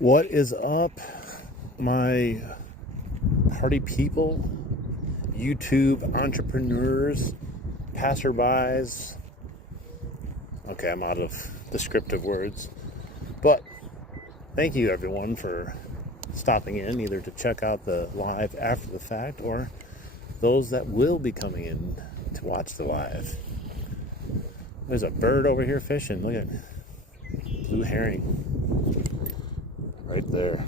What is up, my party people, YouTube entrepreneurs, passerbys? Okay, I'm out of descriptive words, but thank you everyone for stopping in, either to check out the live after the fact or those that will be coming in to watch the live. There's a bird over here fishing. Look at blue herring right there.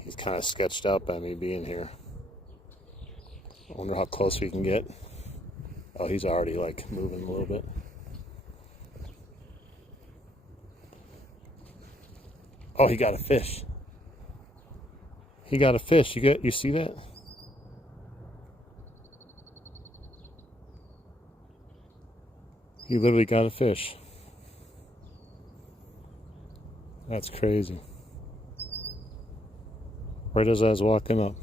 He's kind of sketched out by me being here. I wonder how close we can get. Oh, he's already like moving a little bit. Oh, he got a fish. He got a fish. You see that? He literally got a fish. That's crazy. Right as I was walking up.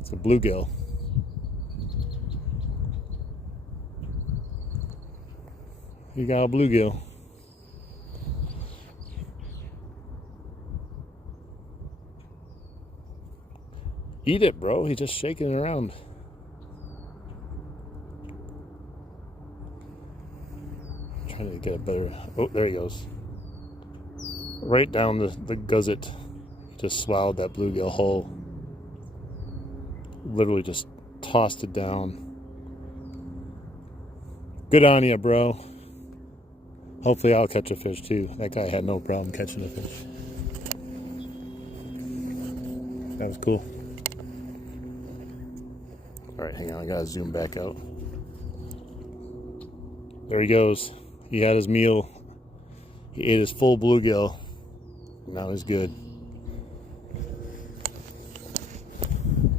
It's a bluegill. You got a bluegill. Eat it, bro. He's just shaking it around. Trying to get a better... Oh, there he goes. Right down the gusset. He just swallowed that bluegill whole. Literally just tossed it down. Good on you, bro. Hopefully I'll catch a fish too. That guy had no problem catching a fish. That was cool. Alright, hang on. I gotta zoom back out. There he goes. He had his meal. He ate his full bluegill. Now he's good.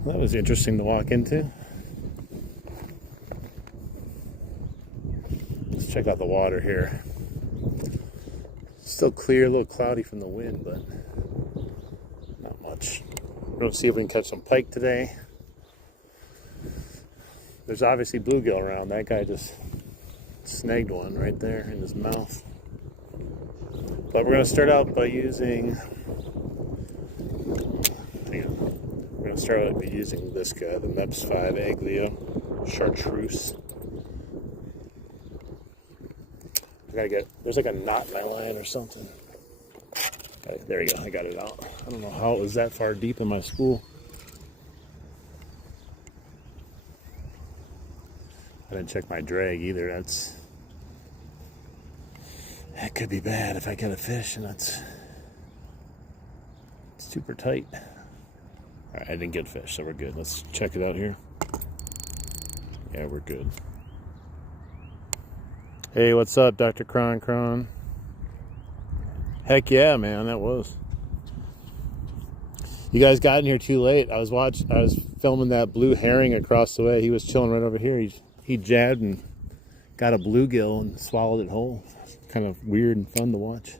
That was interesting to walk into. Let's check out the water here. Still clear, a little cloudy from the wind, but not much. We're going to see if we can catch some pike today. There's obviously bluegill around. That guy just snagged one right there in his mouth. But we're going to start out by using... We're going to start out by using this guy, the MEPS 5 Aglio Chartreuse. There's like a knot in my line or something. There you go, I got it out. I don't know how it was that far deep in my spool. I didn't check my drag either. That could be bad if I get a fish and it's super tight. Alright, I didn't get a fish, so we're good. Let's check it out here. Yeah, we're good. Hey, what's up, Dr. Cron? Heck yeah, man, that was. You guys got in here too late. I was filming that blue herring across the way. He was chilling right over here. He jabbed and got a bluegill and swallowed it whole. Kind of weird and fun to watch.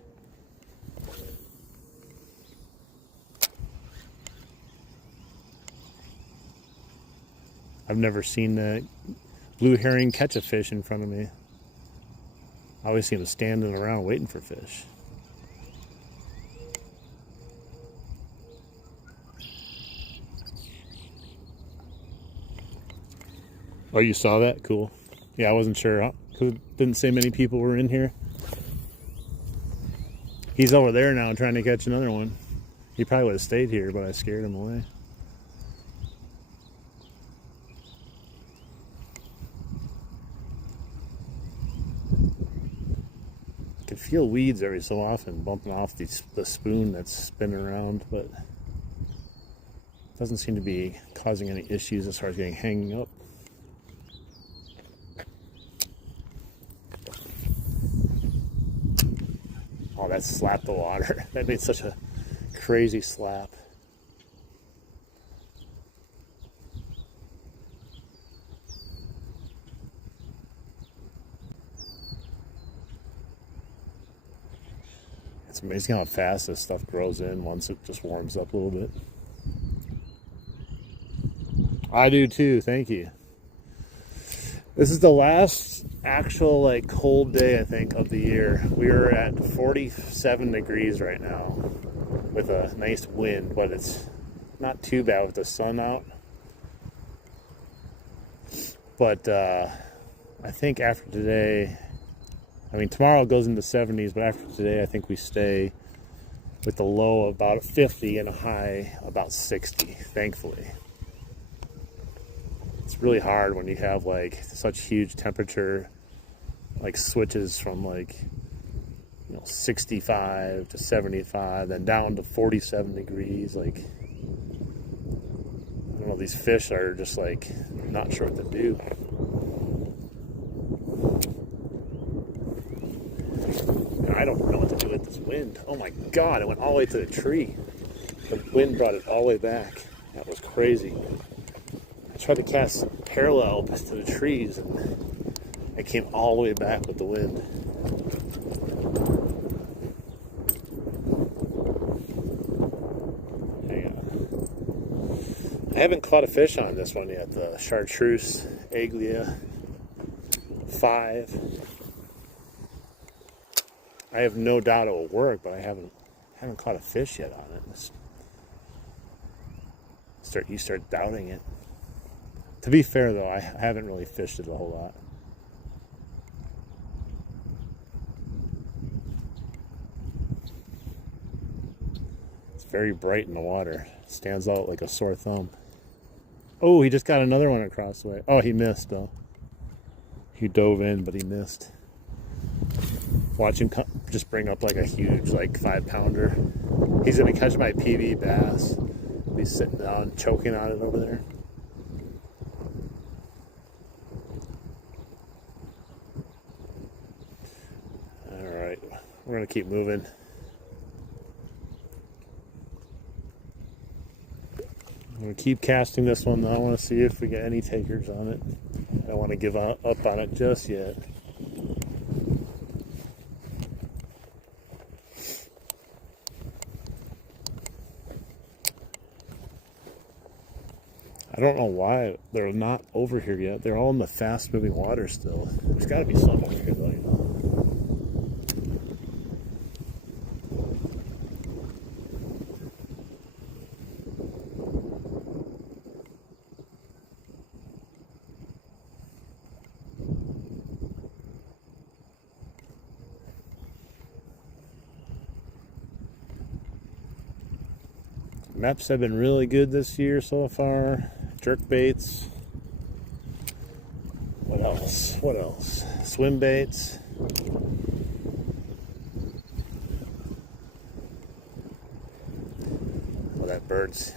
I've never seen that blue herring catch a fish in front of me. I always see him standing around waiting for fish. Oh, you saw that? Cool. Yeah, I wasn't sure. Didn't say many people were in here. He's over there now trying to catch another one. He probably would have stayed here, but I scared him away. I can feel weeds every so often bumping off the spoon that's spinning around, but it doesn't seem to be causing any issues as far as hanging up. Oh, that slapped the water. That made such a crazy slap. It's amazing how fast this stuff grows in once it just warms up a little bit. I do too, thank you. This is the last actual like cold day I think of the year. We are at 47 degrees right now with a nice wind, but it's not too bad with the sun out. But I think after today, I mean tomorrow it goes into 70s, but after today I think we stay with a low of about 50 and a high about 60, thankfully. It's really hard when you have like such huge temperature like switches from like 65 to 75, then down to 47 degrees. Like, I don't know, these fish are just like not sure what to do. I don't know what to do with this wind. Oh my God, it went all the way to the tree. The wind brought it all the way back. That was crazy. I tried to cast parallel to the trees and it came all the way back with the wind. Hang on. I haven't caught a fish on this one yet, the Chartreuse Aglia 5. I have no doubt it will work, but I haven't caught a fish yet on it. You start doubting it. To be fair though, I haven't really fished it a whole lot. It's very bright in the water. Stands out like a sore thumb. Oh, he just got another one across the way. Oh, he missed though. He dove in, but he missed. Watch him just bring up like a huge, like 5-pounder. He's gonna catch my PB bass. He's sitting down, choking on it over there. All right, we're gonna keep moving. I'm gonna keep casting this one though. I want to see if we get any takers on it. I don't want to give up on it just yet. I don't know why they're not over here yet. They're all in the fast-moving water still. There's got to be some over here, though. Maps have been really good this year so far. Jerk baits. What else? What else? Swim baits. Oh, that bird's,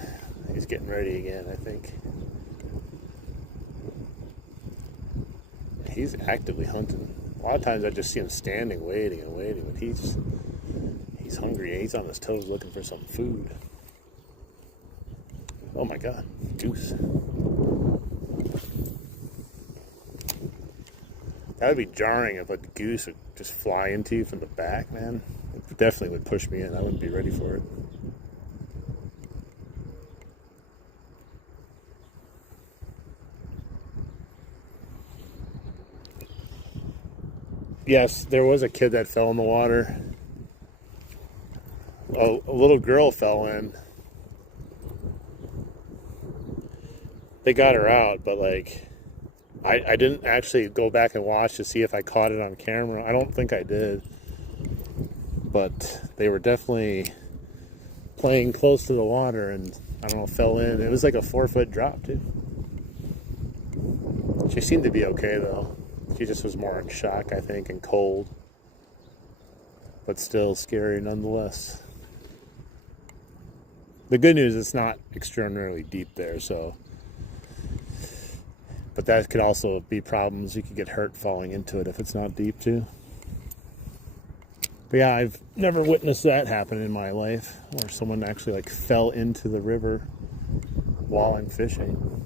he's getting ready again, I think. He's actively hunting. A lot of times I just see him standing, waiting and waiting, but he's hungry. He's on his toes looking for some food. Oh my God, goose. That would be jarring if a goose would just fly into you from the back, man. It definitely would push me in. I wouldn't be ready for it. Yes, there was a kid that fell in the water. A little girl fell in. They got her out, but like I didn't actually go back and watch to see if I caught it on camera. I don't think I did, but they were definitely playing close to the water and I don't know, fell in. It was like a 4-foot drop too. She seemed to be okay though. She just was more in shock, I think, and cold, but still scary nonetheless. The good news is it's not extraordinarily deep there, so. But that could also be problems. You could get hurt falling into it if it's not deep too. But yeah, I've never witnessed that happen in my life, where someone actually like fell into the river while I'm fishing.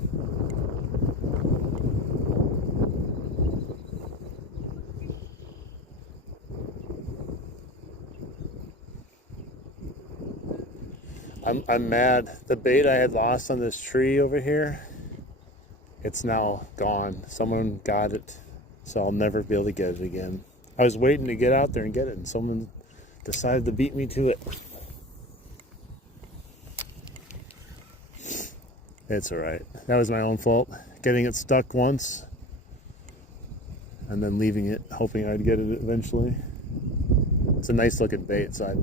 I'm mad. The bait I had lost on this tree over here, it's now gone. Someone got it So I'll never be able to get it again. I was waiting to get out there and get it, and someone decided to beat me to it. It's alright. That was my own fault. Getting it stuck once and then leaving it, hoping I'd get it eventually. It's a nice looking bait, so I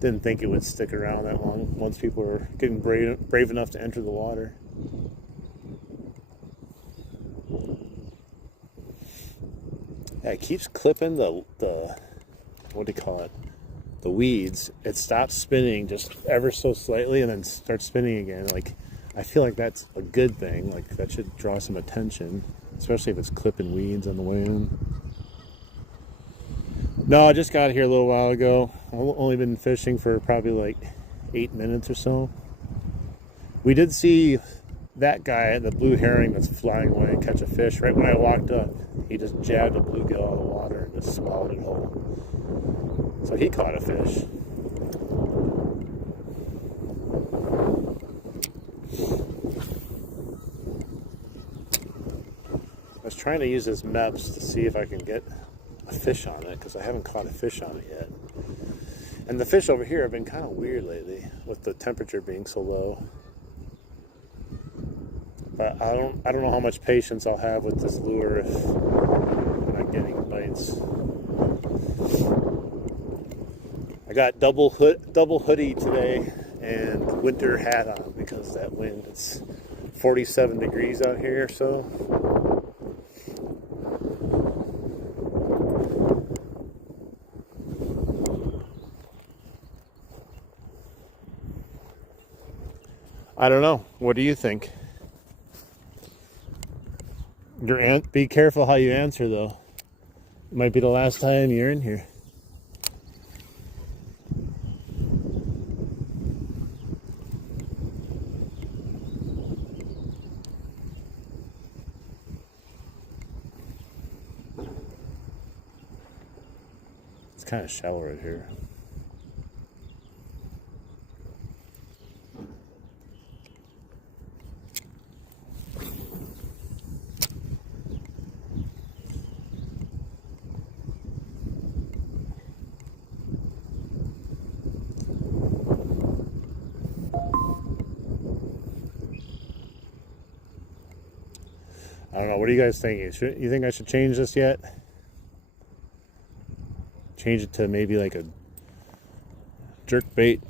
didn't think it would stick around that long once people were getting brave enough to enter the water. Yeah, it keeps clipping the what do you call it? The weeds. It stops spinning just ever so slightly and then starts spinning again. Like, I feel like that's a good thing. Like, that should draw some attention, especially if it's clipping weeds on the way in. No, I just got here a little while ago. I've only been fishing for probably like 8 minutes or so. We did see that guy, the blue herring that's flying away, catch a fish. Right when I walked up, he just jabbed a bluegill out of the water and just swallowed it whole. So he caught a fish. I was trying to use this MEPS to see if I can get a fish on it, because I haven't caught a fish on it yet. And the fish over here have been kind of weird lately with the temperature being so low. But I don't know how much patience I'll have with this lure if I'm not getting bites. I got double hoodie today and winter hat on because that wind. It's 47 degrees out here, so. I don't know. What do you think? Be careful how you answer, though. It might be the last time you're in here. It's kind of shallow right here. I don't know. What are you guys thinking? You think I should change this yet? Change it to maybe like a jerk bait?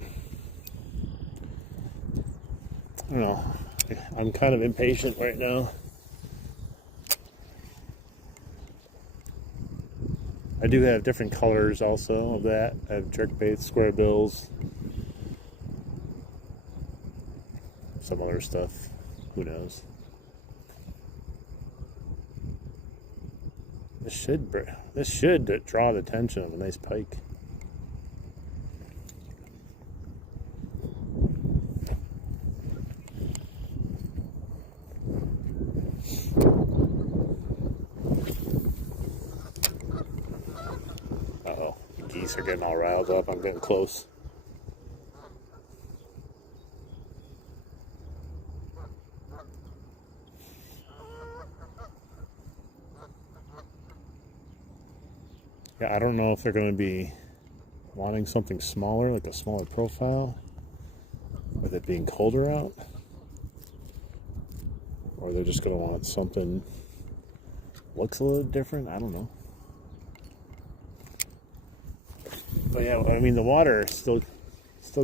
I don't know. I'm kind of impatient right now. I do have different colors also of that. I have jerk baits, square bills, some other stuff. Who knows? This should draw the attention of a nice pike. Uh-oh, the geese are getting all riled up. I'm getting close. Yeah, I don't know if they're going to be wanting something smaller, like a smaller profile, with it being colder out, or they're just going to want something looks a little different. I don't know. But yeah, I mean, the water still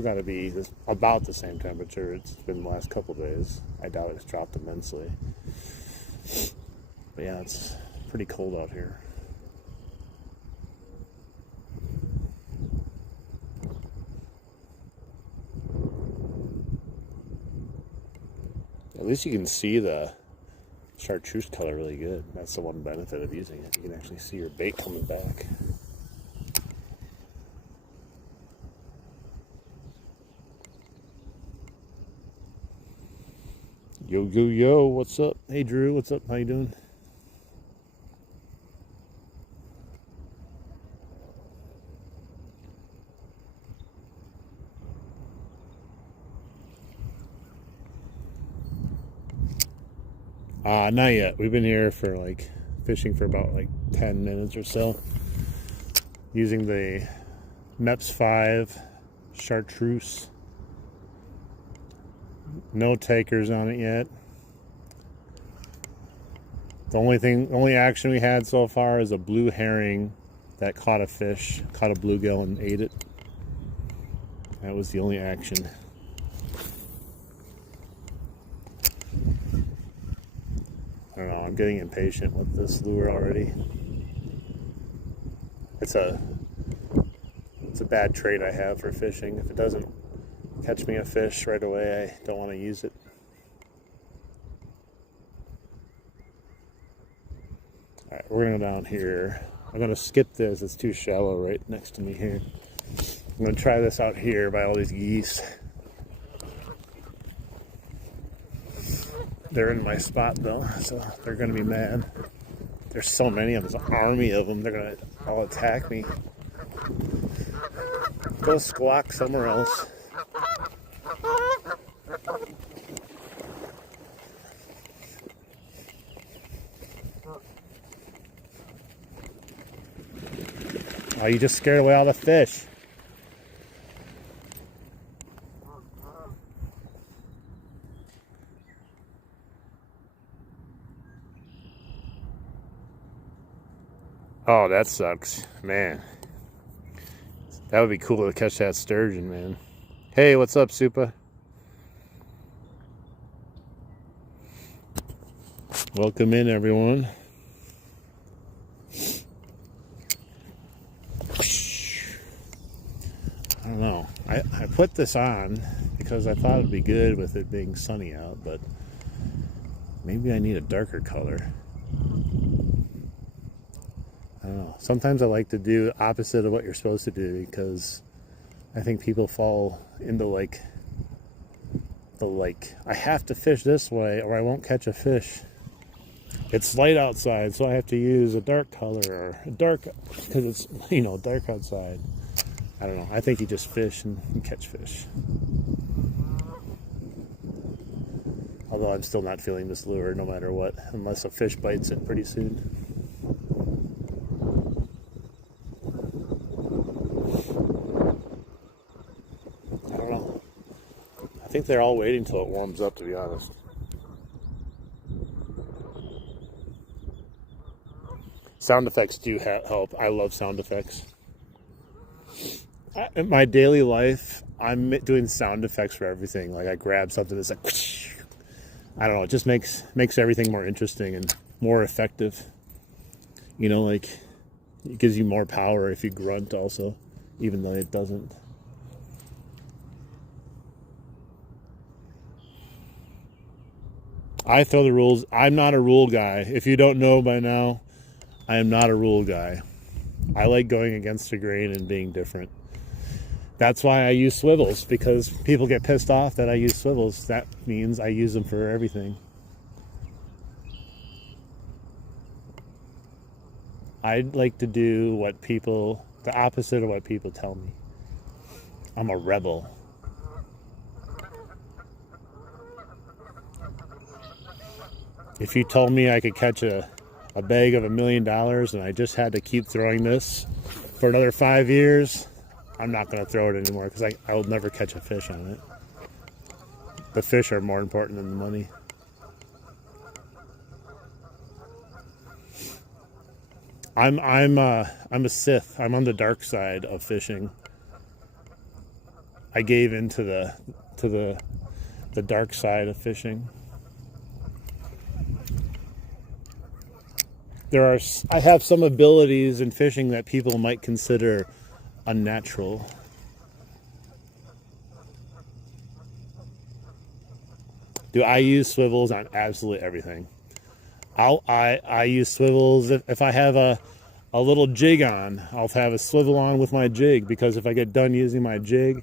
got to be about the same temperature it's been the last couple days. I doubt it's dropped immensely. But yeah, it's pretty cold out here. At least you can see the chartreuse color really good. That's the one benefit of using it. You can actually see your bait coming back. Yo, yo, yo, what's up? Hey, Drew, what's up? How you doing? Not yet. We've been here for like fishing for about like 10 minutes or so using the MEPS 5 chartreuse. No takers on it yet. The only action we had so far is a blue herring that caught a fish, caught a bluegill and ate it. That was the only action. I don't know, I'm getting impatient with this lure already. It's a bad trait I have for fishing. If it doesn't catch me a fish right away, I don't want to use it. Alright, we're going to go down here. I'm going to skip this. It's too shallow right next to me here. I'm going to try this out here by all these geese. They're in my spot though, so they're going to be mad. There's so many of them. There's an army of them. They're going to all attack me. Go squawk somewhere else. Oh, you just scared away all the fish. Oh, that sucks, man. That would be cool to catch that sturgeon, man. Hey, what's up, Supa? Welcome in, everyone. I don't know. I put this on because I thought it'd be good with it being sunny out, but maybe I need a darker color. I don't know. Sometimes I like to do opposite of what you're supposed to do because I think people fall into I have to fish this way or I won't catch a fish. It's light outside, so I have to use a dark color or a dark because it's dark outside. I don't know. I think you just fish and catch fish. Although I'm still not feeling this lure no matter what, unless a fish bites it pretty soon. I don't know. I think they're all waiting till it warms up, to be honest. Sound effects do help. I love sound effects. In my daily life, I'm doing sound effects for everything. Like I grab something that's like, whoosh. I don't know, it just makes everything more interesting and more effective. Like it gives you more power if you grunt also, even though it doesn't. I throw the rules. I'm not a rule guy. If you don't know by now, I am not a rule guy. I like going against the grain and being different. That's why I use swivels, because people get pissed off that I use swivels. That means I use them for everything. I'd like to do the opposite of what people tell me. I'm a rebel. If you told me I could catch a bag of $1 million and I just had to keep throwing this for another 5 years, I'm not going to throw it anymore because I will never catch a fish on it. The fish are more important than the money. I'm a Sith. I'm on the dark side of fishing. I gave into the dark side of fishing. I have some abilities in fishing that people might consider unnatural. Do I use swivels on absolutely everything? I use swivels if I have a little jig on. I'll have a swivel on with my jig because if I get done using my jig,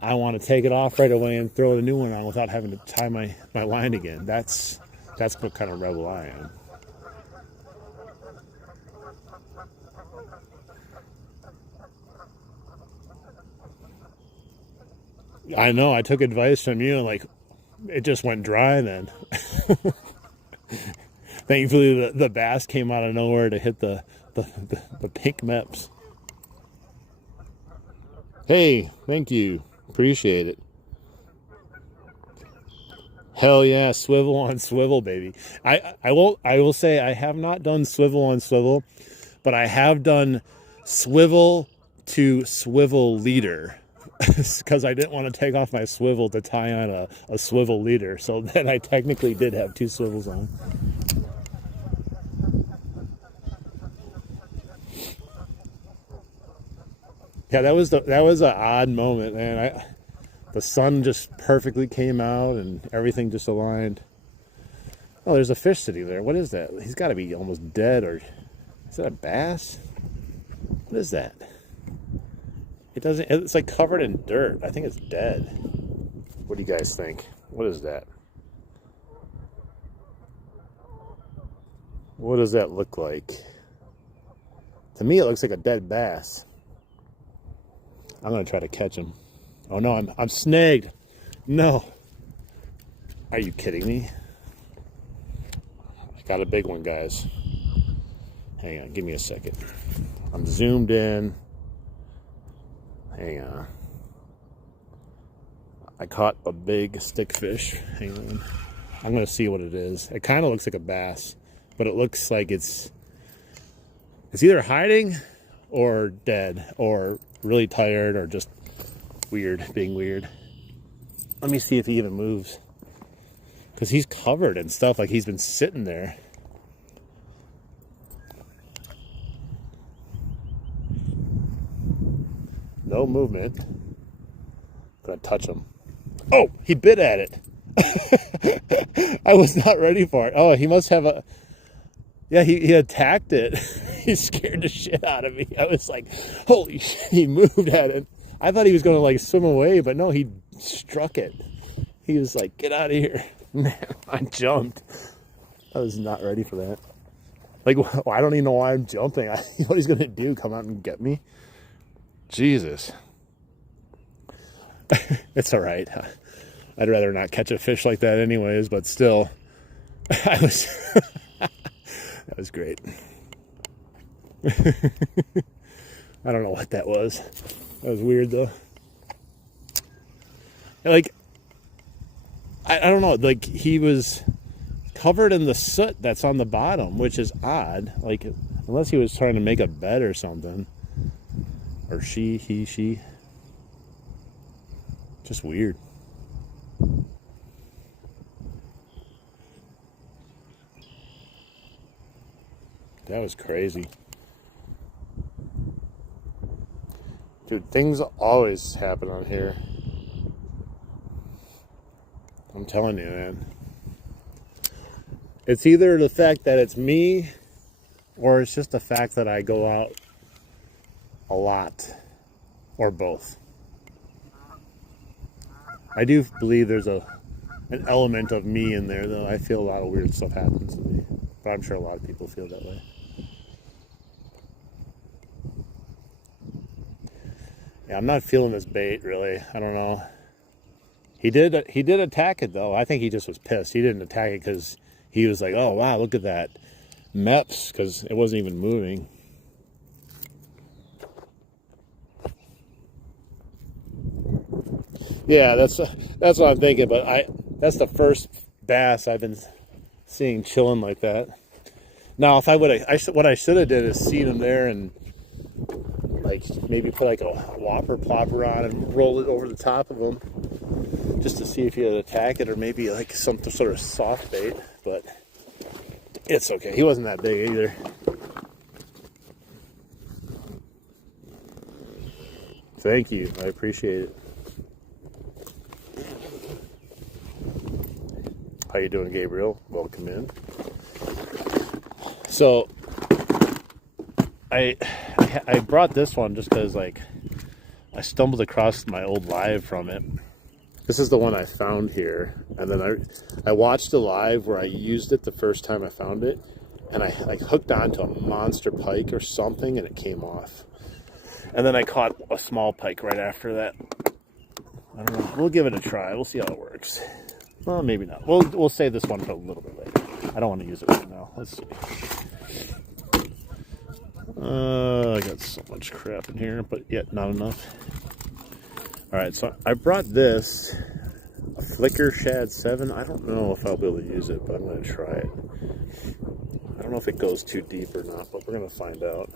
I want to take it off right away and throw the new one on without having to tie my line again. That's what kind of rebel I am. I know, I took advice from you and it just went dry then. Thankfully, the bass came out of nowhere to hit the pink meps. Hey, thank you. Appreciate it. Hell yeah, swivel on swivel, baby. I will say I have not done swivel on swivel, but I have done swivel to swivel leader. Because I didn't want to take off my swivel to tie on a swivel leader. So then I technically did have 2 swivels on. Yeah, that was an odd moment, man. The sun just perfectly came out and everything just aligned. Oh, there's a fish sitting there. What is that? He's got to be almost dead, or is that a bass? What is that? It doesn't. It's like covered in dirt. I think it's dead. What do you guys think? What is that? What does that look like? To me, it looks like a dead bass. I'm gonna try to catch him. Oh no, I'm snagged. No. Are you kidding me? I got a big one, guys. Hang on, give me a second. I'm zoomed in. Hang on. I caught a big stickfish. Hang on. I'm gonna see what it is. It kind of looks like a bass, but it looks like it's either hiding or dead or really tired or just weird, being weird. Let me see if he even moves. Because he's covered and stuff, like he's been sitting there. No movement. Gonna touch him. Oh, he bit at it. I was not ready for it. Oh, he must have a... Yeah, he attacked it. He scared the shit out of me. I was like, holy shit, he moved at it. I thought he was going to like swim away, but no, he struck it. He was like, get out of here. Man, I jumped. I was not ready for that. Like, I don't even know why I'm jumping. What he's going to do, come out and get me? Jesus. It's all right. I'd rather not catch a fish like that anyways, but still, I was... That was great. I don't know what that was. That was weird though. Like, I don't know, like he was covered in the soot that's on the bottom, which is odd. Like, unless he was trying to make a bed or something. Or she. Just weird. That was crazy. Dude, things always happen on here. I'm telling you, man. It's either the fact that it's me, or it's just the fact that I go out a lot, or both. I do believe there's an element of me in there, though. I feel a lot of weird stuff happens to me, but I'm sure a lot of people feel that way. Yeah, I'm not feeling this bait, really. I don't know. He did attack it, though. I think he just was pissed. He didn't attack it because he was like, oh, wow, look at that. Meps, because it wasn't even moving. Yeah, that's what I'm thinking, but that's the first bass I've been seeing chilling like that. Now, if what I should have did is seen him there and like maybe put like a whopper plopper on and roll it over the top of him just to see if he'd attack it, or maybe like some sort of soft bait, but it's okay. He wasn't that big either. Thank you. I appreciate it. How you doing, Gabriel? Welcome in. So I brought this one just because like I stumbled across my old live from it. This is the one I found here, and then I watched a live where I used it the first time I found it, and I like hooked onto a monster pike or something, and it came off. And then I caught a small pike right after that. I don't know. We'll give it a try. We'll see how it works. Well, maybe not. We'll save this one for a little bit later. I don't want to use it right now. Let's see. I got so much crap in here, but yet not enough. All right, so I brought this, a Flicker Shad 7. I don't know if I'll be able to use it, but I'm going to try it. I don't know if it goes too deep or not, but we're going to find out.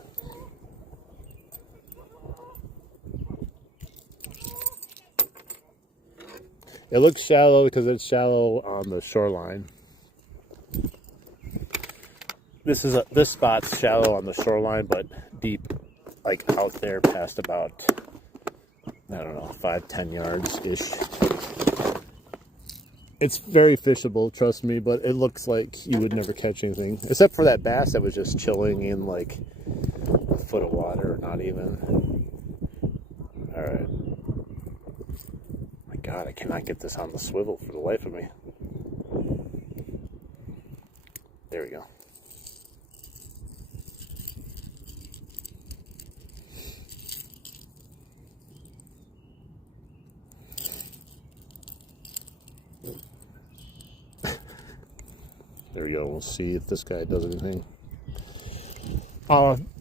It looks shallow because it's shallow on the shoreline. This spot's shallow on the shoreline, but deep, like out there past about, I don't know, 5-10 yards-ish. It's very fishable, trust me, but it looks like you would never catch anything. Except for that bass that was just chilling in like a foot of water, or not even. Alright. My God, I cannot get this on the swivel for the life of me. There we go. There we go. We'll see if this guy does anything.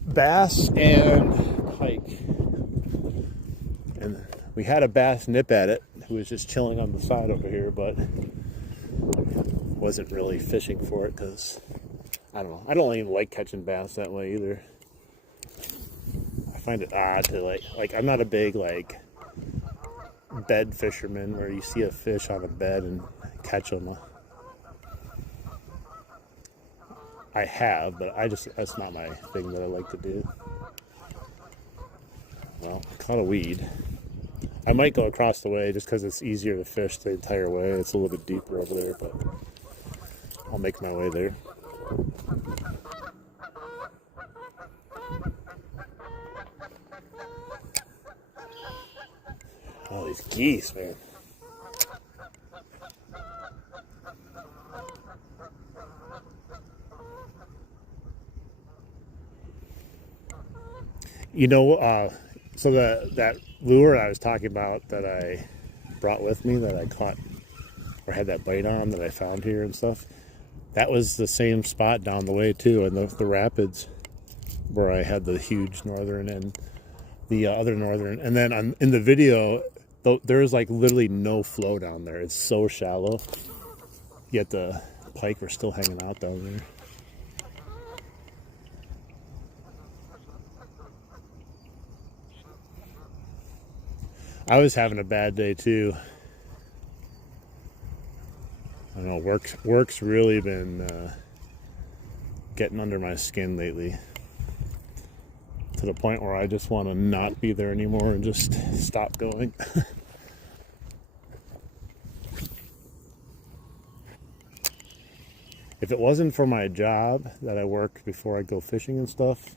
Bass and pike. And we had a bass nip at it who was just chilling on the side over here, but wasn't really fishing for it because, I don't know. I don't even like catching bass that way either. I find it odd to like I'm not a big like bed fisherman where you see a fish on a bed and catch them. I have, but that's not my thing that I like to do. Well, caught a weed. I might go across the way just because it's easier to fish the entire way. It's a little bit deeper over there, but I'll make my way there. Oh, these geese, man. You know, so that lure I was talking about that I brought with me that I caught or had that bite on that I found here and stuff, that was the same spot down the way too, in the rapids where I had the huge northern and the other northern. And then in the video, there's like literally no flow down there. It's so shallow, yet the pike were still hanging out down there. I was having a bad day too. I don't know, work's really been getting under my skin lately, to the point where I just want to not be there anymore and just stop going. If it wasn't for my job that I work before I go fishing and stuff,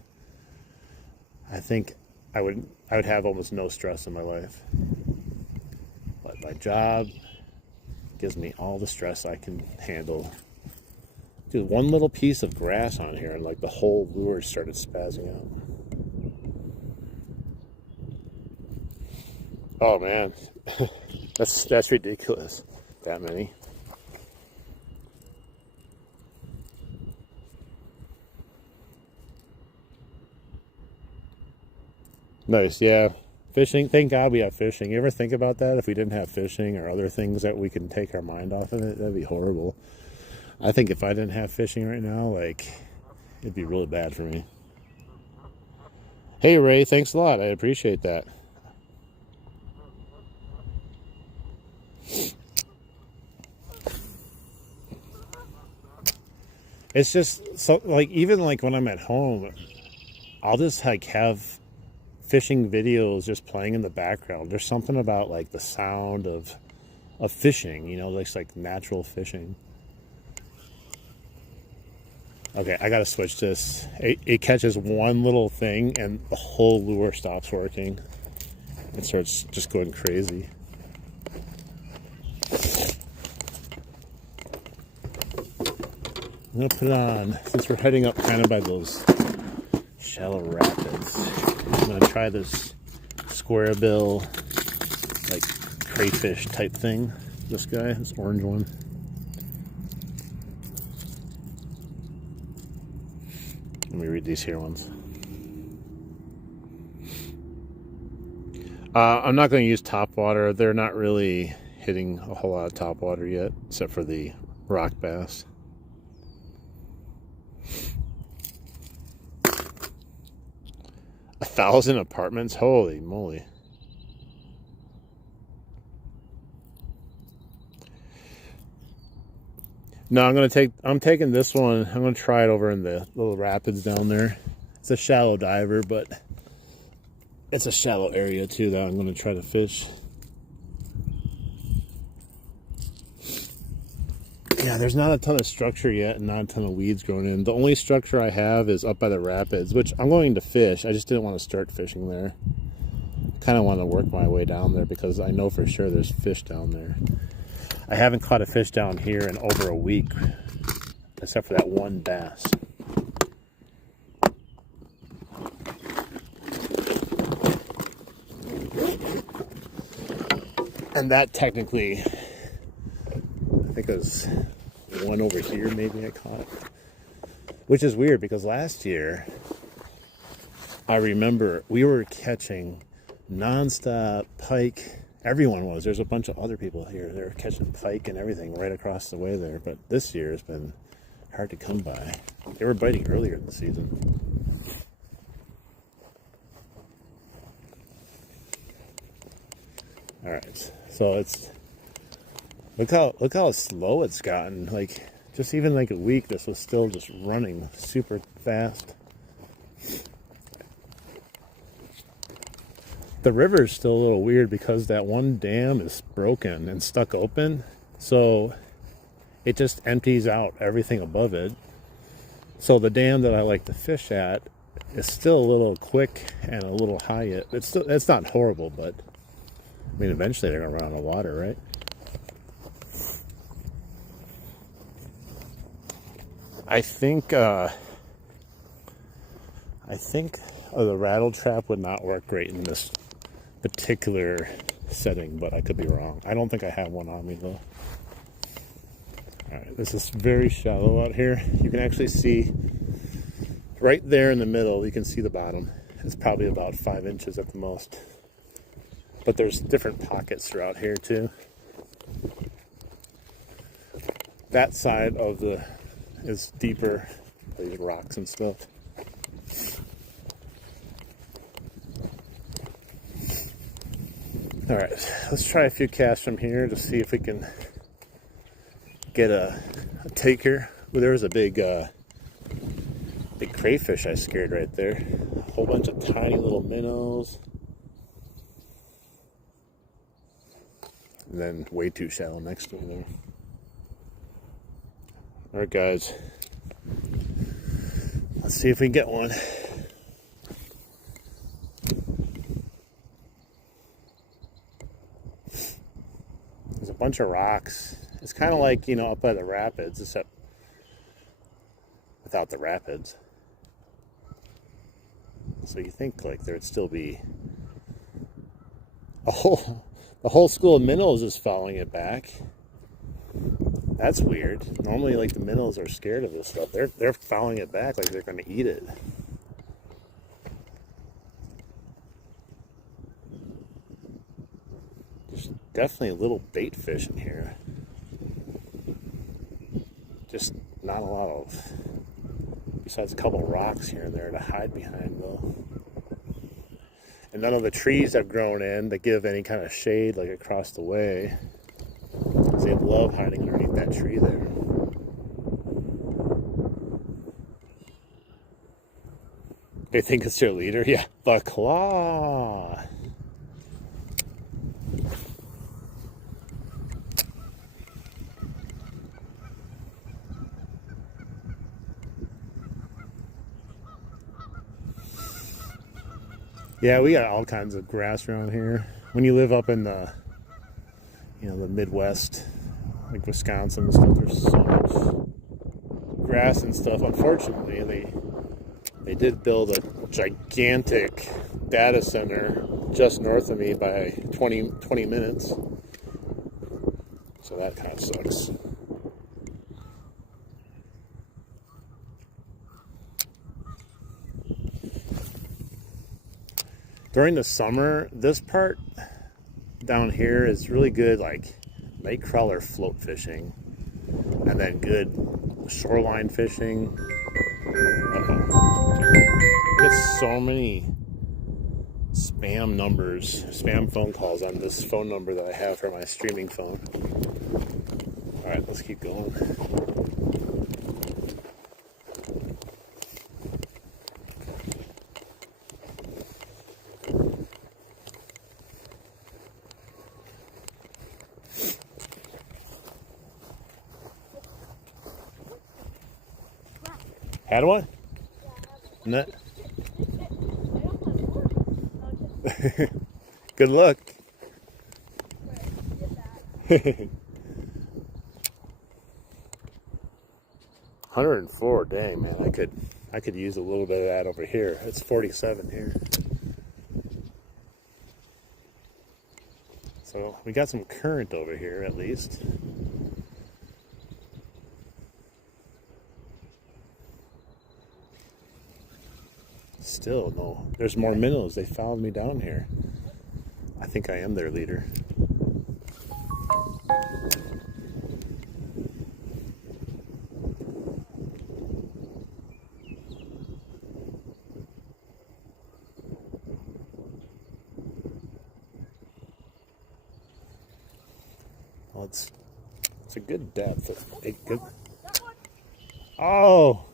I think I would have almost no stress in my life. But my job gives me all the stress I can handle. Dude, one little piece of grass on here and like the whole lure started spazzing out. Oh man, that's ridiculous. That many. Nice, yeah. Fishing, thank God we have fishing. You ever think about that? If we didn't have fishing or other things that we can take our mind off of it, that'd be horrible. I think if I didn't have fishing right now, like, it'd be really bad for me. Hey Ray, thanks a lot. I appreciate that. It's just so, like, even like when I'm at home, I'll just like have fishing videos just playing in the background. There's something about like the sound of fishing, you know, like natural fishing. Okay, I gotta switch this. It catches one little thing and the whole lure stops working. It starts just going crazy. I'm gonna put it on, since we're heading up kind of by those shallow rapids. I'm gonna try this square bill, like crayfish type thing. This guy, this orange one. me read these here ones. I'm not going to use top water. They're not really hitting a whole lot of top water yet, except for the rock bass. $1,000 apartments? Holy moly. No, I'm taking this one. I'm going to try it over in the little rapids down there. It's a shallow diver, but it's a shallow area too that I'm going to try to fish. Yeah, there's not a ton of structure yet and not a ton of weeds growing in. The only structure I have is up by the rapids, which I'm going to fish. I just didn't want to start fishing there. Kind of want to work my way down there because I know for sure there's fish down there. I haven't caught a fish down here in over a week, except for that one bass. And that technically, I think it was one over here maybe I caught. Which is weird because last year, I remember we were catching nonstop pike. Everyone was. There's a bunch of other people here. They were catching pike and everything right across the way there. But this year has been hard to come by. They were biting earlier in the season. All right, so it's look how slow it's gotten. Like just even like a week, this was still just running super fast. The river is still a little weird because that one dam is broken and stuck open, so it just empties out everything above it. So the dam that I like to fish at is still a little quick and a little high yet. It's not horrible, but I mean, eventually they're going to run out of water, right? I think the rattle trap would not work great in this particular setting, but I could be wrong. I don't think I have one on me, though. All right, this is very shallow out here. You can actually see right there in the middle, you can see the bottom. It's probably about 5 inches at the most. But there's different pockets throughout here too. That side of the is deeper, these rocks and stuff. All right, let's try a few casts from here to see if we can get a taker. Well, there was a big crayfish I scared right there. A whole bunch of tiny little minnows. And then way too shallow next to it there. Alright guys, let's see if we can get one. There's a bunch of rocks. It's kind of like, you know, up by the rapids, except without the rapids. So you think like there'd still be the whole school of minnows is following it back. That's weird. Normally, like, the minnows are scared of this stuff. They're following it back like they're going to eat it. There's definitely little bait fish in here. Just not a lot of, besides a couple rocks here and there to hide behind, though. And none of the trees have grown in that give any kind of shade, like across the way. Because they love hiding underneath that tree there. They think it's their leader? Yeah, the claw. Yeah, we got all kinds of grass around here. When you live up in the, you know, the Midwest, like Wisconsin and stuff, there's so much grass and stuff. Unfortunately, they did build a gigantic data center just north of me by 20 minutes. So that kind of sucks. During the summer, this part down here is really good, like night crawler float fishing, and then good shoreline fishing. I get so many spam phone calls on this phone number that I have for my streaming phone. All right, let's keep going. Had one? No. Good luck. 104, dang man, I could use a little bit of that over here. It's 47 here. So we got some current over here at least. Still, no. There's more minnows. They followed me down here. I think I am their leader. Well, it's a good depth. Oh!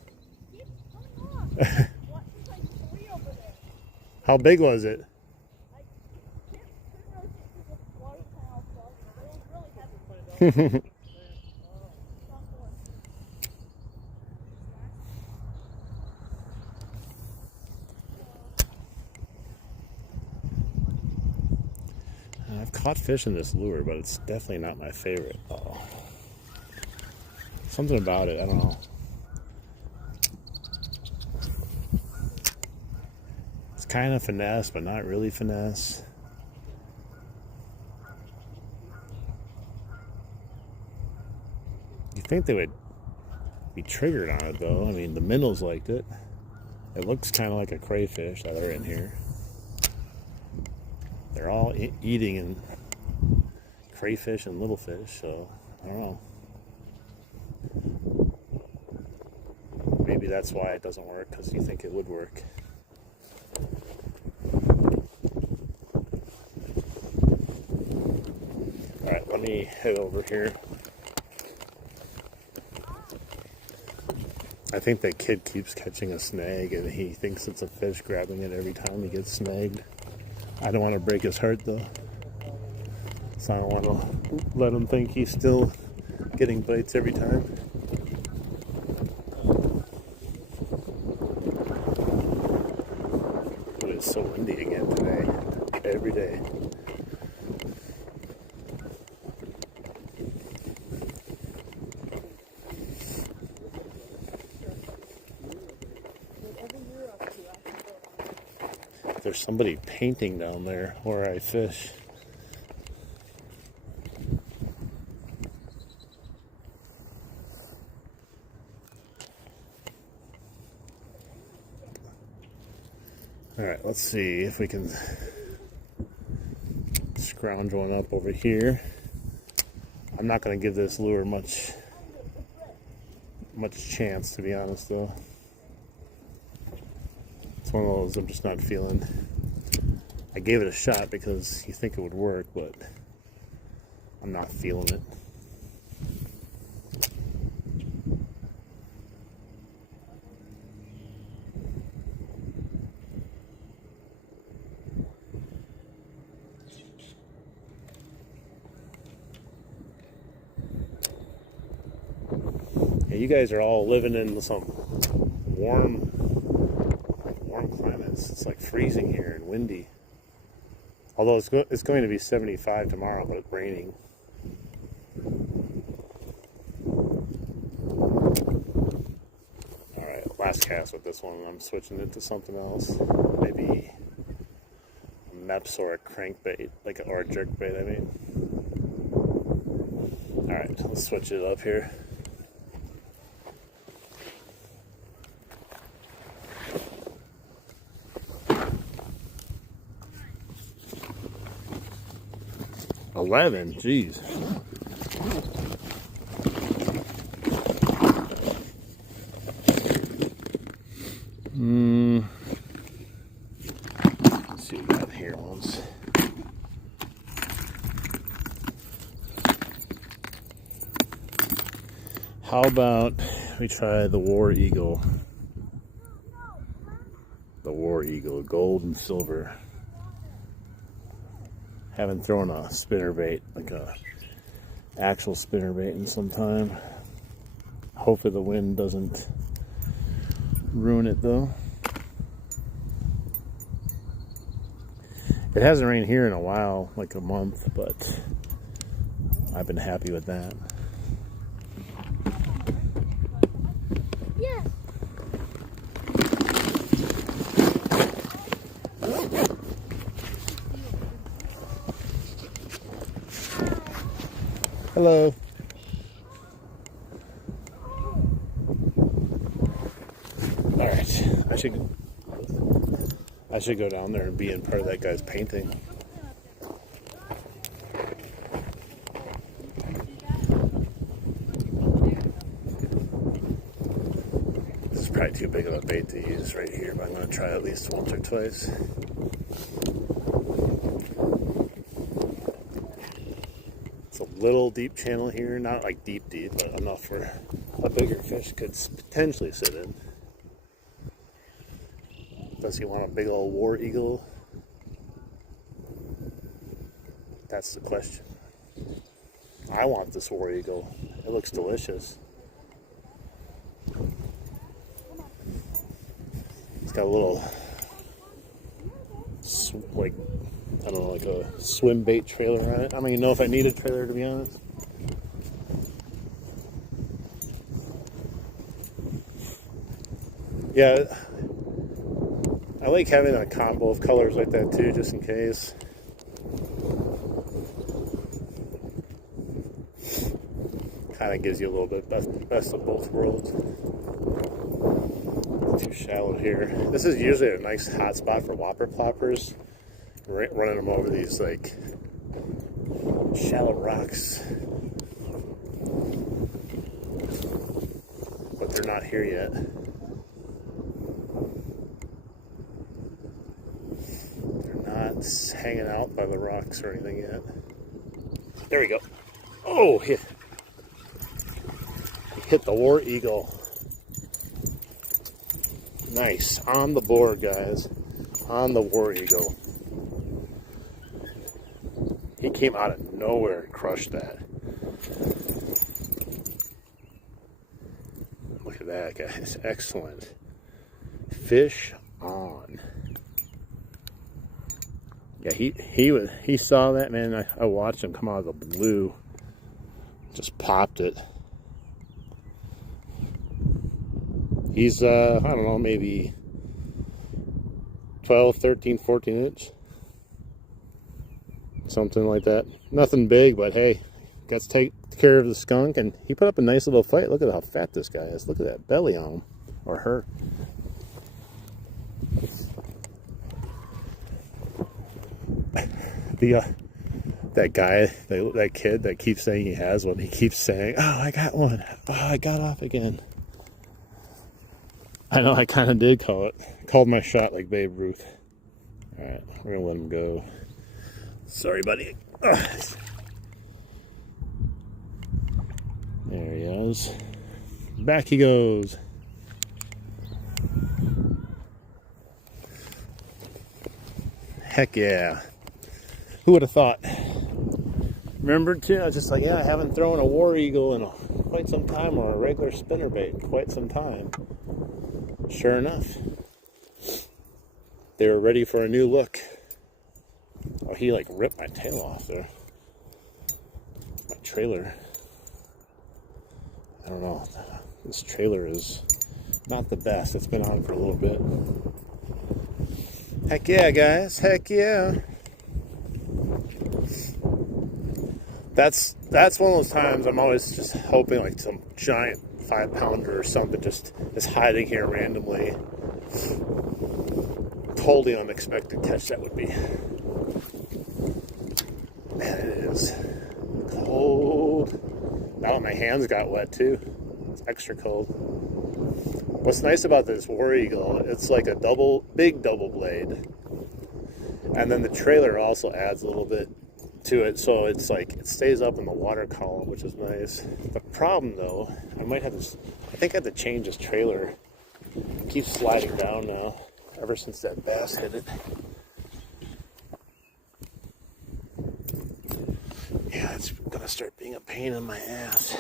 How big was it? I've caught fish in this lure, but it's definitely not my favorite. Oh, something about it, I don't know. It's kind of finesse, but not really finesse. You think they would be triggered on it, though. I mean, the minnows liked it. It looks kind of like a crayfish that are in here. They're all eating and crayfish and little fish, so I don't know. Maybe that's why it doesn't work, because you think it would work. Alright, let me head over here. I think that kid keeps catching a snag and he thinks it's a fish, grabbing it every time he gets snagged. I don't want to break his heart though. So I don't want to let him think he's still getting bites every time. It is so windy again today. Every day. There's somebody painting down there where I fish. Alright, let's see if we can scrounge one up over here. I'm not going to give this lure much chance, to be honest, though. It's one of those I'm just not feeling. I gave it a shot because you think it would work, but I'm not feeling it. Yeah, you guys are all living in some warm climates. It's like freezing here and windy. Although it's going to be 75 tomorrow, but it's raining. Alright, last cast with this one. I'm switching it to something else. Maybe a meps or a crankbait, or a jerkbait, I mean. Alright, let's switch it up here. 11, jeez. Let's see what we got here once. How about we try the War Eagle? The War Eagle, gold and silver. Haven't thrown a spinnerbait, like a actual spinnerbait, in some time. Hopefully the wind doesn't ruin it though. It hasn't rained here in a while, like a month, but I've been happy with that. Yes. Hello. All right, I should go down there and be in part of that guy's painting. This is probably too big of a bait to use right here, but I'm going to try at least once or twice. It's a little deep channel here, not like deep, but enough where a bigger fish could potentially sit in. Does he want a big old War Eagle? That's the question. I want this War Eagle. It looks delicious. It's got a little, like, I don't know, like a swim bait trailer on it. I don't even know if I need a trailer, to be honest. Yeah, I like having a combo of colors like that too, just in case. Kind of gives you a little bit best of both worlds. It's too shallow here. This is usually a nice hot spot for whopper ploppers. Running them over these like shallow rocks. But they're not here yet. Not hanging out by the rocks or anything yet. There we go. Oh, hit the War Eagle. Nice. On the board, guys. On the War Eagle. He came out of nowhere and crushed that. Look at that, guys. Excellent. Fish on. Yeah, he saw that, man. I watched him come out of the blue. Just popped it. He's I don't know, maybe 12, 13, 14 inch. Something like that. Nothing big, but hey, got to take care of the skunk, and he put up a nice little fight. Look at how fat this guy is. Look at that belly on him, or her. That guy, that kid that keeps saying he has one, he keeps saying, oh, I got one. Oh, I got off again. I know, I kind of did called my shot like Babe Ruth. All right, we're gonna let him go. Sorry, buddy. Ugh. There he goes. Back he goes. Heck yeah. Who would have thought? Remember too, I was just like, yeah, I haven't thrown a War Eagle in quite some time, or a regular spinnerbait in quite some time. Sure enough, they were ready for a new look. Oh, he like ripped my tail off there. My trailer. I don't know. This trailer is not the best. It's been on for a little bit. Heck yeah, guys. Heck yeah. That's one of those times I'm always just hoping like some giant 5-pounder or something just is hiding here randomly. Totally unexpected catch that would be. Man, it is cold. Now my hands got wet too. It's extra cold. What's nice about this War Eagle, it's like a big double blade. And then the trailer also adds a little bit to it, so it's like it stays up in the water column, which is nice. The problem though, I think I have to change this trailer. It keeps sliding down now, ever since that bass hit it. Yeah, it's gonna start being a pain in my ass.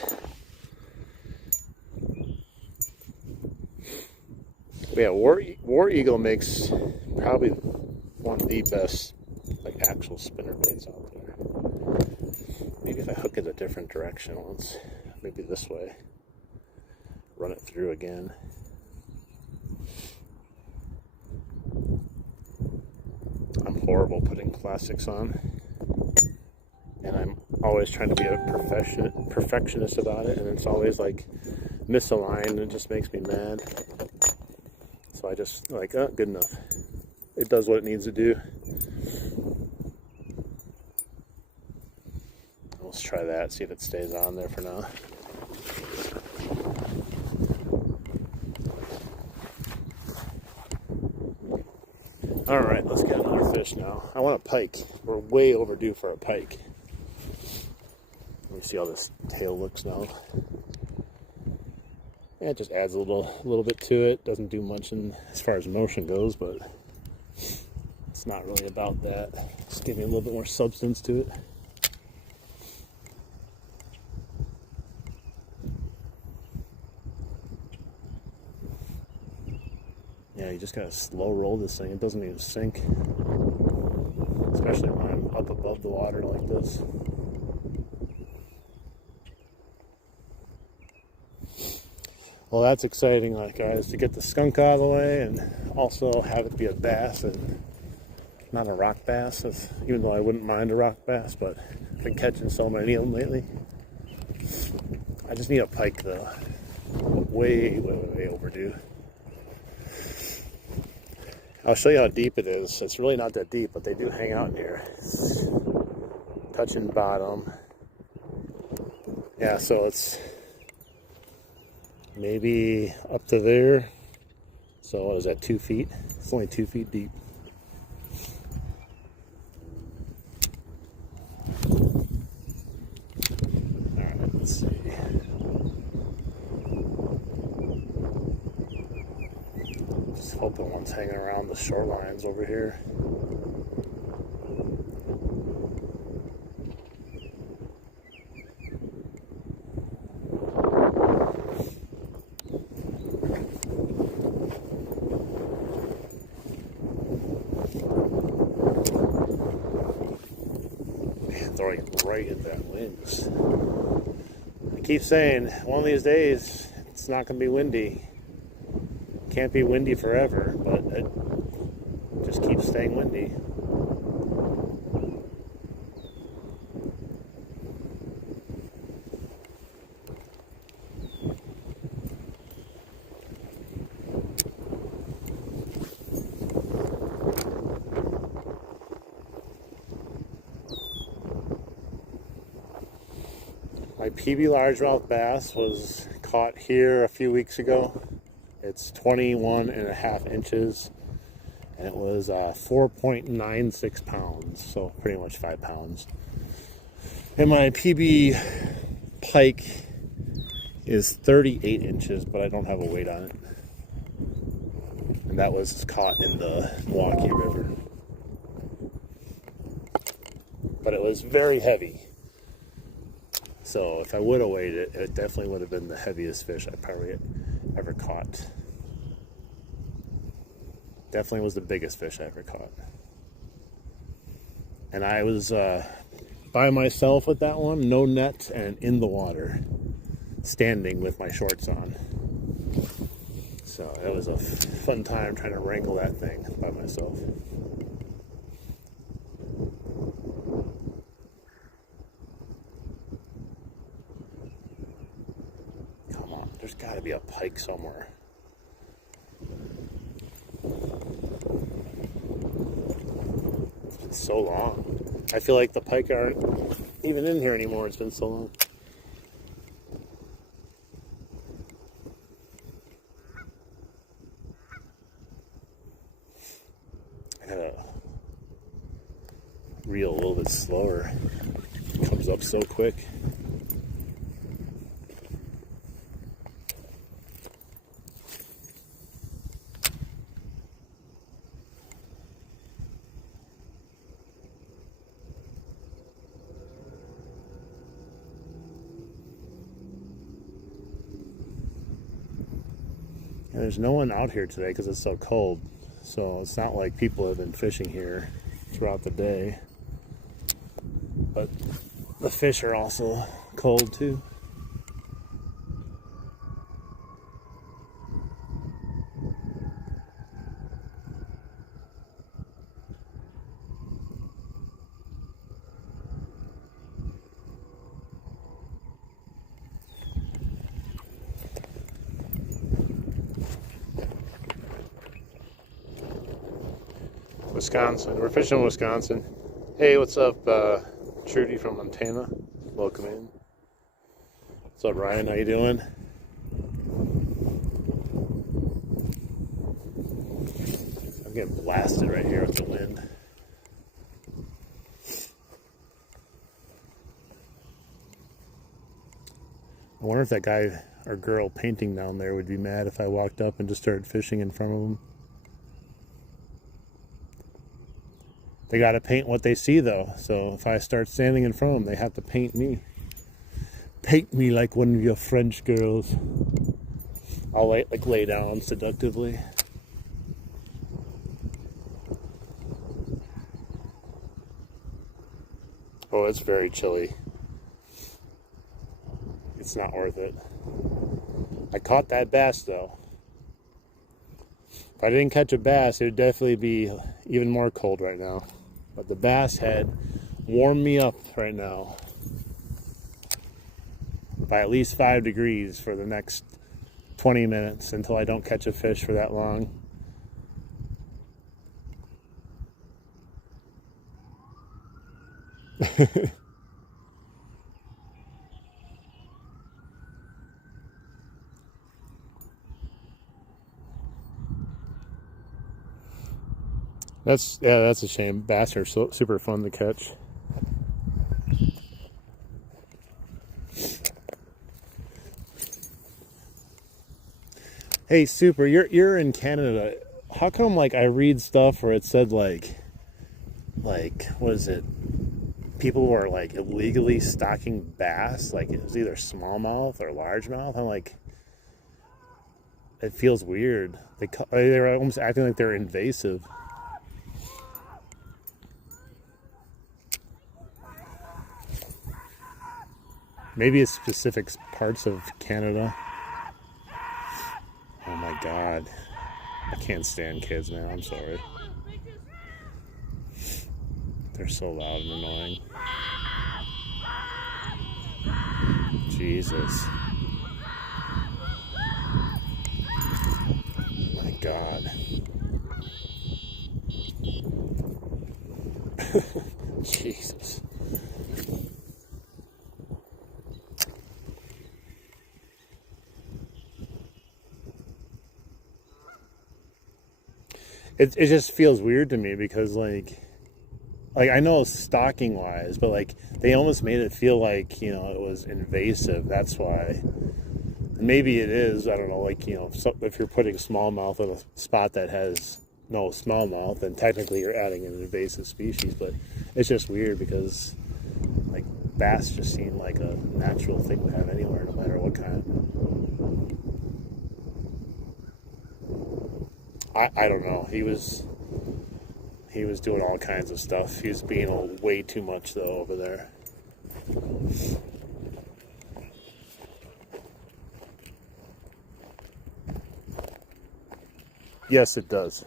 But yeah, War Eagle makes probably one of the best like actual spinner baits out there. Maybe if I hook it a different direction once, maybe this way, run it through again. I'm horrible putting plastics on, and I'm always trying to be a perfectionist about it, and it's always like misaligned, and it just makes me mad. So I just like, oh, good enough. It does what it needs to do. Let's try that, see if it stays on there for now. All right, let's get another fish now. I want a pike. We're way overdue for a pike. Let me see how this tail looks now. Yeah, it just adds a little bit to it. Doesn't do much as far as motion goes, but it's not really about that. Just giving a little bit more substance to it. Yeah, you just gotta slow roll this thing. It doesn't even sink, especially when I'm up above the water like this. Well, that's exciting, guys, to get the skunk out of the way and also have it be a bass and not a rock bass, even though I wouldn't mind a rock bass, but I've been catching so many of them lately. I just need a pike, though. Way overdue. I'll show you how deep it is. It's really not that deep, but they do hang out in here. Touching bottom. Yeah, so it's maybe up to there. So what is that, 2 feet? It's only 2 feet deep. Alright, let's see. Just hoping one's hanging around the shorelines over here. Throwing it right at that wings. I keep saying, one of these days, it's not going to be windy. Can't be windy forever, but it just keeps staying windy. My PB largemouth bass was caught here a few weeks ago. It's 21.5 inches, and it was 4.96 pounds, so pretty much 5 pounds. And my PB pike is 38 inches, but I don't have a weight on it. And that was caught in the Milwaukee River. But it was very heavy. So if I would have weighed it, it definitely would have been the heaviest fish I probably ever caught. Definitely was the biggest fish I ever caught. And I was by myself with that one, no net, and in the water, standing with my shorts on. So it was a fun time trying to wrangle that thing by myself. Come on, there's got to be a pike somewhere. It's been so long. I feel like the pike aren't even in here anymore. It's been so long. I gotta reel a little bit slower. It comes up so quick. And there's no one out here today because it's so cold. So it's not like people have been fishing here throughout the day. But the fish are also cold too. Wisconsin. We're fishing in Wisconsin. Hey, what's up, Trudy from Montana? Welcome in. What's up, Ryan? How you doing? I'm getting blasted right here with the wind. I wonder if that guy or girl painting down there would be mad if I walked up and just started fishing in front of them. They got to paint what they see, though. So if I start standing in front of them, they have to paint me. Paint me like one of your French girls. I'll lay down seductively. Oh, it's very chilly. It's not worth it. I caught that bass, though. If I didn't catch a bass, it would definitely be even more cold right now. But the bass had warmed me up right now by at least 5 degrees for the next 20 minutes until I don't catch a fish for that long. That's a shame. Bass are super fun to catch. Hey, Super, you're in Canada. How come I read stuff where it said what is it? People were illegally stocking bass, it was either smallmouth or largemouth. I'm like, it feels weird. They're almost acting like they're invasive. Maybe it's specific parts of Canada. Oh my God. I can't stand kids, man. I'm sorry. They're so loud and annoying. Jesus. My God. Jesus. It just feels weird to me because I know stocking wise, but they almost made it feel like it was invasive. That's why. Maybe it is. I don't know. If you're putting smallmouth in a spot that has no smallmouth, then technically you're adding an invasive species. But it's just weird because bass just seem like a natural thing to have anywhere, no matter what kind. I don't know. He was doing all kinds of stuff. He was being way too much though over there. Yes, it does.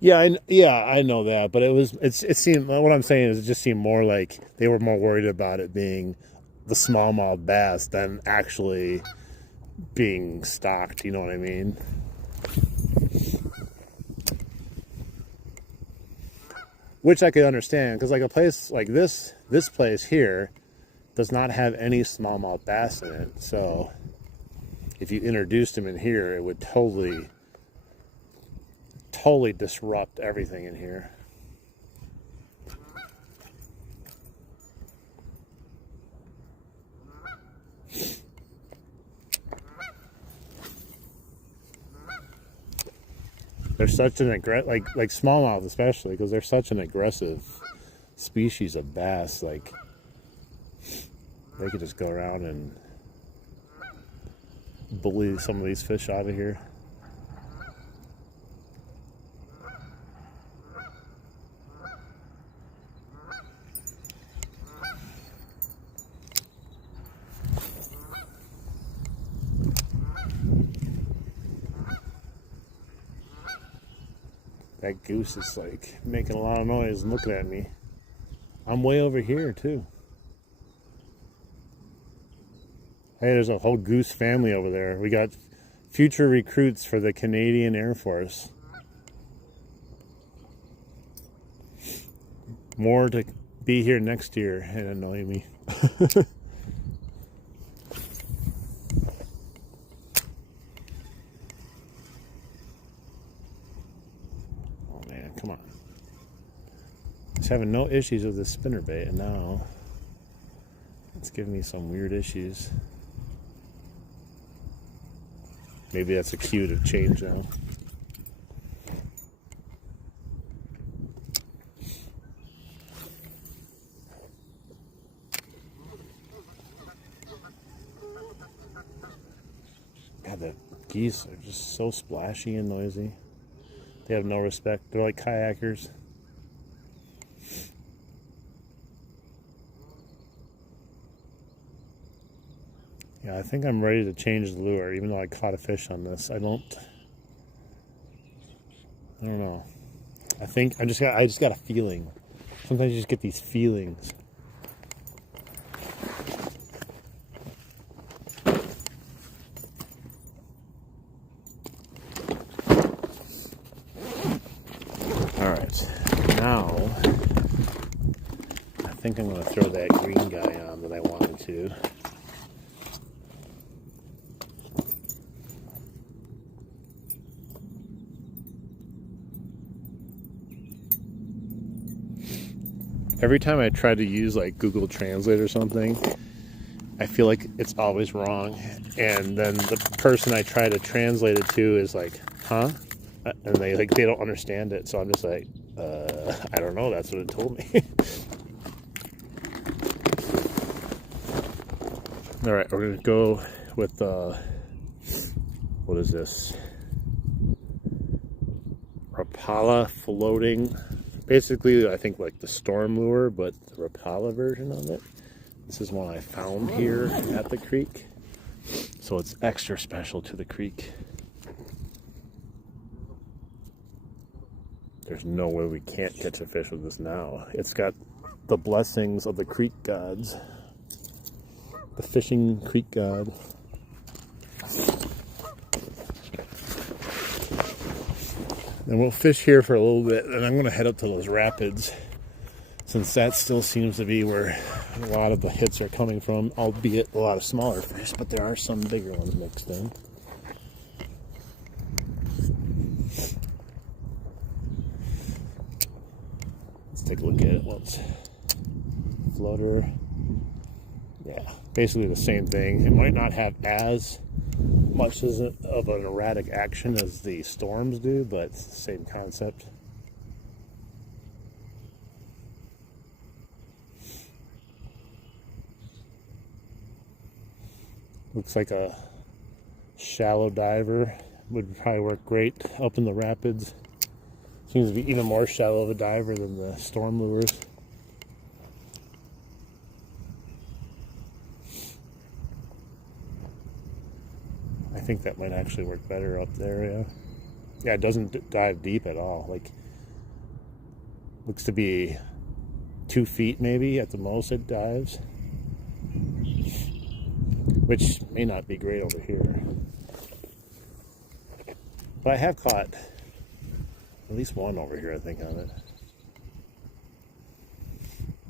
Yeah, I know that, but it seemed, what I'm saying is it just seemed more like they were more worried about it being the smallmouth bass than actually being stocked, you know what I mean? which I could understand, because like a place like this place here does not have any smallmouth bass in it. So if you introduced them in here, it would totally disrupt everything in here. They're such an like smallmouth especially, because they're such an aggressive species of bass. Like they could just go around and bully some of these fish out of here. That goose is like making a lot of noise and looking at me. I'm way over here too. Hey, there's a whole goose family over there. We got future recruits for the Canadian Air Force. More to be here next year and annoy me. Come on. Just having no issues with this spinnerbait, and now it's giving me some weird issues. Maybe that's a cue to change now. God, the geese are just so splashy and noisy. They have no respect. They're like kayakers. Yeah, I think I'm ready to change the lure, even though I caught a fish on this. I don't know. I think I just got a feeling. Sometimes you just get these feelings. Now, I think I'm going to throw that green guy on that I wanted to. Every time I try to use like Google Translate or something, I feel like it's always wrong. And then the person I try to translate it to is like, huh? And they don't understand it. So I'm just like, I don't know, that's what it told me. All right, we're gonna go with what is this? Rapala floating. Basically, I think like the storm lure, but the Rapala version of it. This is one I found here at the creek, so it's extra special to the creek. There's no way we can't catch a fish with this now. It's got the blessings of the creek gods. The fishing creek god. And we'll fish here for a little bit, and I'm going to head up to those rapids, since that still seems to be where a lot of the hits are coming from, albeit a lot of smaller fish, but there are some bigger ones mixed in. Take a look at it once. Floater. Yeah, basically the same thing. It might not have as much of an erratic action as the storms do, but it's the same concept. Looks like a shallow diver would probably work great up in the rapids. Seems to be even more shallow of a diver than the storm lures. I think that might actually work better up there, yeah. Yeah, it doesn't dive deep at all. Like, looks to be 2 feet maybe at the most it dives. Which may not be great over here. But I have caught at least one over here, I think, on it.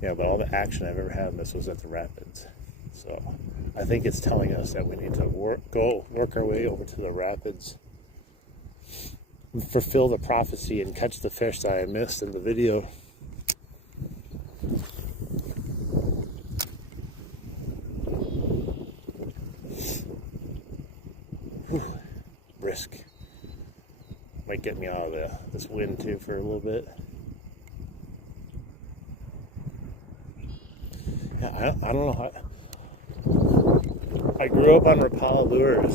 Yeah, but all the action I've ever had in this was at the rapids. So I think it's telling us that we need to work our way over to the rapids, fulfill the prophecy, and catch the fish that I missed in the video. Whew. Brisk. Might get me out of this wind too for a little bit. Yeah, I don't know. I grew up on Rapala lures,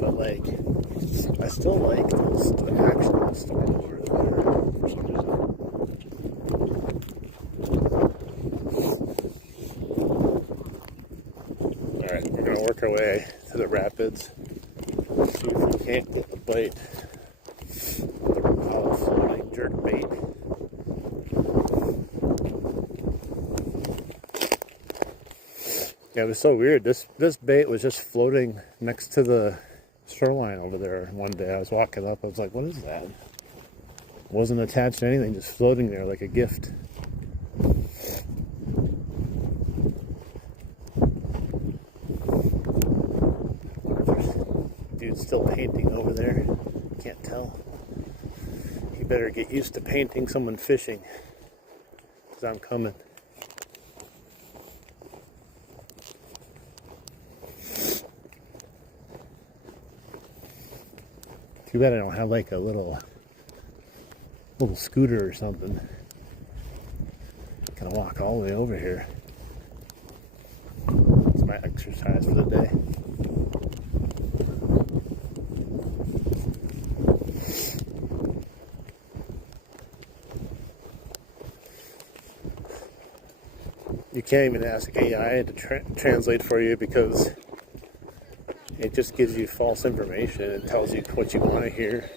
but like I still like the action of the storm lures better for some reason. All right, we're gonna work our way to the rapids. See if we can't get the bite of the Rapala floating jerk bait. Yeah, it was so weird. This bait was just floating next to the shoreline over there one day. I was walking up, I was like, what is that? Wasn't attached to anything, just floating there like a gift. Dude's still painting over there. Can't tell. He better get used to painting someone fishing, because I'm coming. Too bad I don't have like a little scooter or something. Gotta walk all the way over here. It's my exercise for the day. You can't even ask AI to translate for you because it just gives you false information. It tells you what you want to hear.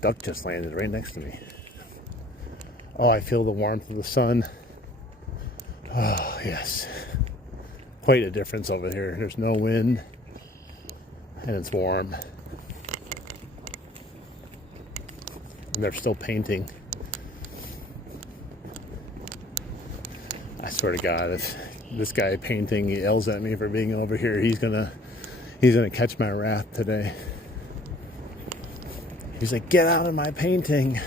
Duck just landed right next to me. Oh, I feel the warmth of the sun. Oh, yes. Quite a difference over here. There's no wind, and it's warm. And they're still painting. I swear to God, if this guy painting yells at me for being over here, he's gonna catch my wrath today. He's like, get out of my painting.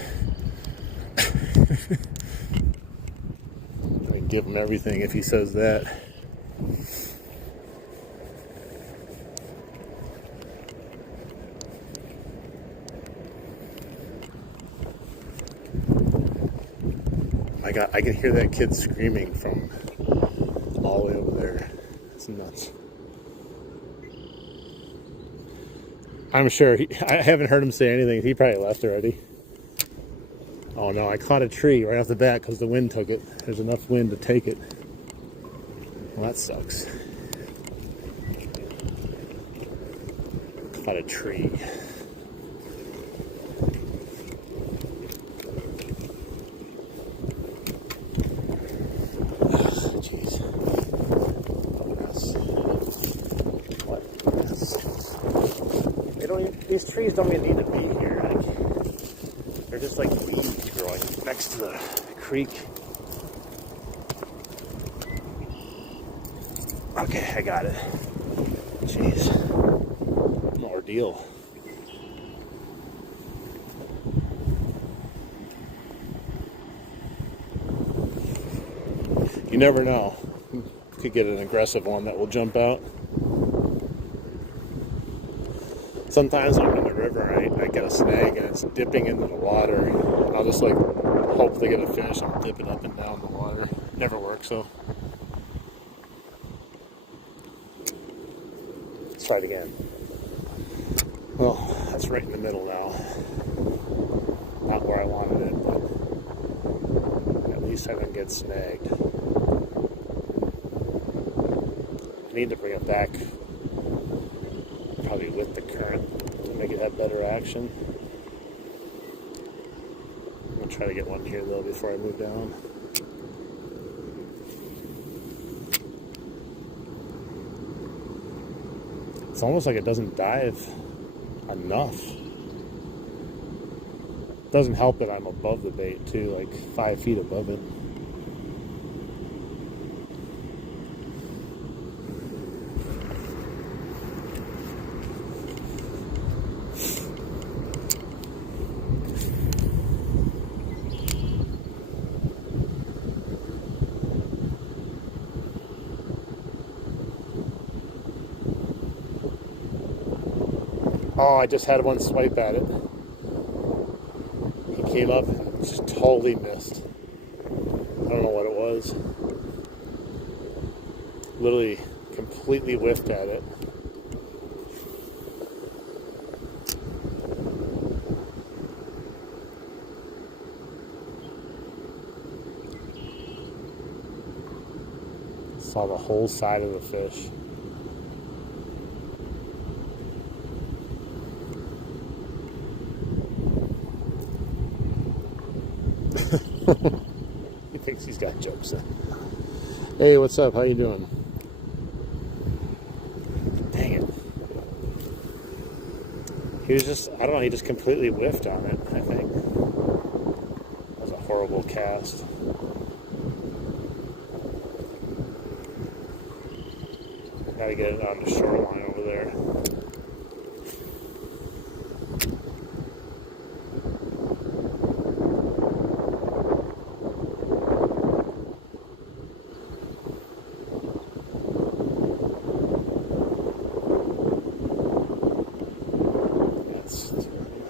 I'm gonna give him everything if he says that. My God, I can hear that kid screaming from all the way over there. It's nuts. I'm sure I haven't heard him say anything. He probably left already. Oh no, I caught a tree right off the bat because the wind took it. There's enough wind to take it. Well, that sucks. Caught a tree. Jeez. These trees don't even need to be here. They're just like weeds growing next to the creek. Okay, I got it. Jeez. An ordeal. You never know. You could get an aggressive one that will jump out. Sometimes I'm in the river, I get a snag and it's dipping into the water. I'll just like hope to get a fish. I'll dip it up and down the water. Never works though. Let's try it again. Well, that's right in the middle now. Not where I wanted it, but at least I didn't get snagged. I need to bring it back probably with the current to make it have better action. gonna try to get one here though before I move down. It's almost like it doesn't dive enough. Doesn't help that I'm above the bait too, like 5 feet above it. Oh, I just had one swipe at it. He came up and just totally missed. I don't know what it was. Literally completely whiffed at it. Saw the whole side of the fish. He thinks he's got jokes. Hey, what's up? How you doing? Dang it. He was just, I don't know, he just completely whiffed on it, I think. That was a horrible cast. Gotta get it on the shoreline over there.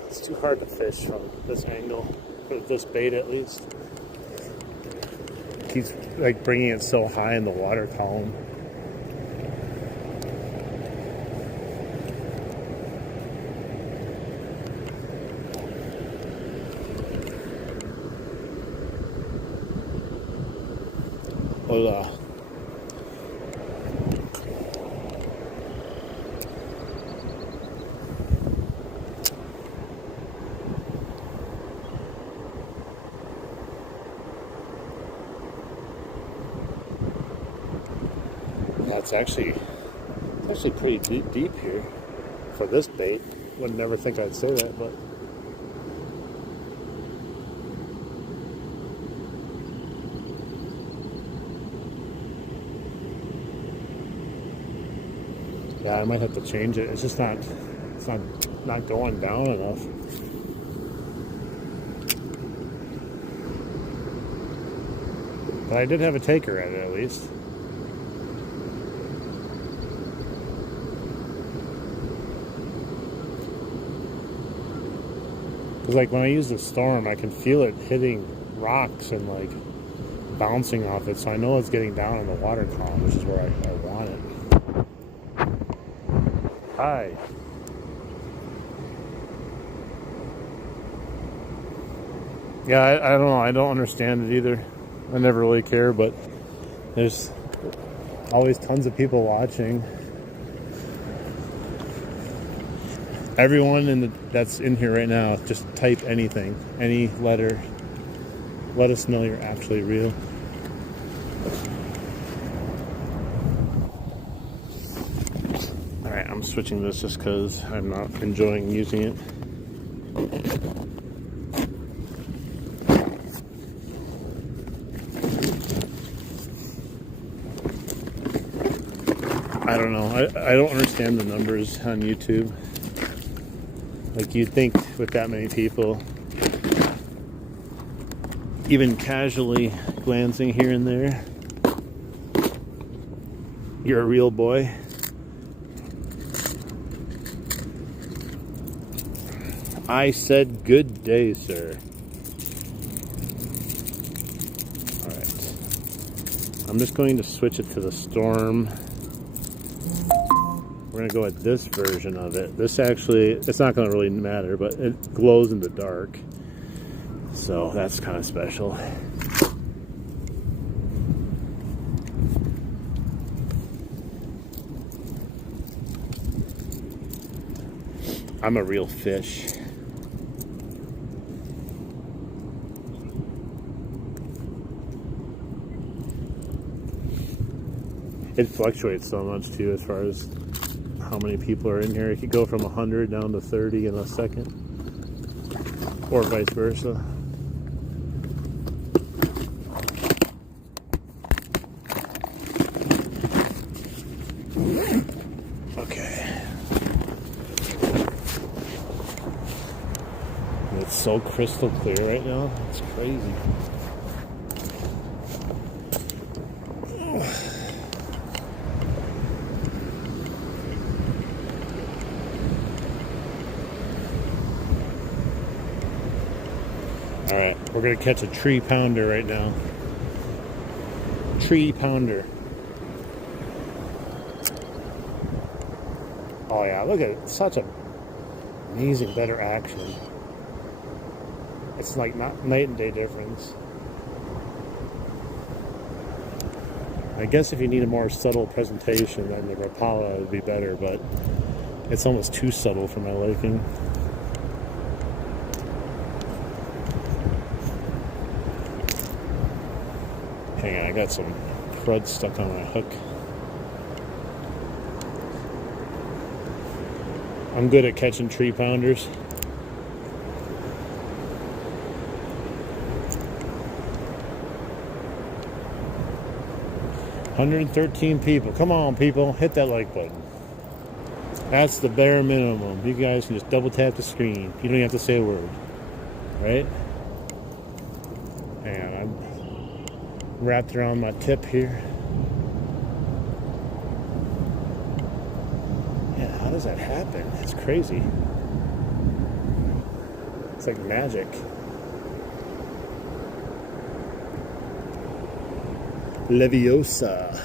It's too hard to fish from this angle, with this bait at least. It keeps like bringing it so high in the water column. Hola. It's actually pretty deep here for this bait. Would never think I'd say that, but yeah, I might have to change it. It's just not going down enough. But I did have a taker at it at least. Because like when I use the storm, I can feel it hitting rocks and like bouncing off it, so I know it's getting down in the water column, which is where I want it. Hi. Yeah, I don't know. I don't understand it either. I never really care, but there's always tons of people watching. Everyone that's in here right now, just type anything, any letter. Let us know you're actually real. Alright, I'm switching this just because I'm not enjoying using it. I don't know. I don't understand the numbers on YouTube. Like, you'd think with that many people, even casually glancing here and there, you're a real boy. I said good day, sir. Alright. I'm just going to switch it to the storm. We're going to go with this version of it. This actually, it's not going to really matter, but it glows in the dark. So that's kind of special. I'm a real fish. It fluctuates so much too as far as how many people are in here. It could go from 100 down to 30 in a second, or vice versa. Okay. It's so crystal clear right now. It's crazy. All right, we're gonna catch a tree pounder right now. Tree pounder. Oh yeah, look at it. Such a amazing, better action. It's like not night and day difference. I guess if you need a more subtle presentation, then the Rapala would be better, but it's almost too subtle for my liking. Hang on, I got some crud stuck on my hook. I'm good at catching tree pounders. $113 people. Come on, people. Hit that like button. That's the bare minimum. You guys can just double tap the screen. You don't even have to say a word. Right? Hang on. I'm wrapped around my tip here. Yeah, how does that happen? It's crazy. It's like magic. Leviosa.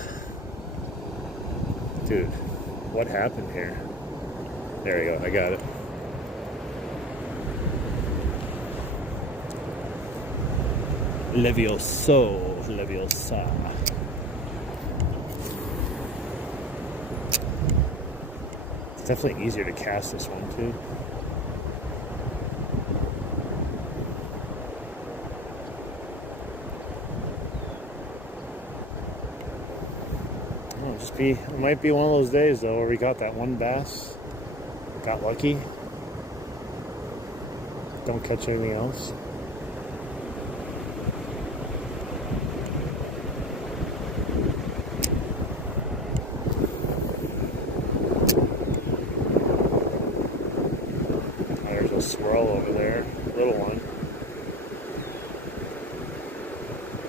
Dude, what happened here? There we go, I got it. Leviosa. It's definitely easier to cast this one too. It might be one of those days though where we got that one bass, got lucky, don't catch anything else. There's a swirl over there, little one.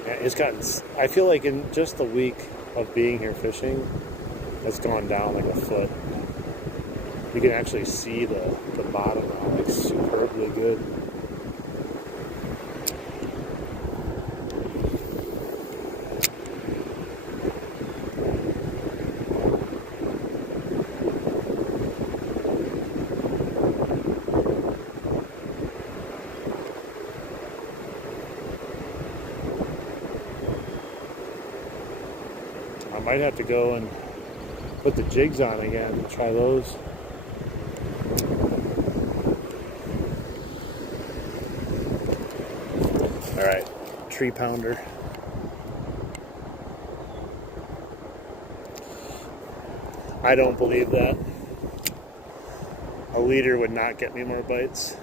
Yeah, it's gotten, I feel like in just a week of being here fishing, it's gone down like a foot. You can actually see the bottom now, like superbly good. I might have to go and put the jigs on again and try those. All right, tree pounder. I don't believe that. A leader would not get me more bites.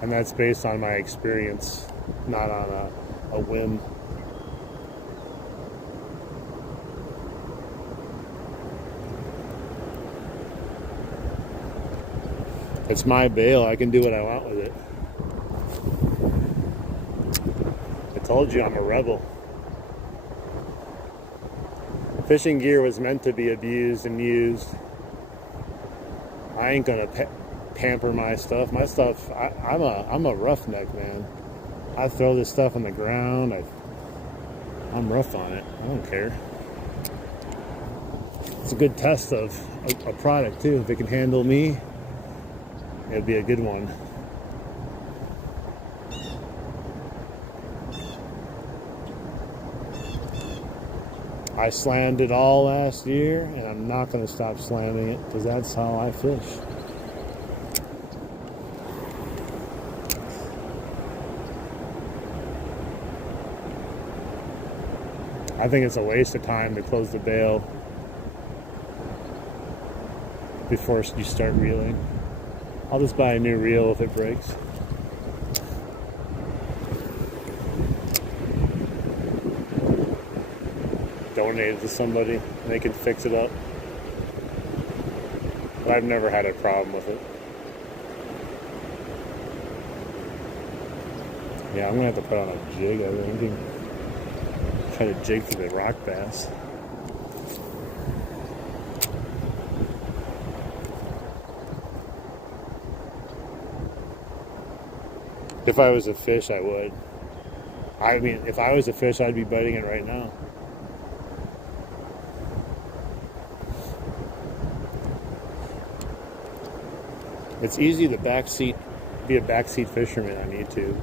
And that's based on my experience, not on a whim. It's my bail. I can do what I want with it. I told you I'm a rebel. Fishing gear was meant to be abused and used. I ain't gonna pamper my stuff. My stuff, I'm a roughneck, man. I throw this stuff on the ground. I'm rough on it. I don't care. It's a good test of a product too. If it can handle me, it'd be a good one. I slammed it all last year, and I'm not going to stop slamming it because that's how I fish. I think it's a waste of time to close the bail before you start reeling. I'll just buy a new reel if it breaks. Donate it to somebody and they can fix it up. But I've never had a problem with it. Yeah, I'm gonna have to put on a jig, I think, and try to jig for the rock bass. If I was a fish, I would. I mean, if I was a fish, I'd be biting it right now. It's easy to be a backseat fisherman on YouTube.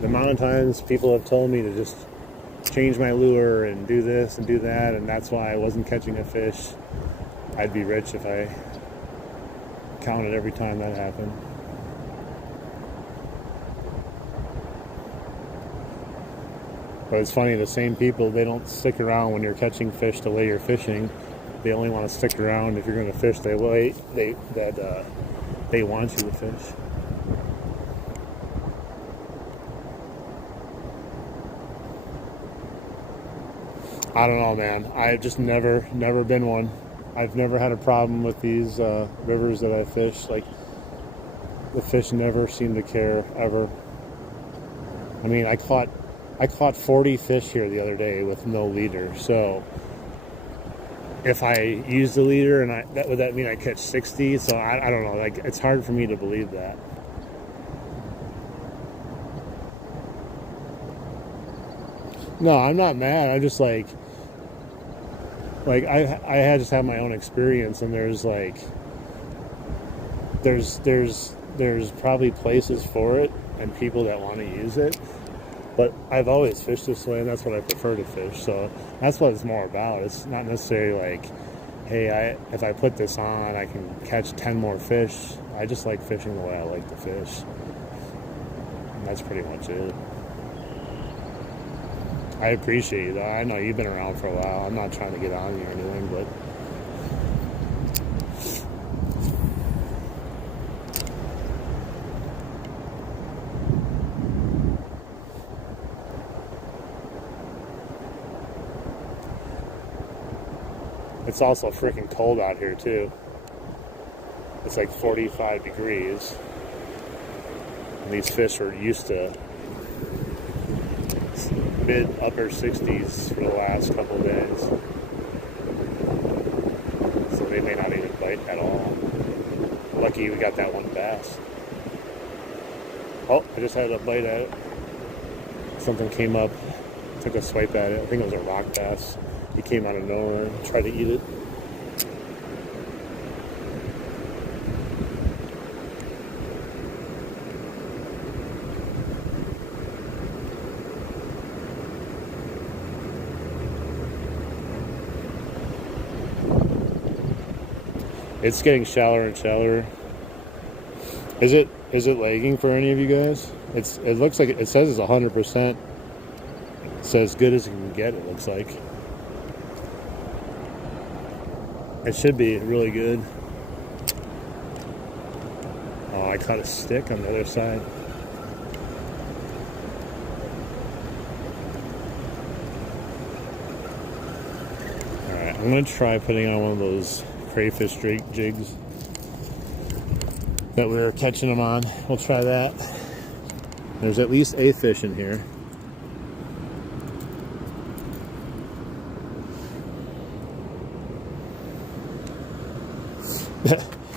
The amount of times people have told me to just change my lure and do this and do that, and that's why I wasn't catching a fish. I'd be rich if I counted every time that happened. But it's funny, the same people, they don't stick around when you're catching fish to lay your fishing. They only want to stick around if you're going to fish. They want you to fish. I don't know, man. I've just never been one. I've never had a problem with these rivers that I fish. Like, the fish never seem to care, ever. I mean, I caught 40 fish here the other day with no leader. So if I use the leader, and would that mean I catch 60? So I don't know. Like, it's hard for me to believe that. No, I'm not mad. I'm just like I had just had my own experience, and there's probably places for it and people that want to use it. But I've always fished this way, and that's what I prefer to fish. So that's what it's more about. It's not necessarily like, hey, if I put this on, I can catch 10 more fish. I just like fishing the way I like to fish. And that's pretty much it. I appreciate you, though. I know you've been around for a while. I'm not trying to get on you or anything, but it's also freaking cold out here, too. It's like 45 degrees. And these fish are used to mid-upper 60s for the last couple of days. So they may not even bite at all. Lucky we got that one bass. Oh, I just had a bite at it. Something came up, took a swipe at it. I think it was a rock bass. He came out of nowhere and tried to eat it. It's getting shallower and shallower. Is it lagging for any of you guys? It looks like it says it's 100%. So as good as it can get, it looks like. It should be really good. Oh, I caught a stick on the other side. Alright, I'm going to try putting on one of those crayfish jigs that we were catching them on. We'll try that. There's at least a fish in here.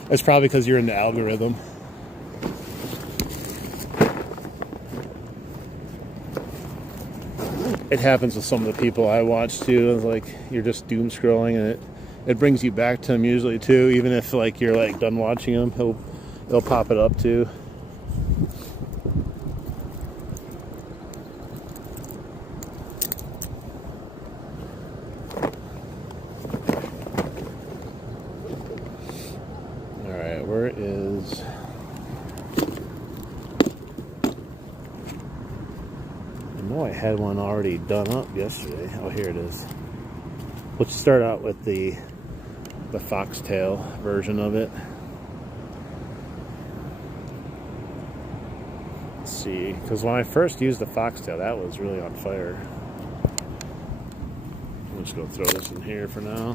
That's probably because you're in the algorithm. It happens with some of the people I watch too. It's like you're just doom scrolling, and it brings you back to him usually too. Even if like you're like done watching him, they'll pop it up too. All right, where is? I know I had one already done up yesterday. Oh, here it is. Let's start out with the foxtail version of it. Let's see, because when I first used the foxtail, that was really on fire. I'm just going to throw this in here for now.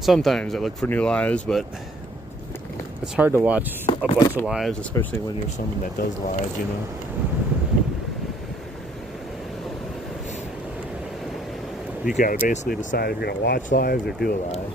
Sometimes I look for new lives, but it's hard to watch a bunch of lives, especially when you're someone that does lives, you know. You gotta basically decide if you're gonna watch lives or do a live.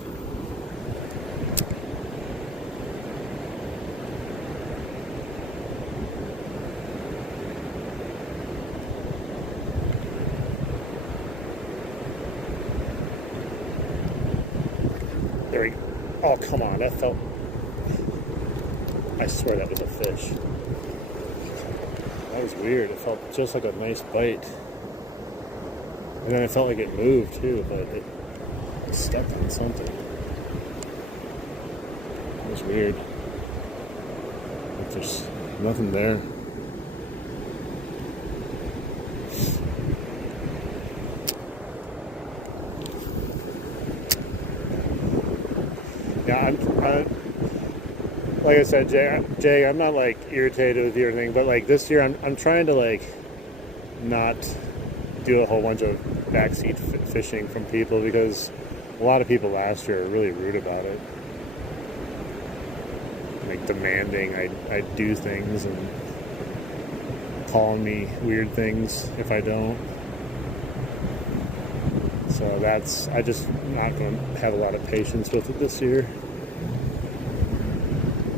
There we go. Oh, come on, that felt... I swear that was a fish. That was weird. It felt just like a nice bite. And then it felt like it moved too, but it stepped on something. It was weird. Like there's nothing there. Yeah, like I said, Jay, I'm not like irritated with you or anything, but like this year, I'm trying to like not do a whole bunch of backseat fishing from people, because a lot of people last year are really rude about it, like demanding I do things and calling me weird things if I don't. So I just not going to have a lot of patience with it this year.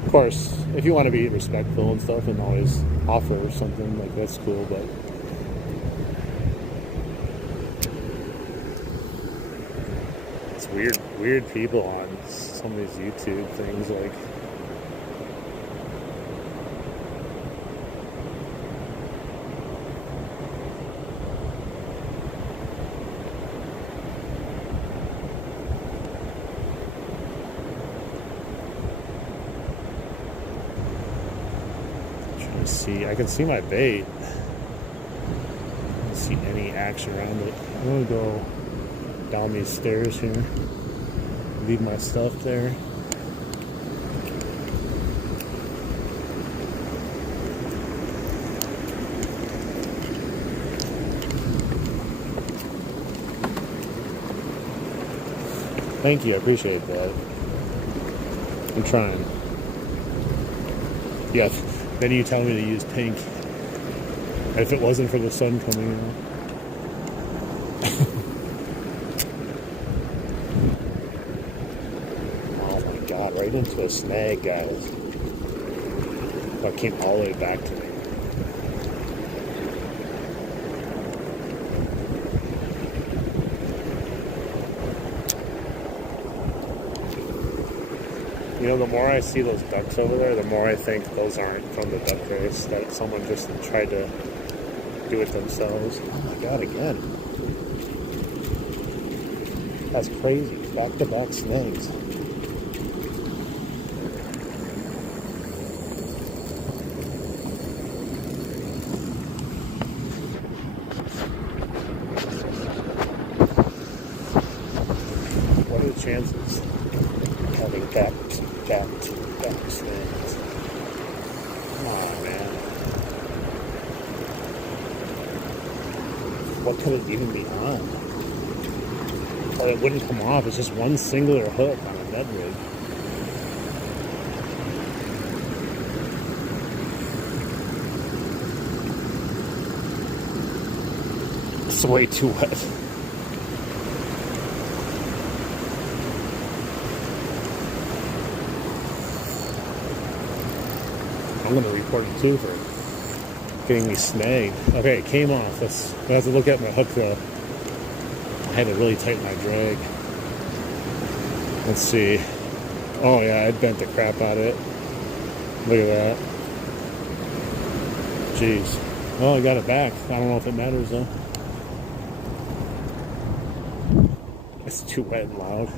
Of course, if you want to be respectful and stuff and always offer something, like that's cool, but it's weird people on some of these YouTube things, like see, I can see my bait. I don't see any action around it. I'm gonna go down these stairs here, leave my stuff there. Thank you, I appreciate that. I'm trying. Yeah. Then you tell me to use pink. If it wasn't for the sun coming out. Oh my god, right into a snag, guys. That came all the way back to me. You know, the more I see those ducks over there, the more I think those aren't from the duck race, that someone just tried to do it themselves. Oh my god, again. That's crazy. Back-to-back snags. What are the chances of having back-to-back snags? Come on, man. What could it even be on? Or it wouldn't come off. It's just one singular hook on a Ned rig. It's way too wet. I'm going to report it too for getting me snagged. Okay, it came off. I have to look at my hook though. I had to really tighten my drag. Let's see. Oh yeah, I bent the crap out of it. Look at that. Jeez. Well, I got it back. I don't know if it matters though. It's too wet and loud.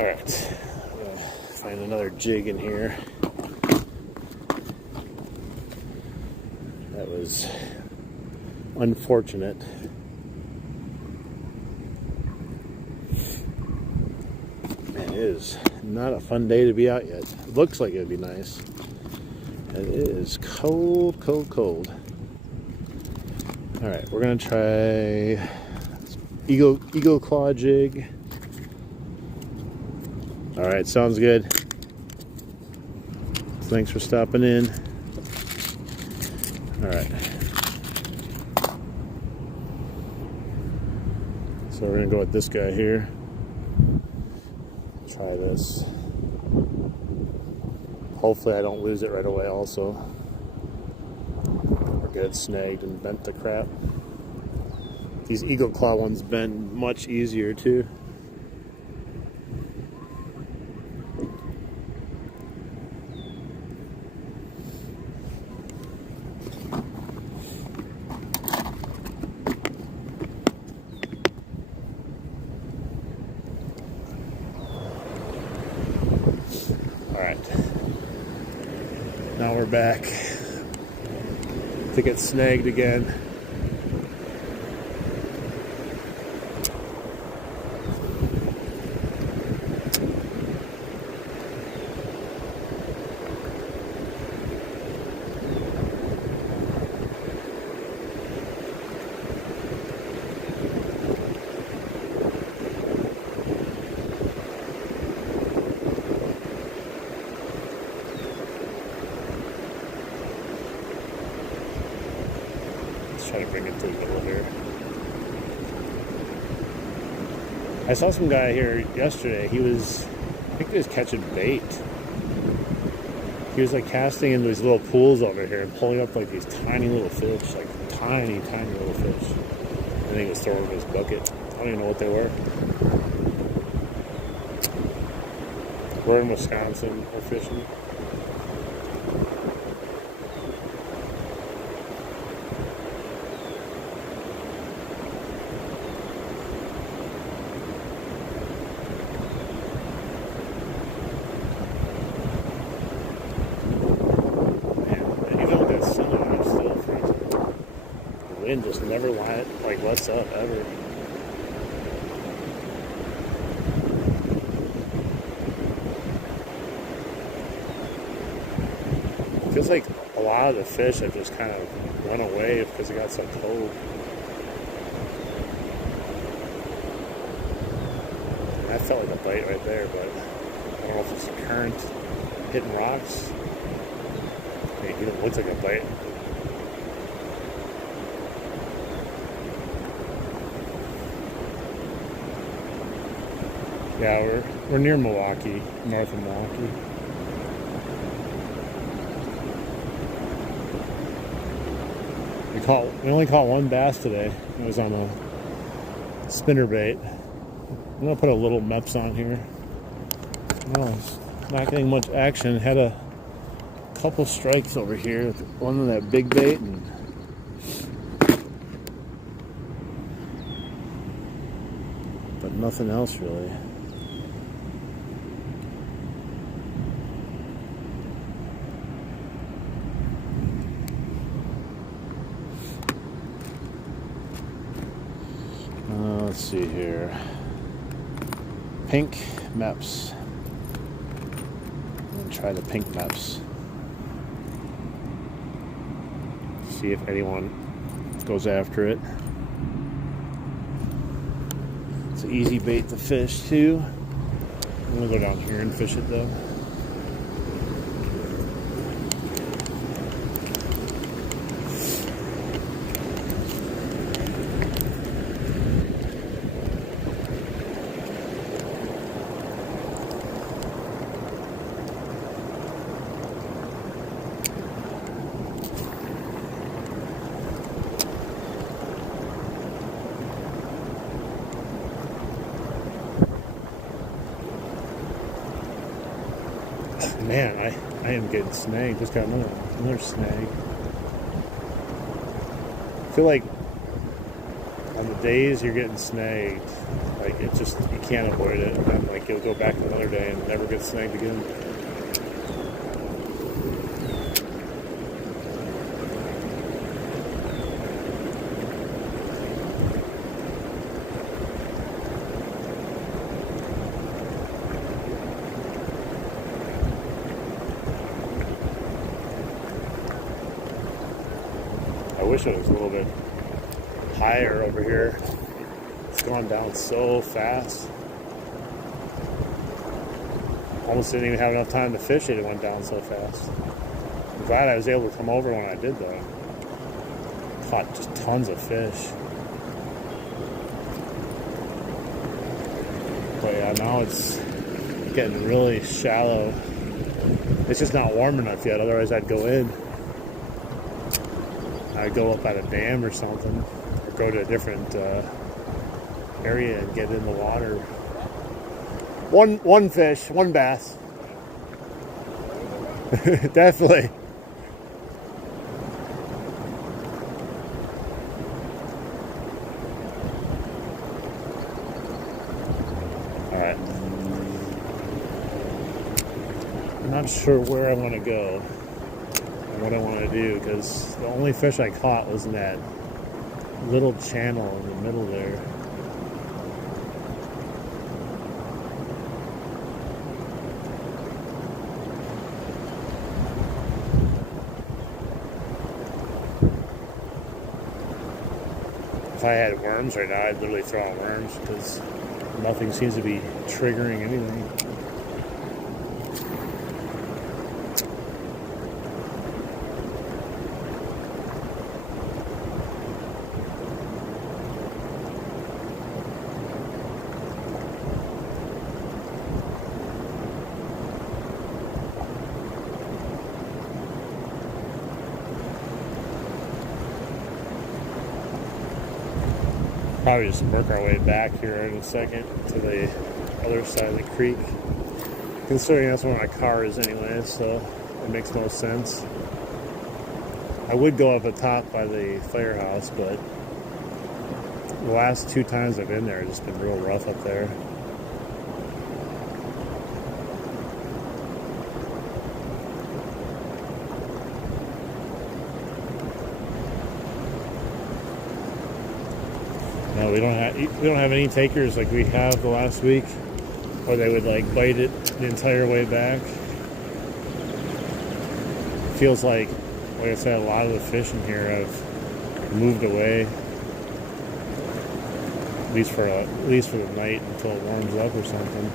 Alright, find another jig in here. That was unfortunate. Man, it is not a fun day to be out yet. It looks like it'd be nice. And it is cold, cold, cold. Alright, we're gonna try Eagle Claw jig. Alright, sounds good. Thanks for stopping in. Alright. So we're gonna go with this guy here. Try this. Hopefully I don't lose it right away also. We're good, snagged and bent the crap. These Eagle Claw ones bend much easier too. Alright. Now we're back to get snagged again. Try to bring it to the middle here. I saw some guy here yesterday. I think he was catching bait. He was like casting into these little pools over here and pulling up like these tiny little fish, like tiny, tiny little fish. I think he was throwing in his bucket. I don't even know what they were. We're in Wisconsin. We're fishing. Wind just never lets up ever. Feels like a lot of the fish have just kind of run away because it got so cold. And that felt like a bite right there, but I don't know if it's the current hitting rocks. It looks like a bite. Yeah, we're near Milwaukee, north of Milwaukee. We only caught one bass today. It was on a spinnerbait. I'm gonna put a little Meps on here. No, it's not getting much action. Had a couple strikes over here. One of that big bait but nothing else really. Let's see here. Pink Meps. I'm gonna try the pink Meps. See if anyone goes after it. It's an easy bait to fish too. I'm gonna go down here and fish it though. Man, I am getting snagged. Just got another snag. I feel like On the days you're getting snagged, like it just, you can't avoid it. And then like you'll go back another day and never get snagged again. I wish it was a little bit higher over here. It's gone down so fast. Almost didn't even have enough time to fish it. It went down so fast. I'm glad I was able to come over when I did though. Caught just tons of fish. But yeah, now it's getting really shallow. It's just not warm enough yet, otherwise I'd go in. I'd go up at a dam or something, or go to a different area and get in the water. One fish, one bass. Definitely. All right. I'm not sure where I want to go. What I want to do, because the only fish I caught was in that little channel in the middle there. If I had worms right now, I'd literally throw out worms because nothing seems to be triggering anything. Probably just work our way back here in a second to the other side of the creek. Considering that's where my car is anyway, so it makes most sense. I would go up the top by the firehouse, but the last 2 times I've been there, it's just been real rough up there. No, we don't have any takers like we have the last week, or they would like bite it the entire way back. Feels like I said, a lot of the fish in here have moved away, at least for the night until it warms up or something.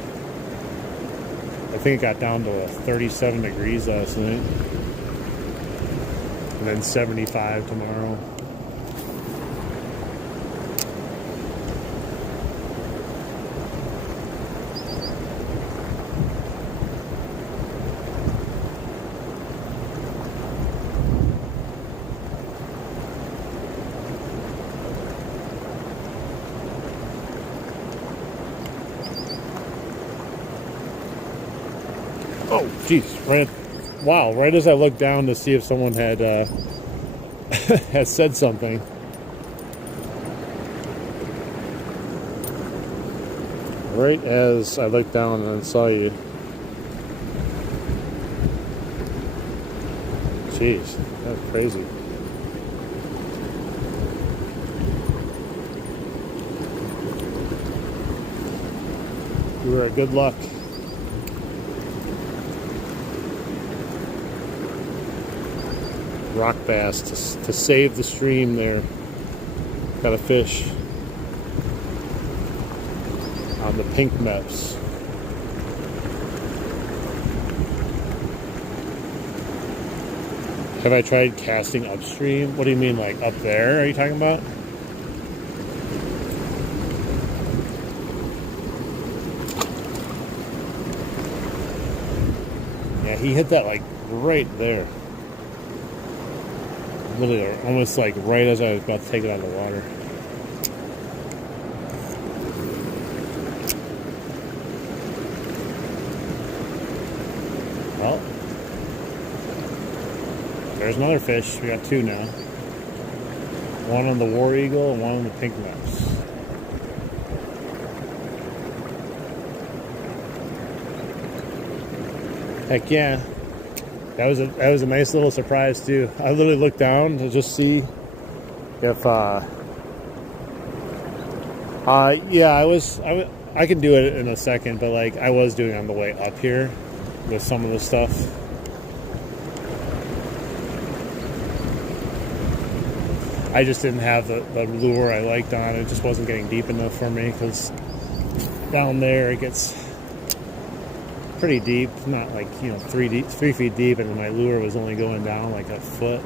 I think it got down to 37 degrees last night, and then 75 tomorrow. Oh, geez, right as I looked down to see if someone had had said something. Right as I looked down and saw you. Jeez, that's crazy. You were a good luck. Rock bass to save the stream there. Got a fish on the pink meps. Have I tried casting upstream? What do you mean, like up there? Are you talking about? Yeah, he hit that like right there. Literally, almost like right as I was about to take it out of the water. Well, there's another fish. We got 2 now. One on the War Eagle and one on the Pink Mouse. Heck yeah. That was a nice little surprise too. I literally looked down to just see if I can do it in a second, but like I was doing it on the way up here with some of the stuff. I just didn't have the lure I liked on it. It just wasn't getting deep enough for me because down there it gets pretty deep, not like 3 feet deep, and my lure was only going down like a foot.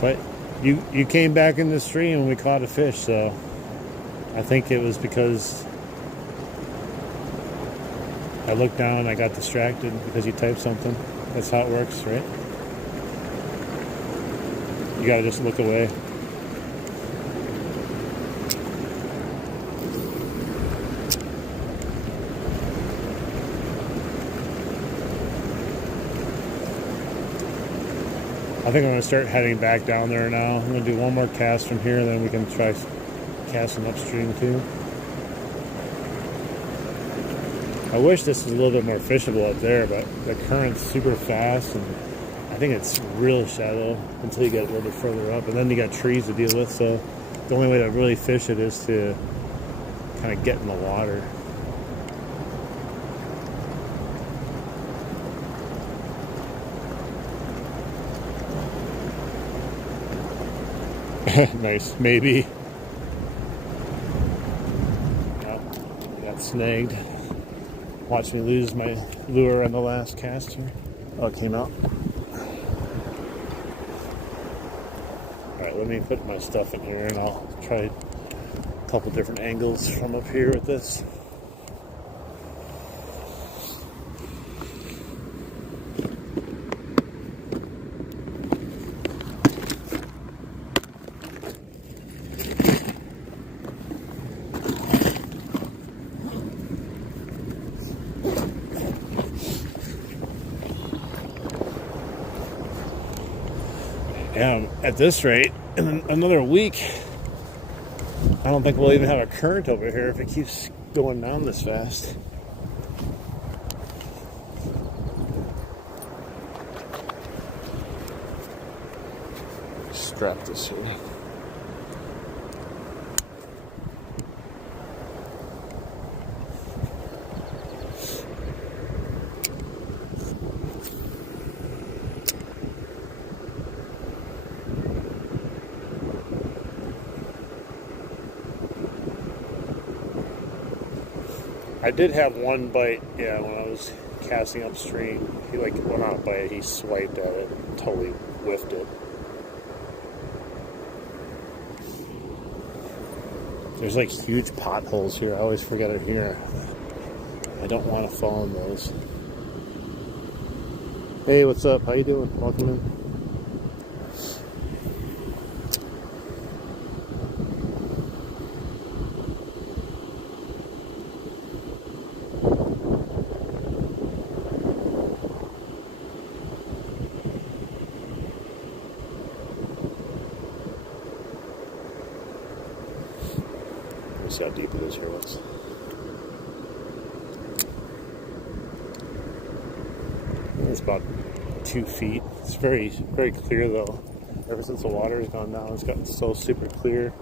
But you came back in the stream and we caught a fish, so I think it was because I looked down, I got distracted because you typed something. That's how it works, right? You gotta just look away. I think I'm going to start heading back down there now. I'm going to do one more cast from here, then we can try casting upstream too. I wish this was a little bit more fishable up there, but the current's super fast, and I think it's real shallow until you get a little bit further up, and then you got trees to deal with, so the only way to really fish it is to kind of get in the water. Nice, maybe. Oh, got snagged. Watch me lose my lure on the last cast here. Oh, it came out. Alright, let me put my stuff in here and I'll try a couple different angles from up here with this. Yeah, at this rate, in another week, I don't think we'll even have a current over here if it keeps going down this fast. Strap this here. I did have one bite, yeah, when I was casting upstream. He well, not a bite, he swiped at it and totally whiffed it. There's like huge potholes here. I always forget it here. I don't want to fall in those. Hey, what's up? How you doing? Welcome in. See how deep it is here. It's about 2 feet. It's very, very clear though. Ever since the water has gone down, it's gotten so super clear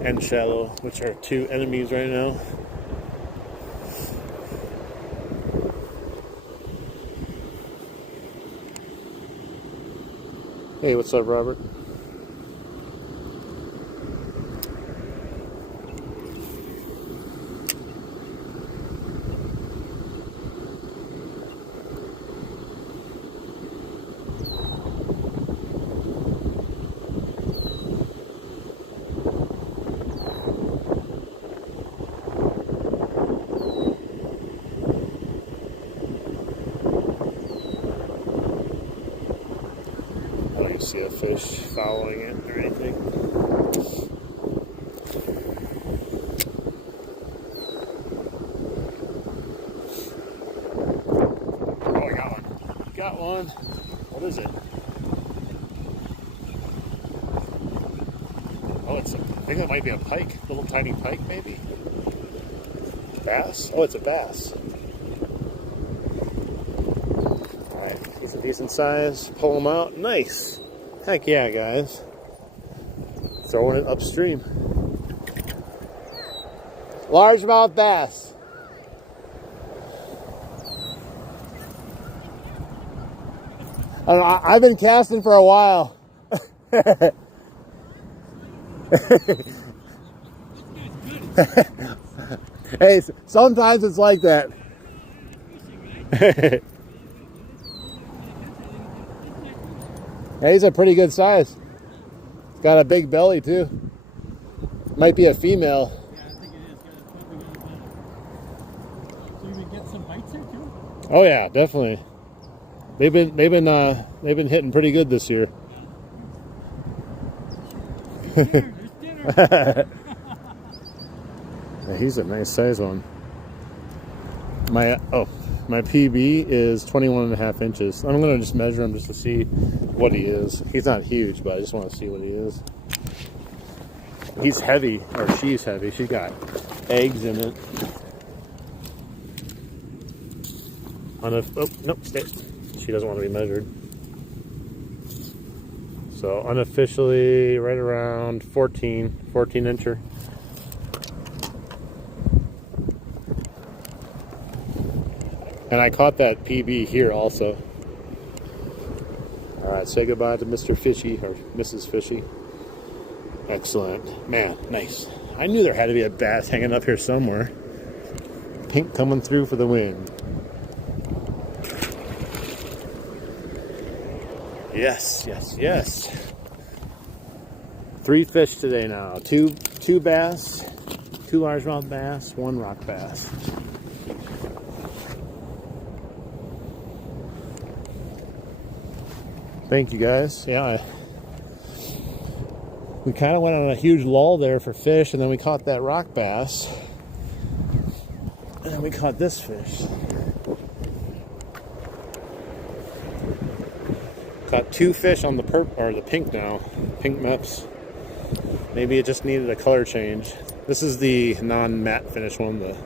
and shallow, which are two enemies right now. Hey, what's up, Robert? See a fish following it or anything. one. What is it? Oh, I think it might be a pike. A little tiny pike, maybe? Bass? Oh, it's a bass. Alright, he's a decent size. Pull him out. Nice. Heck yeah, guys. Throwing it upstream. Largemouth bass. I don't know, I've been casting for a while. Hey, sometimes it's like that. Hey, he's a pretty good size. He's got a big belly too. Might be a female. Yeah, I think it is. So you would get some bites there too? Oh yeah, definitely. They've been hitting pretty good this year. There's dinner. Yeah, he's a nice size one. My PB is 21.5 inches. I'm gonna just measure him just to see what he is. He's not huge, but I just want to see what he is. He's heavy, or she's heavy. She got eggs in it. Oh, nope, stay. She doesn't want to be measured. So unofficially right around 14 incher. And I caught that PB here also. All right, say goodbye to Mr. Fishy, or Mrs. Fishy. Excellent. Man, nice. I knew there had to be a bass hanging up here somewhere. Pink coming through for the win. Yes, yes, yes. 3 fish today now. Two bass, 2 largemouth bass, 1 rock bass. Thank you guys. Yeah, we kind of went on a huge lull there for fish, and then we caught that rock bass, and then we caught this fish. Caught 2 fish on the pink now, pink meps. Maybe it just needed a color change. This is the non-matte finish one, the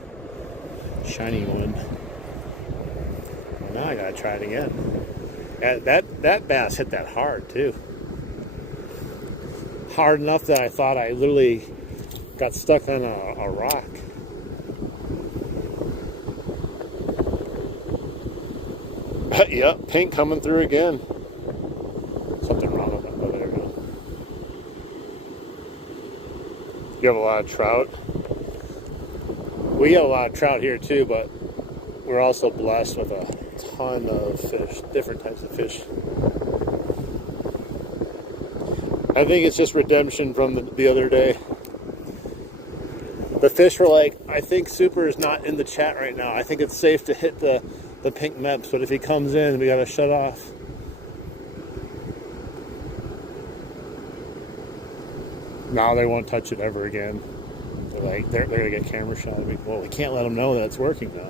shiny one. Well, now I gotta try it again. That bass hit that hard too. Hard enough that I thought I literally got stuck on a rock. Yep, pink coming through again. Something wrong with that. Oh, there we go. You have a lot of trout. We have a lot of trout here too, but we're also blessed with a ton of fish, different types of fish. I think it's just redemption from the other day. The fish were like, I think Super is not in the chat right now. I think it's safe to hit the pink meps, but if he comes in, we gotta shut off. Now they won't touch it ever again. They're like, they're gonna get camera shot. Well, we can't let them know that it's working now.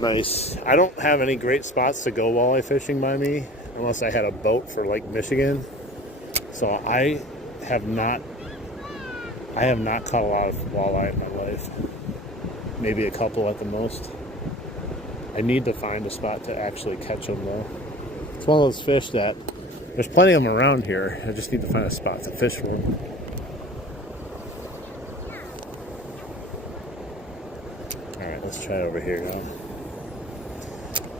Nice. I don't have any great spots to go walleye fishing by me unless I had a boat for Lake Michigan. So I have not caught a lot of walleye in my life. Maybe a couple at the most. I need to find a spot to actually catch them though. It's one of those fish that there's plenty of them around here. I just need to find a spot to fish for them. Alright, let's try it over here now.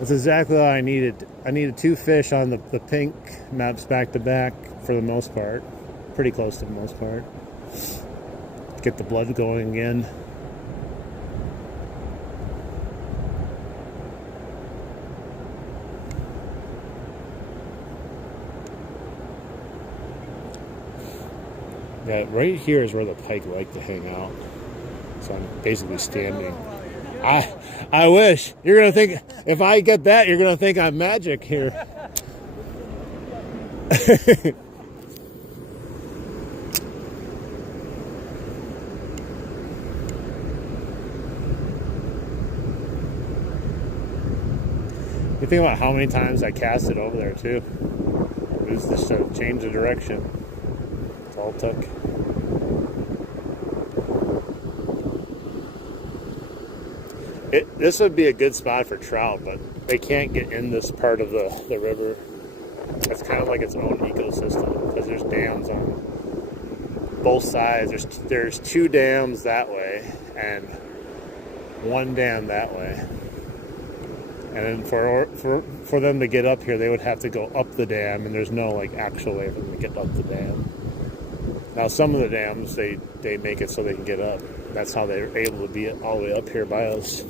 That's exactly what I needed. I needed 2 fish on the pink maps back to back for the most part. Pretty close to the most part. Get the blood going again. Yeah, right here is where the pike like to hang out. So I'm basically standing. I wish. You're gonna think if I get that, you're gonna think I'm magic here. You think about how many times I cast it over there too. It was just to change the direction. That's all it took. This would be a good spot for trout, but they can't get in this part of the river. It's kind of like its own ecosystem because there's dams on both sides. There's 2 dams that way and 1 dam that way. And then for them to get up here, they would have to go up the dam, and there's no like actual way for them to get up the dam. Now some of the dams they make it so they can get up. That's how they're able to be all the way up here by us.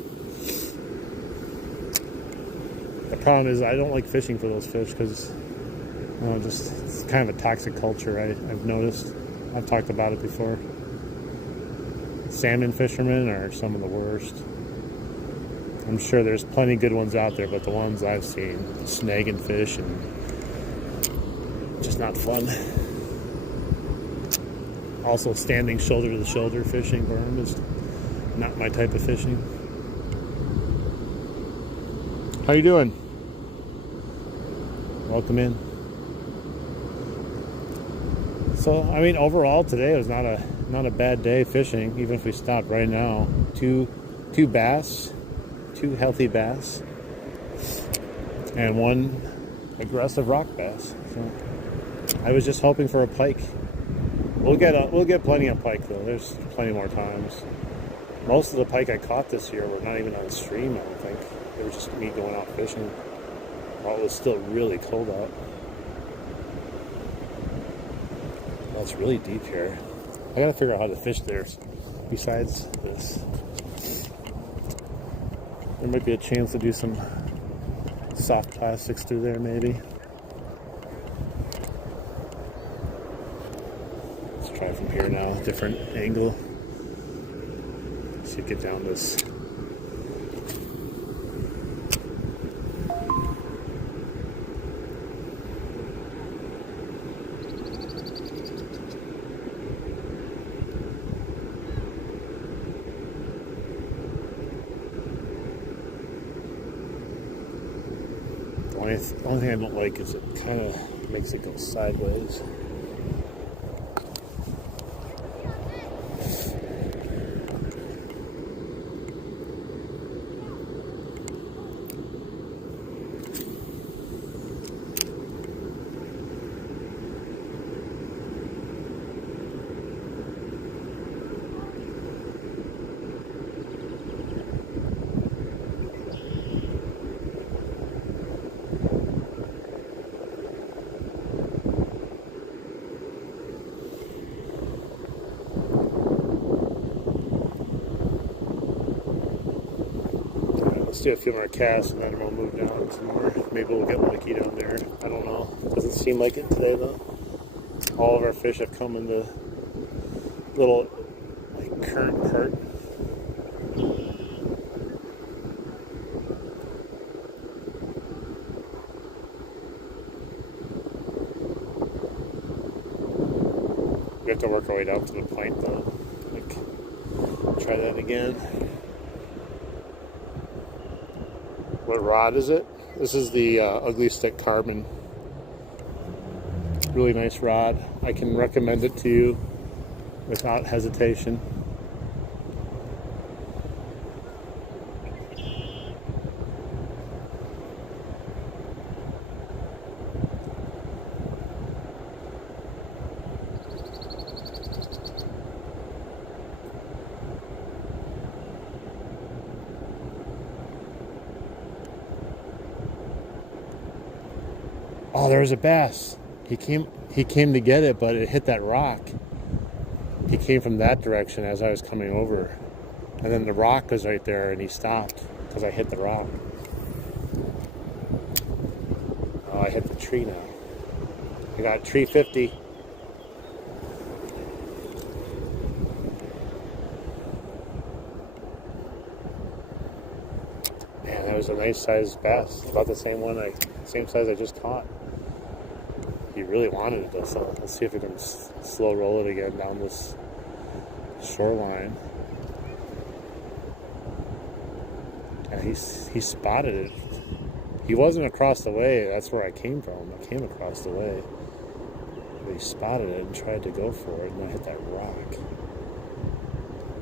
The problem is I don't like fishing for those fish because it's kind of a toxic culture. I've noticed. I've talked about it before. Salmon fishermen are some of the worst. I'm sure there's plenty good ones out there, but the ones I've seen, snagging fish and just not fun. Also, standing shoulder to shoulder fishing for them is not my type of fishing. How you doing? Welcome in. So, I mean, overall today was not a bad day fishing, even if we stopped right now. Two bass, 2 healthy bass, and 1 aggressive rock bass. So I was just hoping for a pike. We'll get plenty of pike though. There's plenty more times. Most of the pike I caught this year were not even on stream. I don't think they were just me going out fishing while it was still really cold out. Well, it's really deep here. I gotta figure out how to fish there besides this. There might be a chance to do some soft plastics through there, maybe. Let's try from here now, different angle. See, get down this. The only thing I don't like is it kind of makes it go sideways. Do a few more casts and then we'll move down some more. Maybe we'll get lucky down there. I don't know. Doesn't seem like it today though. All of our fish have come in the little like current part. We have to work our way down to the point though. Like, try that again. What rod is it? This is the Ugly Stick Carbon. Really nice rod. I can recommend it to you without hesitation. Oh, there was a bass. He came to get it, but it hit that rock. He came from that direction as I was coming over. And then the rock was right there and he stopped because I hit the rock. Oh, I hit the tree now. I got tree 50. Man, that was a nice sized bass. About the same size I just caught. He really wanted it though, so let's see if we can slow roll it again down this shoreline. Yeah, he spotted it. He wasn't across the way. That's where I came from. I came across the way. But he spotted it and tried to go for it, and I hit that rock.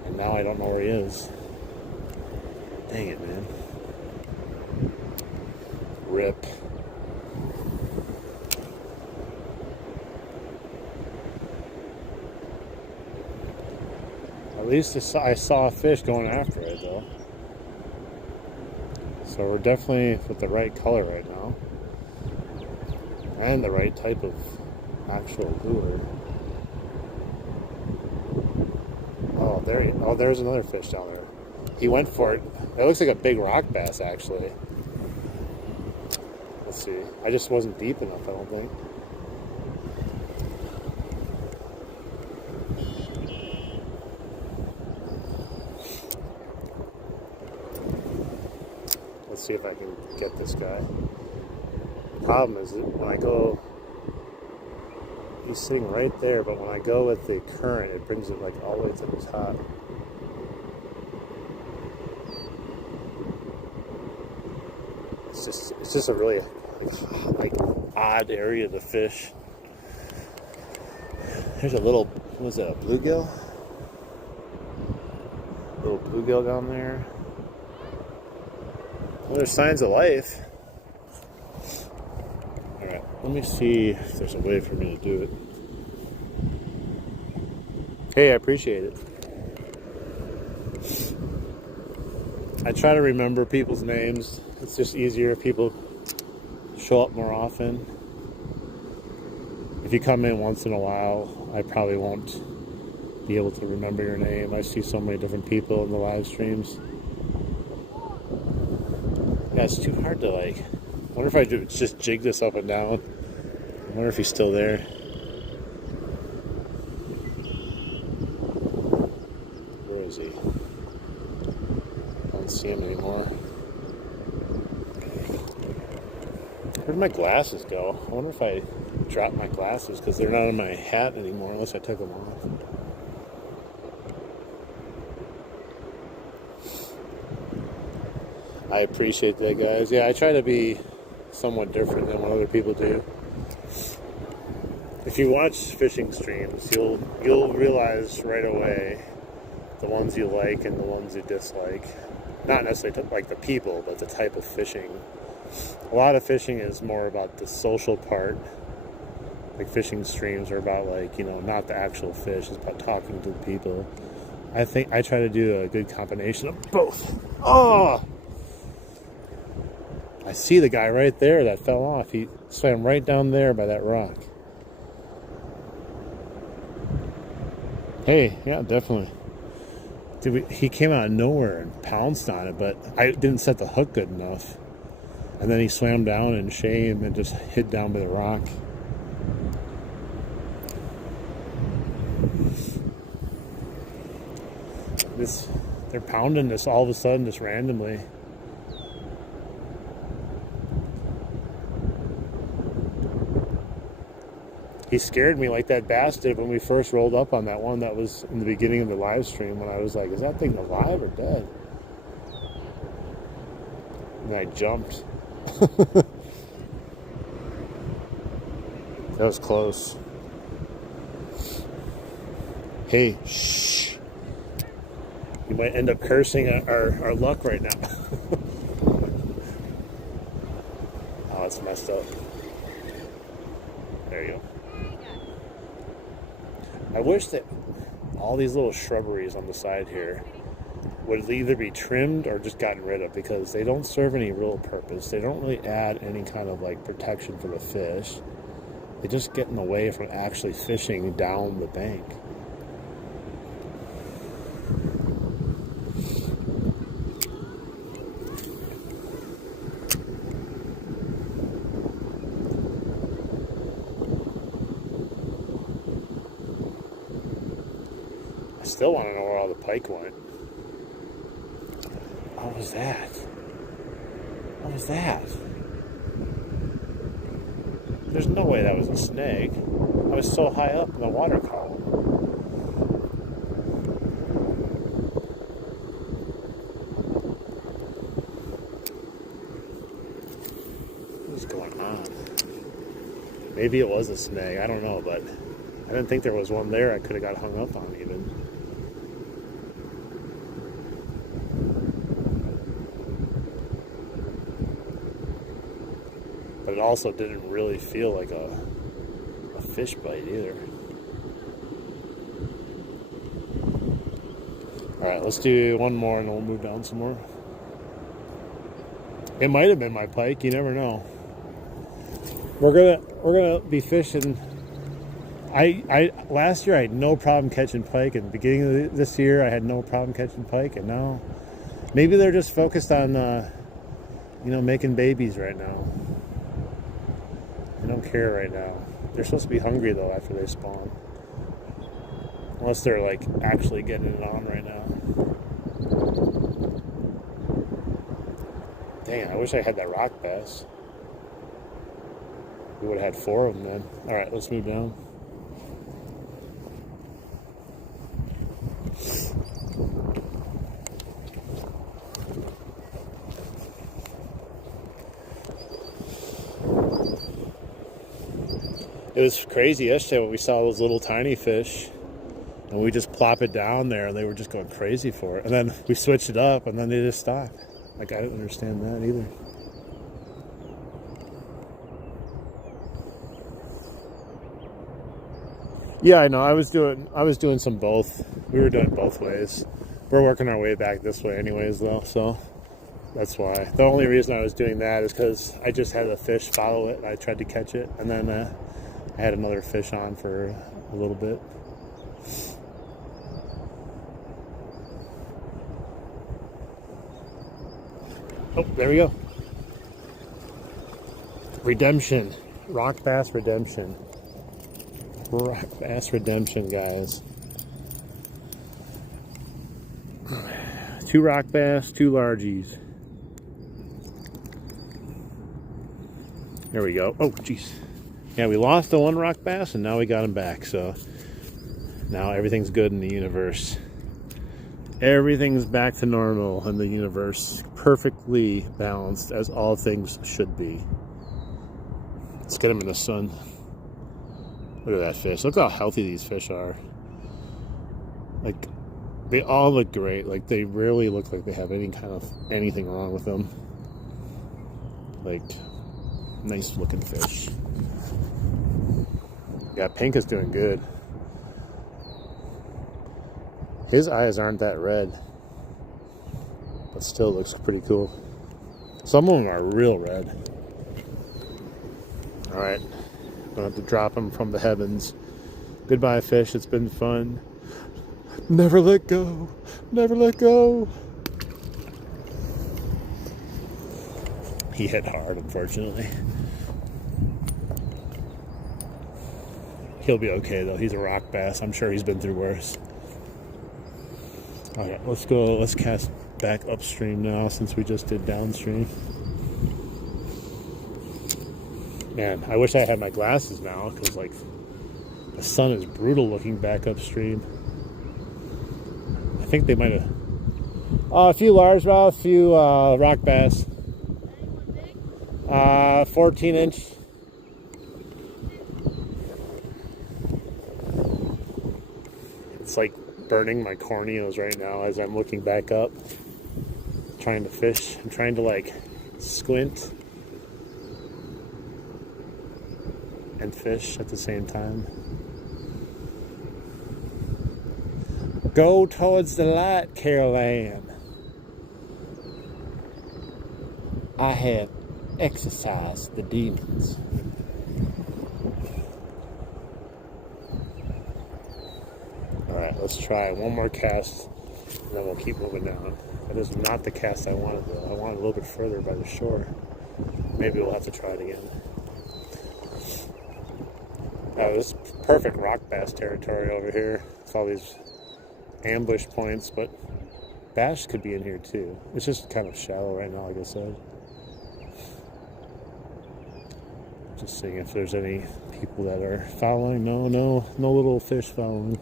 And now I don't know where he is. Dang it, man. Rip. At least I saw a fish going after it, though. So we're definitely with the right color right now. And the right type of actual lure. Oh, there's another fish down there. He went for it. It looks like a big rock bass, actually. Let's see. I just wasn't deep enough, I don't think. Let's see if I can get this guy. Problem is that when I go, he's sitting right there, but when I go with the current, it brings it like all the way to the top. It's just a really like odd area to fish. There's a little, what was that, a bluegill? Little bluegill down there. Well, there's signs of life. Alright, let me see if there's a way for me to do it. Hey, I appreciate it. I try to remember people's names. It's just easier if people show up more often. If you come in once in a while, I probably won't be able to remember your name. I see so many different people in the live streams. Yeah, it's too hard to like. I wonder if I just jig this up and down. I wonder if he's still there. Where is he? I don't see him anymore. Where'd my glasses go? I wonder if I dropped my glasses because they're not in my hat anymore unless I took them off. I appreciate that, guys. Yeah, I try to be somewhat different than what other people do. If you watch fishing streams, you'll realize right away the ones you like and the ones you dislike. Not necessarily like the people, but the type of fishing. A lot of fishing is more about the social part. Like fishing streams are about like, not the actual fish. It's about talking to the people. I think I try to do a good combination of both. Oh! I see the guy right there that fell off. He swam right down there by that rock. Hey, yeah, definitely. He came out of nowhere and pounced on it, but I didn't set the hook good enough. And then he swam down in shame and just hid down by the rock. They're pounding this all of a sudden, just randomly. He scared me like that bass did when we first rolled up on that one that was in the beginning of the live stream when I was like, is that thing alive or dead? And I jumped. That was close. Hey, shh. You might end up cursing our luck right now. Oh, it's messed up. There you go. I wish that all these little shrubberies on the side here would either be trimmed or just gotten rid of because they don't serve any real purpose. They don't really add any kind of like protection for the fish. They just get in the way from actually fishing down the bank. I still want to know where all the pike went. What was that? What was that? There's no way that was a snake. I was so high up in the water column. going on? Maybe it was a snag. I don't know, but I didn't think there was one there I could have got hung up on even. But it also didn't really feel like a fish bite either. Alright, let's do one more and then we'll move down some more. It might have been my pike, you never know. We're gonna be fishing. Last year I had no problem catching pike, and the beginning of this year I had no problem catching pike, and now maybe they're just focused on making babies right now. They don't care right now. They're supposed to be hungry though after they spawn. Unless they're like actually getting it on right now. Dang, I wish I had that rock bass. We would have had 4 of them then. Alright, let's move down. It was crazy yesterday when we saw those little tiny fish and we just plop it down there and they were just going crazy for it. And then we switched it up and then they just stopped. Like, I didn't understand that either. Yeah, I know. I was doing some both. We were doing both ways. We're working our way back this way anyways though, so that's why. The only reason I was doing that is because I just had a fish follow it and I tried to catch it, and then I had another fish on for a little bit. Oh, there we go. Redemption. Rock bass redemption. Rock bass redemption, guys. 2 rock bass, 2 largies. There we go. Oh, jeez. Yeah, we lost the 1 rock bass and now we got him back. So now everything's good in the universe. Everything's back to normal in the universe. Perfectly balanced as all things should be. Let's get him in the sun. Look at that fish. Look how healthy these fish are. Like, they all look great. Like, they rarely look like they have any kind of anything wrong with them. Like, nice looking fish. Yeah, Pink is doing good. His eyes aren't that red, but still looks pretty cool. Some of them are real red. Alright, gonna have to drop him from the heavens. Goodbye, fish. It's been fun. Never let go. Never let go. He hit hard, unfortunately. He'll be okay, though. He's a rock bass. I'm sure he's been through worse. All right, let's go. Let's cast back upstream now since we just did downstream. Man, I wish I had my glasses now because, like, the sun is brutal looking back upstream. I think they might have. A few largemouth, a few rock bass. 14-inch. It's like burning my corneas right now as I'm looking back up, trying to fish. I'm trying to like squint and fish at the same time. Go towards the light, Carol Ann. I have exorcised the demons. Alright, let's try one more cast and then we'll keep moving down. That is not the cast I wanted though. I wanted a little bit further by the shore. Maybe we'll have to try it again. This is perfect rock bass territory over here. It's all these ambush points, but bass could be in here too. It's just kind of shallow right now, like I said. Just seeing if there's any people that are following. No little fish following.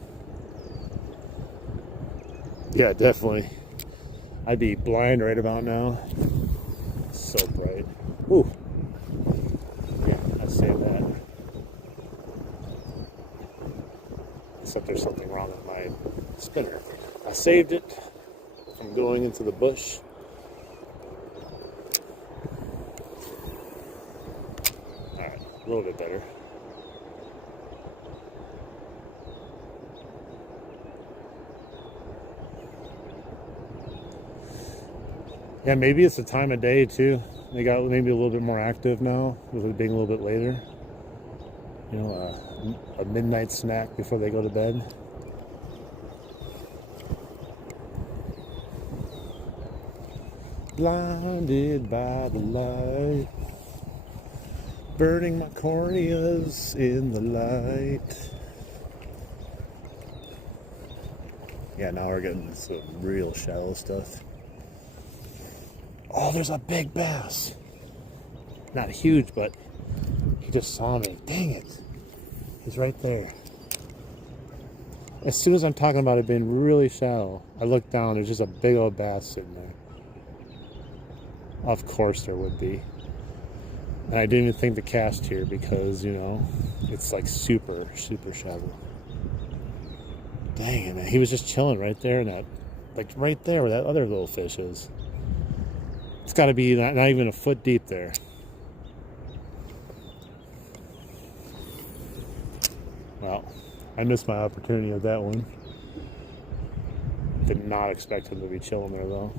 Yeah, definitely. I'd be blind right about now. It's so bright. Ooh. there's something wrong with my spinner. I saved it from going into the bush. Alright, a little bit better. Yeah, maybe it's the time of day too. They got maybe a little bit more active now, with it being a little bit later. You know, a midnight snack before they go to bed. Blinded by the light, burning my corneas in the light. Yeah, now we're getting some real shallow stuff. Oh, there's a big bass. Not huge, but he just saw me. Dang it. He's right there. As soon as I'm talking about it being really shallow, I look down, there's just a big old bass sitting there. Of course there would be. And I didn't even think to cast here because, you know, it's like super, super shallow. Dang it, man. He was just chilling right there in that, like right there where that other little fish is. It's got to be not even a foot deep there. Well, I missed my opportunity of that one. Did not expect him to be chilling there though.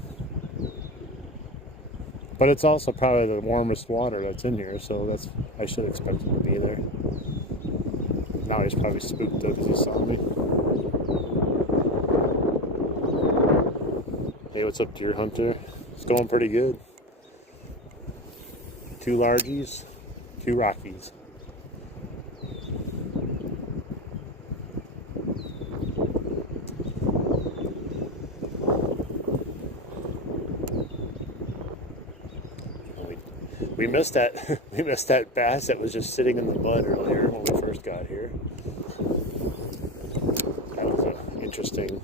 But it's also probably the warmest water that's in here, so I should expect him to be there. Now he's probably spooked though because he saw me. Hey, what's up, deer hunter? It's going pretty good. 2 largies, 2 rockies. We missed that. We missed that bass that was just sitting in the mud earlier when we first got here. That was an interesting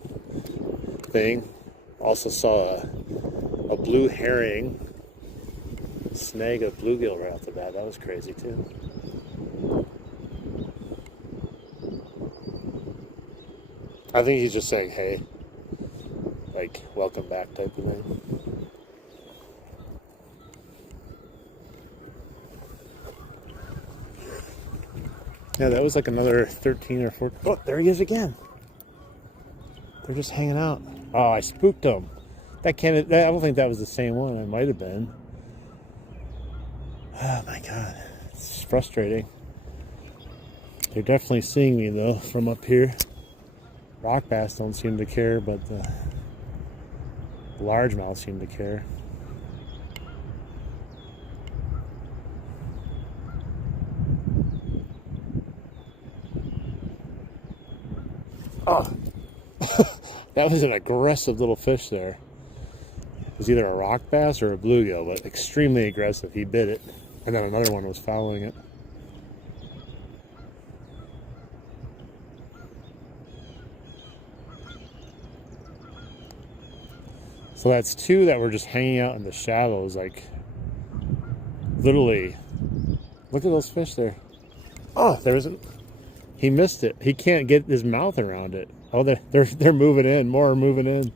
thing. Also saw a blue herring snag a bluegill right off the bat. That was crazy too. I think he's just saying, hey, like, welcome back type of thing. Yeah, that was like another 13 or 14. Oh, there he is again. They're just hanging out. Oh, I spooked them. I don't think that was the same one. It might have been. Oh my god. It's frustrating. They're definitely seeing me though from up here. Rock bass don't seem to care, but the largemouth seem to care. Oh, that was an aggressive little fish there. It was either a rock bass or a bluegill, but extremely aggressive. He bit it, and then another one was following it. So that's 2 that were just hanging out in the shallows, like literally. Look at those fish there. Oh, there isn't. He missed it. He can't get his mouth around it. Oh, they're moving in. More are moving in.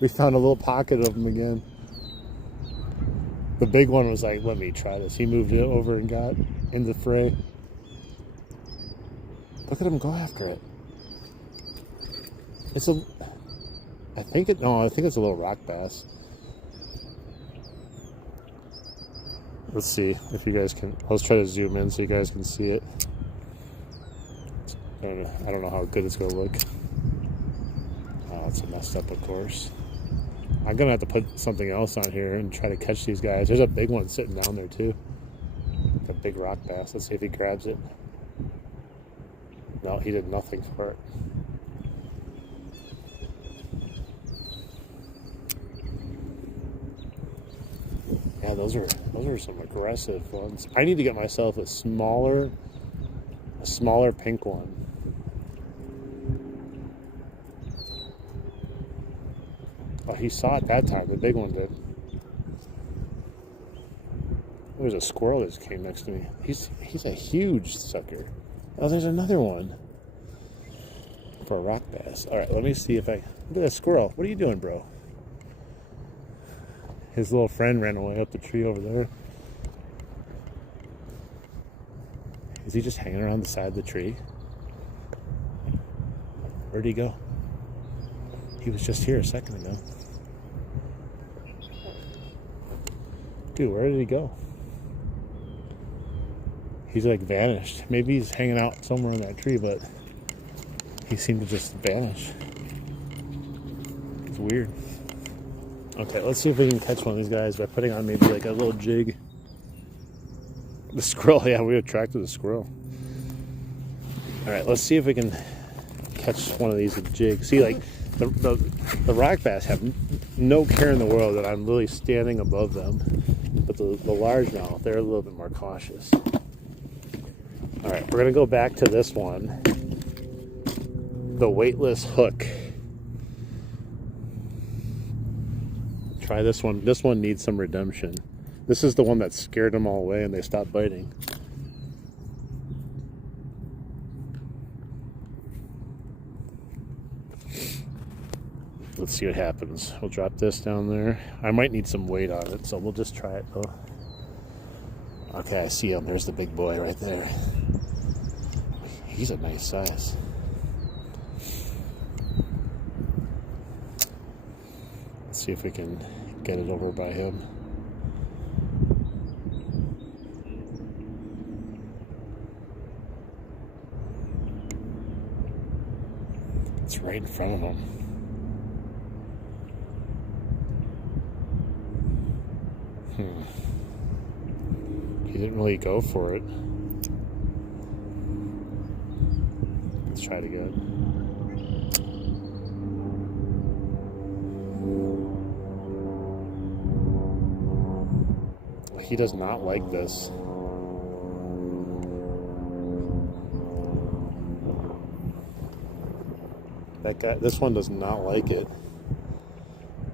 We found a little pocket of them again. The big one was like, let me try this. He moved it over and got in the fray. Look at him go after it. I think it's a little rock bass. Let's see if you guys can. Let's try to zoom in so you guys can see it. I don't know how good it's going to look. Oh, it's messed up, of course. I'm going to have to put something else on here and try to catch these guys. There's a big one sitting down there, too. A big rock bass. Let's see if he grabs it. No, he did nothing for it. Yeah, those are some aggressive ones. I need to get myself a smaller pink one. Oh, he saw it that time. The big one did. There was a squirrel that just came next to me. He's a huge sucker. Oh, there's another one. for a rock bass. All right, let me see if I... Look at that squirrel. What are you doing, bro? His little friend ran away up the tree over there. Is he just hanging around the side of the tree? Where'd he go? He was just here a second ago. Dude, where did he go? He's like vanished. Maybe he's hanging out somewhere in that tree, but he seemed to just vanish. It's weird. Okay, let's see if we can catch one of these guys by putting on maybe like a little jig. The squirrel, yeah, we attracted the squirrel. All right, let's see if we can catch one of these with a jig. See, like the rock bass have no care in the world that I'm really standing above them, but the largemouth, they're a little bit more cautious. All right, we're gonna go back to this one, the weightless hook. Try this one. This one needs some redemption. This is the one that scared them all away and they stopped biting. Let's see what happens. We'll drop this down there. I might need some weight on it, so we'll just try it though. Okay, I see him. There's the big boy right there. He's a nice size. Let's see if we can get it over by him. It's right in front of him. He didn't really go for it. Let's try it again. He does not like this. That guy, this one does not like it.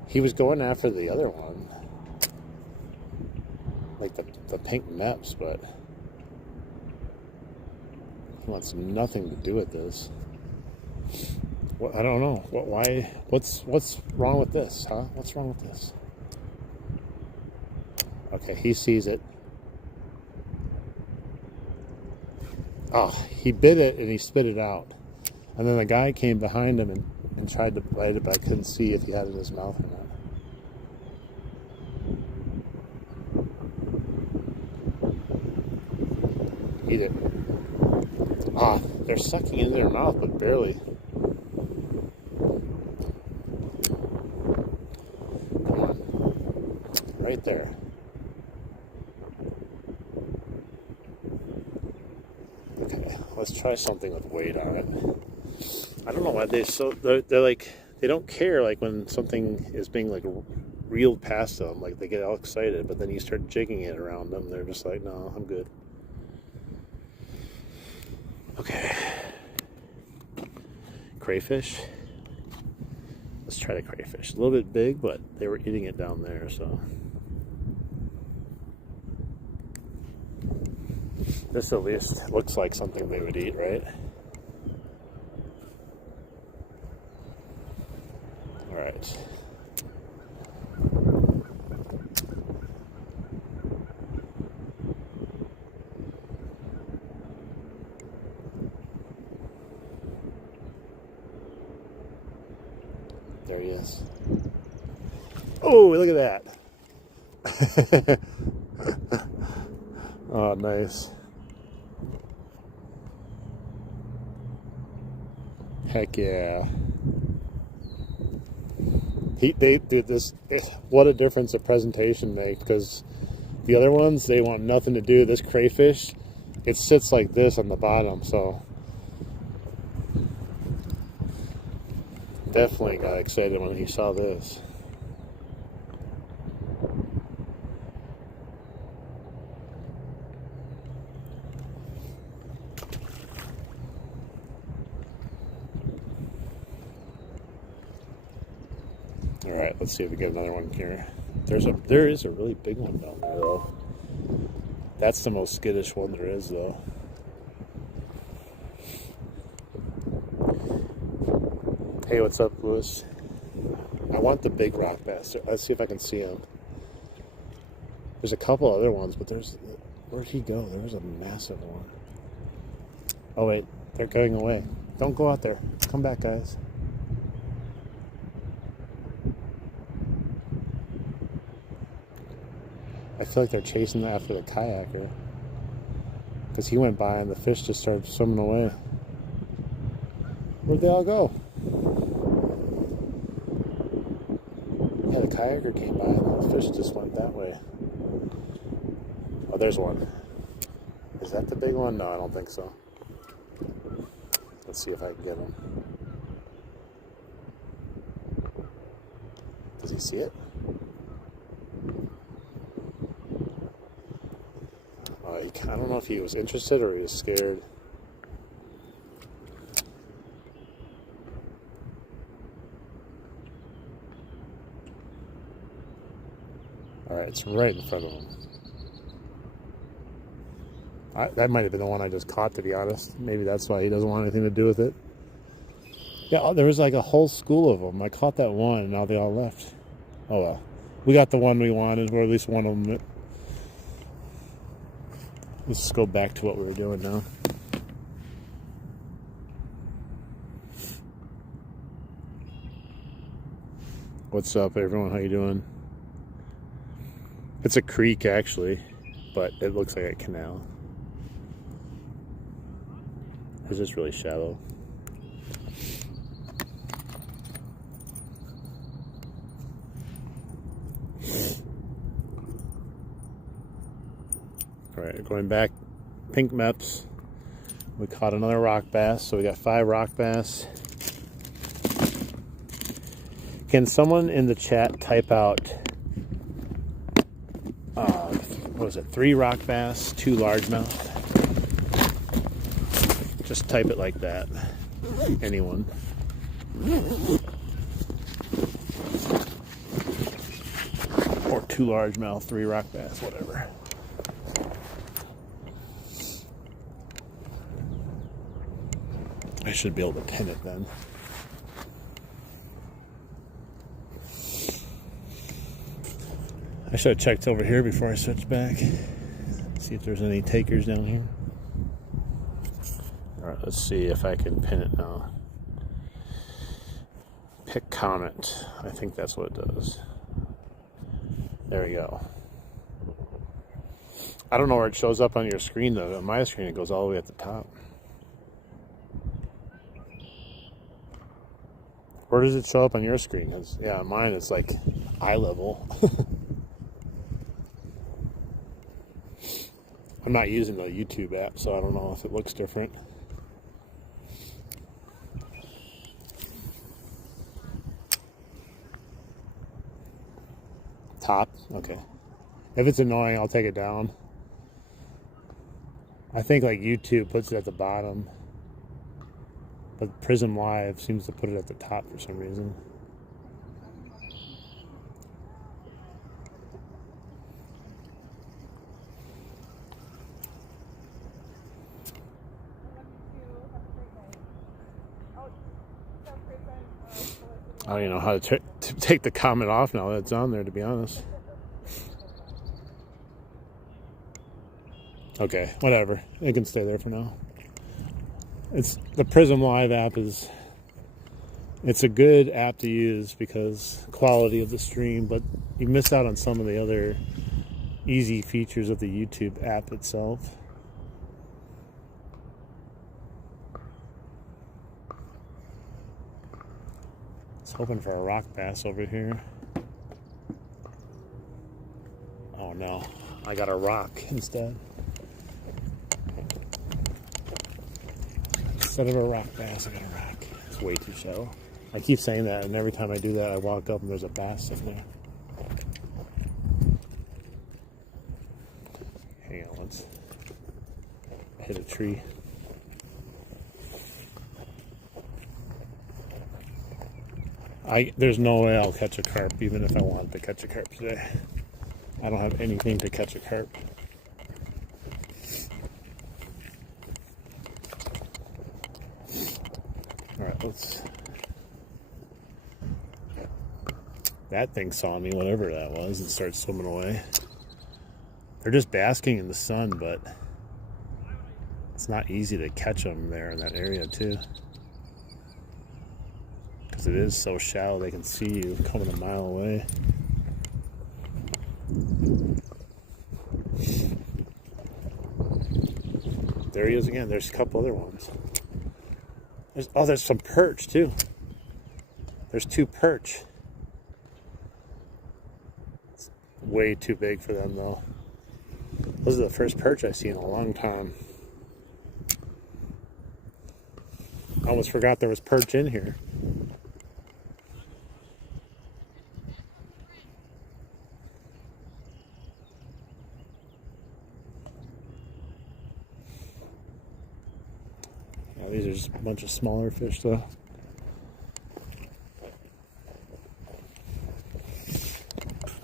He was going after the other one, like the pink neps, but he wants nothing to do with this. What, I don't know. What? Why? What's wrong with this? Huh? What's wrong with this? Okay, he sees it. Oh, he bit it and he spit it out. And then the guy came behind him and tried to bite it, but I couldn't see if he had it in his mouth or not. Eat it. Ah, they're sucking into their mouth, but barely. Come on. Right there. Okay, let's try something with weight on it. I don't know why they're like, they don't care like when something is being like reeled past them, like they get all excited, but then you start jigging it around them, they're just like, no, I'm good. Okay. Crayfish. Let's try the crayfish. A little bit big, but they were eating it down there, so. This at least looks like something they would eat, right? All right. There he is. Oh, look at that. Oh, nice. Heck yeah. They did this. What a difference a presentation makes, because the other ones, they want nothing to do. This crayfish, it sits like this on the bottom, so definitely got excited when he saw this. All right, let's see if we get another one here. There is a really big one down there though. That's the most skittish one there is though. Hey, what's up, Lewis? I want the big rock bass. Let's see if I can see him. There's a couple other ones, but where'd he go? There was a massive one. Oh wait, they're going away. Don't go out there. Come back, guys. I feel like they're chasing after the kayaker. Because he went by and the fish just started swimming away. Where'd they all go? Yeah, the kayaker came by and the fish just went that way. Oh, there's one. Is that the big one? No, I don't think so. Let's see if I can get him. Does he see it? I don't know if he was interested or he was scared. Alright, it's right in front of him. That might have been the one I just caught, to be honest. Maybe that's why he doesn't want anything to do with it. Yeah, there was like a whole school of them. I caught that one, and now they all left. Oh well. We got the one we wanted, or at least one of them. Let's just go back to what we were doing now. What's up, everyone? How you doing? It's a creek, actually, but it looks like a canal. It's just really shallow. Alright, going back, pink meps. We caught another rock bass, so we got 5 rock bass. Can someone in the chat type out, what was it, 3 rock bass, 2 largemouth? Just type it like that. Anyone. Or 2 largemouth, 3 rock bass, whatever. I should be able to pin it then. I should have checked over here before I switched back. See if there's any takers down here. Alright, let's see if I can pin it now. Pick comment. I think that's what it does. There we go. I don't know where it shows up on your screen though. On my screen it goes all the way at the top. Where does it show up on your screen? 'Cause, yeah, on mine it's like eye level. I'm not using the YouTube app, so I don't know if it looks different. Top? Okay. If it's annoying, I'll take it down. I think like YouTube puts it at the bottom. But Prism Live seems to put it at the top for some reason. I don't even know how to take the comment off now that it's on there, to be honest. Okay, whatever. It can stay there for now. It's the Prism Live app it's a good app to use because quality of the stream, but you miss out on some of the other easy features of the YouTube app itself. It's hoping for a rock bass over here. Oh no, I got a rock instead. Instead of a rock bass, I got a rock. It's way too shallow. I keep saying that, and every time I do that, I walk up and there's a bass sitting there. Hang on once. Hit a tree. There's no way I'll catch a carp, even if I wanted to catch a carp today. I don't have anything to catch a carp. Alright, let's That thing saw me, whatever that was, and started swimming away. They're just basking in the sun, but it's not easy to catch them there in that area too. Because it is so shallow, they can see you coming a mile away. There he is again. There's a couple other ones. There's some perch too. There's 2 perch. It's way too big for them though. Those are the first perch I've seen in a long time. I almost forgot there was perch in here. Now, these are just a bunch of smaller fish though.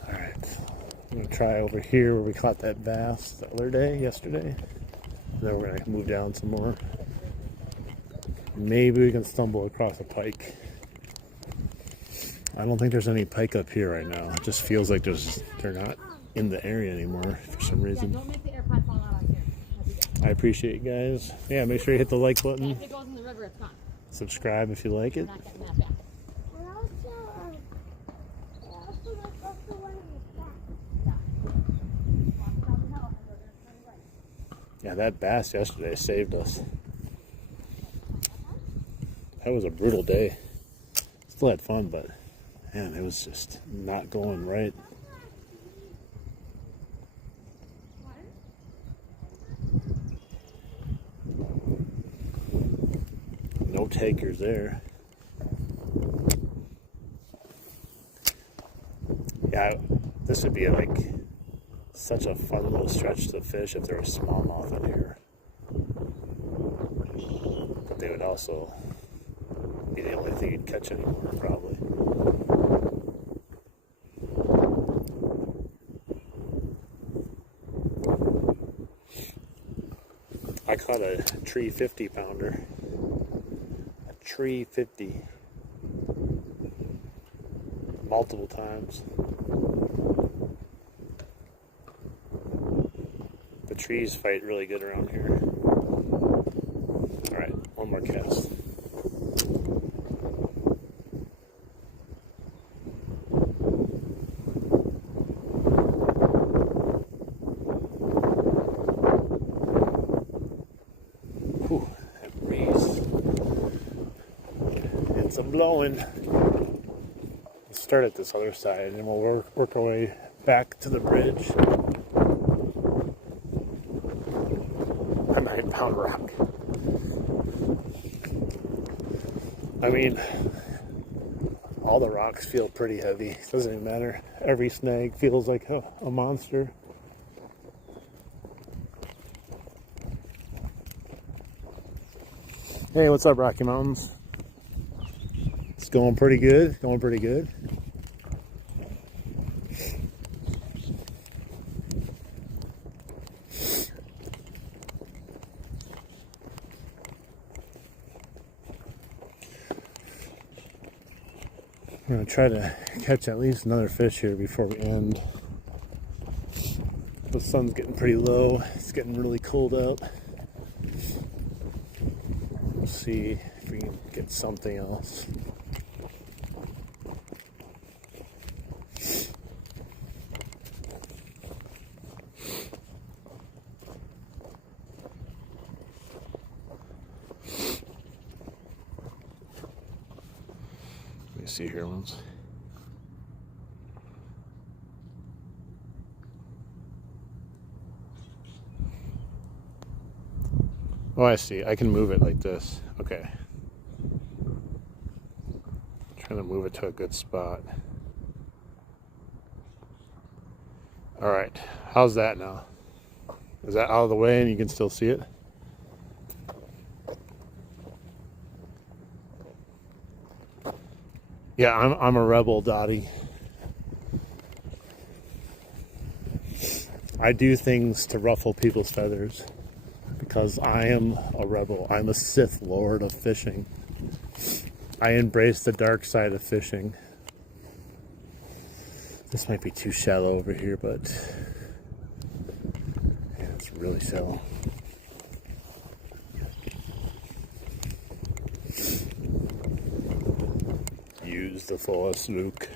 Alright, I'm going to try over here where we caught that bass the other day, yesterday. Then we're going to move down some more. Maybe we can stumble across a pike. I don't think there's any pike up here right now. It just feels like they're not in the area anymore for some reason. Yeah, don't make the AirPod fall out on here. I appreciate you guys. Yeah, make sure you hit the like button. Yeah, if it goes in the river, it's gone. Subscribe if you like it. We're not getting that back. And also like also one of the back. Yeah, that bass yesterday saved us. That was a brutal day. Still had fun, but man, it was just not going right. No takers there. Yeah, this would be like such a fun little stretch to fish if there was smallmouth in here. But they would also be the only thing you'd catch anymore, probably. I caught a tree 50 pounder. A tree 50. Multiple times. The trees fight really good around here. Alright, one more cast. Whew, that breeze. It's a blowing. Let's start at this other side and we'll work our way back to the bridge. A 9-pound rock. I mean, all the rocks feel pretty heavy. It doesn't even matter. Every snag feels like a monster. Hey, what's up, Rocky Mountains? It's going pretty good. Going pretty good. I'm going to try to catch at least another fish here before we end. The sun's getting pretty low. It's getting really cold out. We'll see if we can get something else. Let me see here once. Oh, I see. I can move it like this. Okay. Trying to move it to a good spot. All right. How's that now? Is that out of the way and you can still see it? Yeah, I'm a rebel, Dottie. I do things to ruffle people's feathers because I am a rebel. I'm a Sith Lord of fishing. I embrace the dark side of fishing. This might be too shallow over here, but yeah, it's really shallow. Use the fullest, Luke.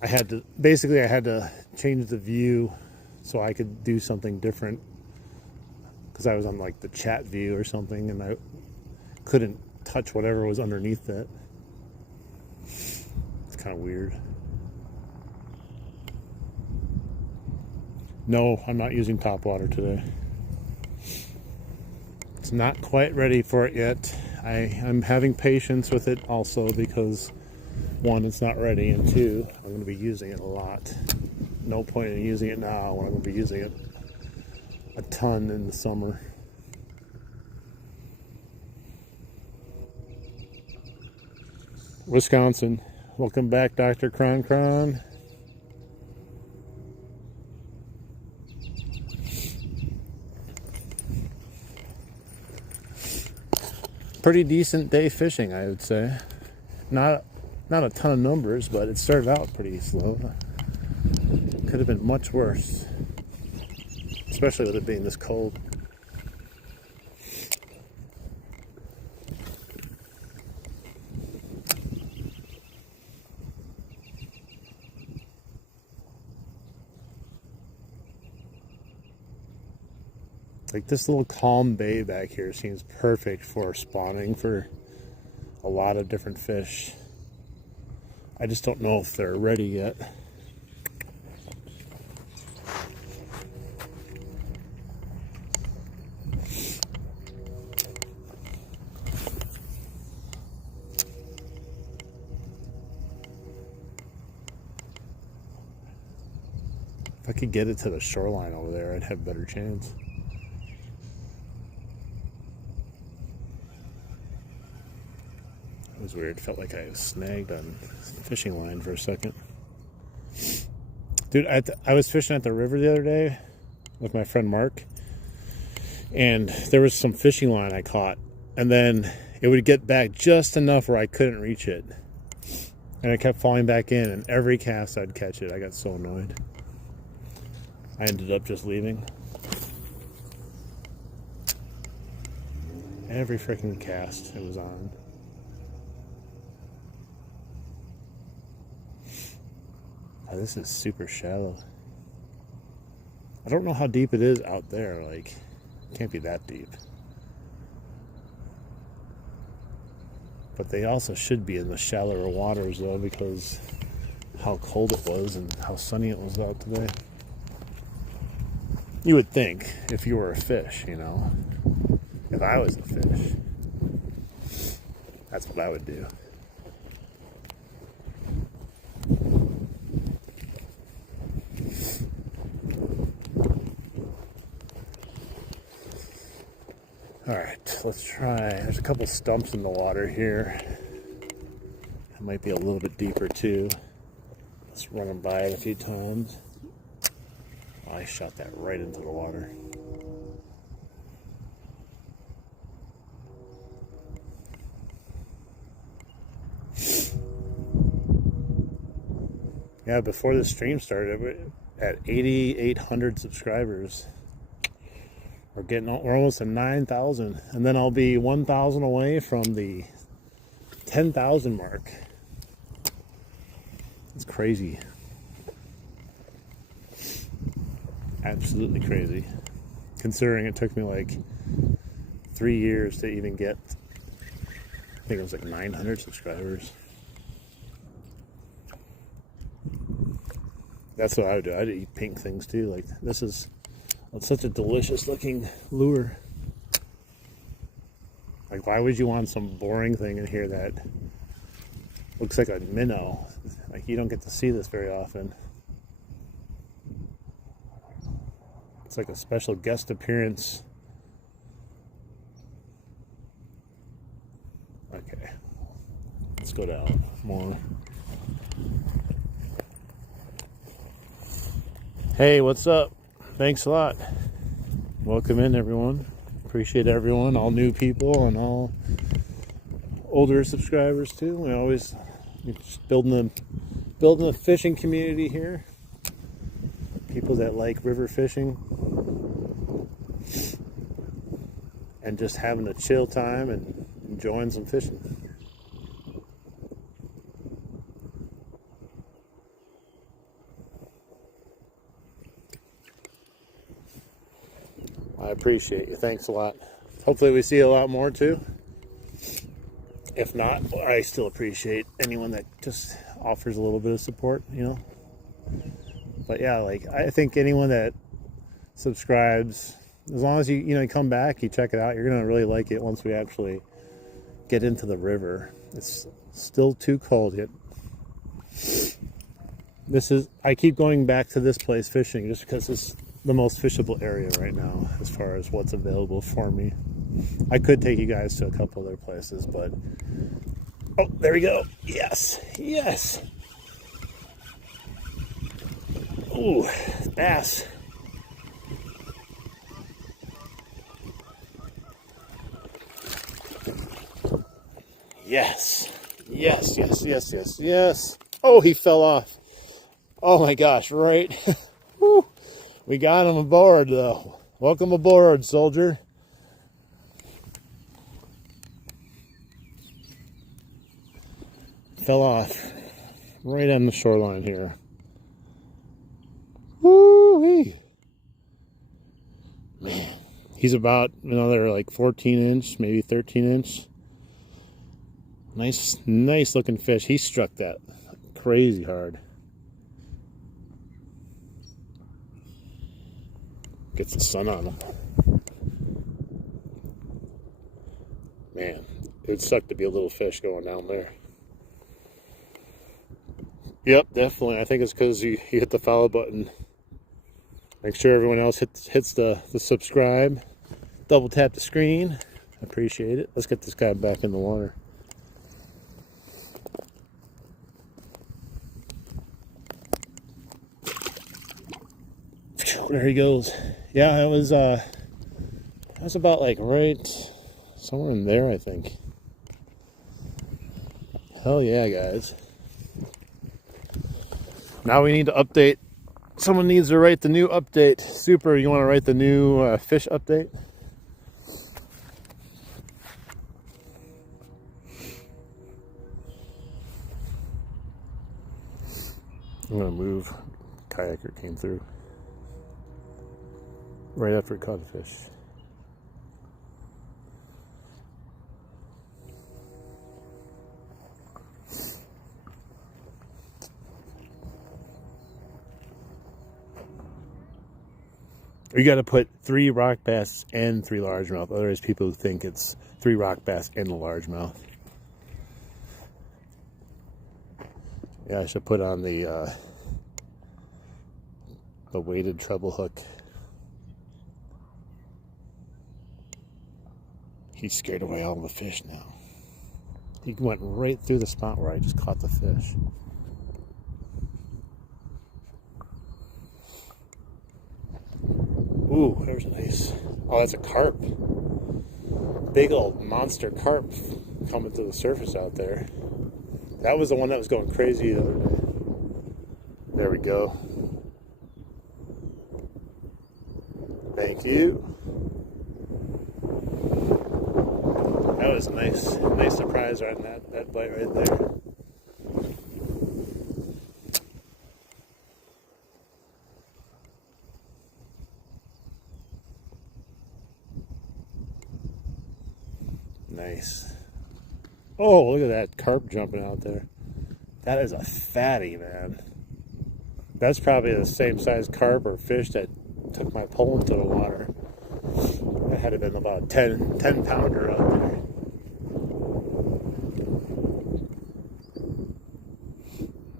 I had to change the view so I could do something different, because I was on like the chat view or something, and I couldn't touch whatever was underneath it. It's kind of weird. No, I'm not using topwater today. It's not quite ready for it yet. I'm having patience with it also because, one, it's not ready, and two, I'm going to be using it a lot. No point in using it now when I'm going to be using it a ton in the summer. Wisconsin. Welcome back, Dr. Kron Kron. Pretty decent day fishing, I would say. Not a ton of numbers, but it started out pretty slow. Could have been much worse, especially with it being this cold. Like this little calm bay back here seems perfect for spawning for a lot of different fish. I just don't know if they're ready yet. If I could get it to the shoreline over there, I'd have a better chance. It was weird. It felt like I was snagged on fishing line for a second. Dude, I was fishing at the river the other day with my friend Mark, and there was some fishing line I caught, and then it would get back just enough where I couldn't reach it, and it kept falling back in, and every cast I'd catch it. I got so annoyed. I ended up just leaving. Every freaking cast it was on. Oh, this is super shallow. I don't know how deep it is out there. Like, it can't be that deep. But they also should be in the shallower waters, though, because how cold it was and how sunny it was out today. You would think, if you were a fish, you know, if I was a fish, that's what I would do. All right, let's try. There's a couple stumps in the water here. It might be a little bit deeper too. Let's run them by it a few times. Oh, I shot that right into the water. Yeah, before the stream started, we're at 8,800 subscribers. We're almost at 9,000, and then I'll be 1,000 away from the 10,000 mark. It's crazy. Absolutely crazy. Considering it took me like 3 years to even get, I think it was like 900 subscribers. That's what I would do. I'd eat pink things too. Like, this is such a delicious looking lure. Like, why would you want some boring thing in here that looks like a minnow? Like, you don't get to see this very often. It's like a special guest appearance. Okay, let's go down more. Hey, what's up? Thanks a lot. Welcome in, everyone. Appreciate everyone, all new people and all older subscribers too. We always just building a fishing community here. People that like river fishing and just having a chill time and enjoying some fishing. I appreciate you. Thanks a lot. Hopefully we see a lot more too. If not, I still appreciate anyone that just offers a little bit of support, you know. But yeah, like I think anyone that subscribes, as long as you come back, you check it out, you're gonna really like it once we actually get into the river. It's still too cold yet. I keep going back to this place fishing just because it's the most fishable area right now as far as what's available for me. I could take you guys to a couple other places, but oh, there we go. Yes, yes. Ooh, bass. Yes, yes, yes, yes, yes, yes. Oh, he fell off. Oh my gosh, right. Woo. We got him aboard though. Welcome aboard, soldier. Fell off right on the shoreline here. Woo-wee. Man, he's about another like 14-inch, maybe 13-inch. Nice looking fish. He struck that crazy hard. Gets the sun on him. Man, it would suck to be a little fish going down there. Yep, definitely. I think it's because you hit the follow button. Make sure everyone else hits the subscribe. Double tap the screen. I appreciate it. Let's get this guy back in the water. There he goes. Yeah, it was about like right somewhere in there, I think. Hell yeah, guys. Now we need to update. Someone needs to write the new update. Super, you want to write the new fish update? I'm going to move. Kayaker came through right after we caught a fish. You got to put 3 rock bass and 3 largemouth. Otherwise, people think it's 3 rock bass and a largemouth. Yeah, I should put on the weighted treble hook. He scared away all the fish now. He went right through the spot where I just caught the fish. Ooh, there's a nice. Oh, that's a carp. Big old monster carp coming to the surface out there. That was the one that was going crazy the other day. There we go. Thank you. That was a nice surprise right in that bite right there. Nice. Oh, look at that carp jumping out there. That is a fatty, man. That's probably the same size carp or fish that took my pole into the water. That had to have been about a 10 pounder out there.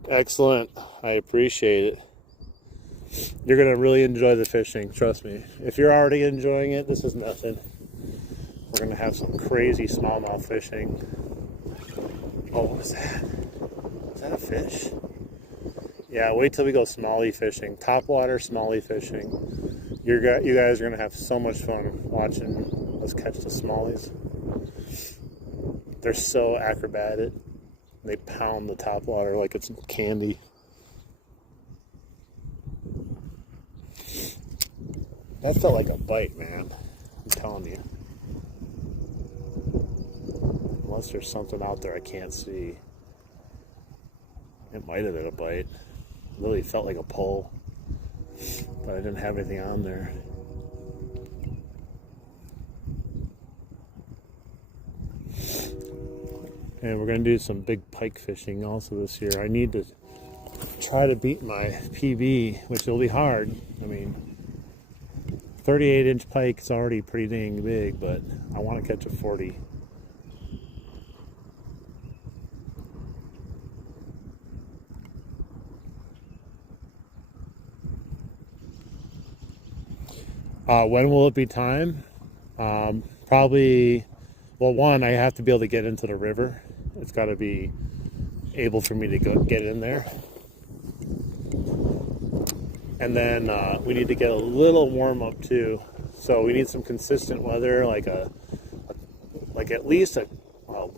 Excellent. I appreciate it. You're going to really enjoy the fishing, trust me. If you're already enjoying it, this is nothing. We're going to have some crazy smallmouth fishing. Oh, what was that? Was that a fish? Yeah, wait till we go smallie fishing. Topwater smallie fishing. You guys are going to have so much fun watching us catch the smallies. They're so acrobatic. They pound the top water like it's candy. That felt like a bite, man. I'm telling you. Unless there's something out there I can't see. It might have been a bite. It really felt like a pull. But I didn't have anything on there. And we're going to do some big pike fishing also this year. I need to try to beat my PB, which will be hard. I mean, 38-inch pike is already pretty dang big, but I want to catch a 40. When will it be time? Probably, well, one, I have to be able to get into the river. It's got to be able for me to go get in there. And then we need to get a little warm up too. So we need some consistent weather, like at least a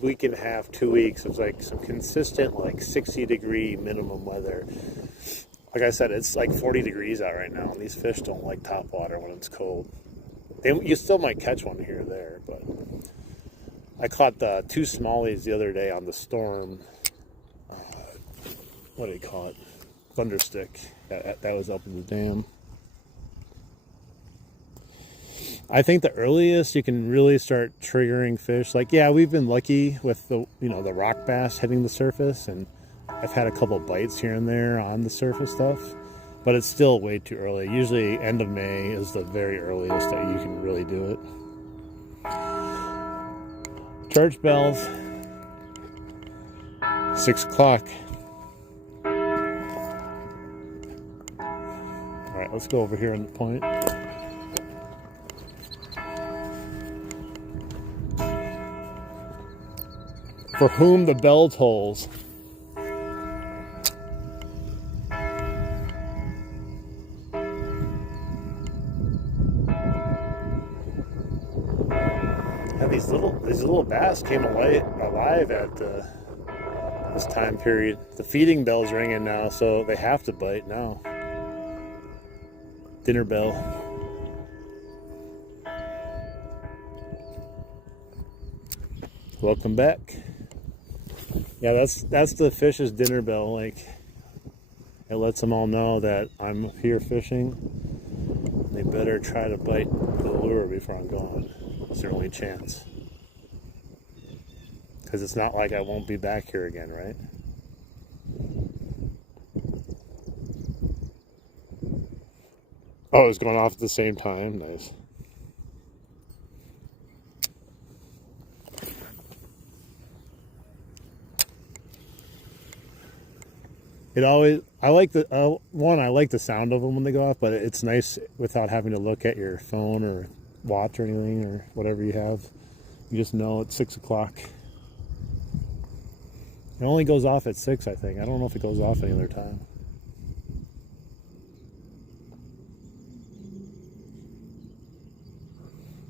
week and a half, 2 weeks. It's like some consistent, like 60-degree minimum weather. Like I said, it's like 40 degrees out right now, and these fish don't like top water when it's cold. You still might catch one here or there, but I caught 2 smallies the other day on the storm. What do you call it? Thunderstick. That was up in the dam. I think the earliest you can really start triggering fish, like, yeah, we've been lucky with the rock bass hitting the surface, and I've had a couple bites here and there on the surface stuff, but it's still way too early. Usually end of May is the very earliest that you can really do it. Church bells. 6 o'clock. Alright, let's go over here on the point. For whom the bell tolls. And these little bass came alive at this time period. The feeding bell's ringing now, so they have to bite now. Dinner bell. Welcome back. Yeah, that's the fish's dinner bell. Like, it lets them all know that I'm here fishing. They better try to bite the lure before I'm gone. It's their only chance. Because it's not like I won't be back here again, right? Oh, it's going off at the same time. Nice. I like the sound of them when they go off, but it's nice without having to look at your phone or watch or anything or whatever you have. You just know it's 6 o'clock. It only goes off at 6, I think. I don't know if it goes off any other time.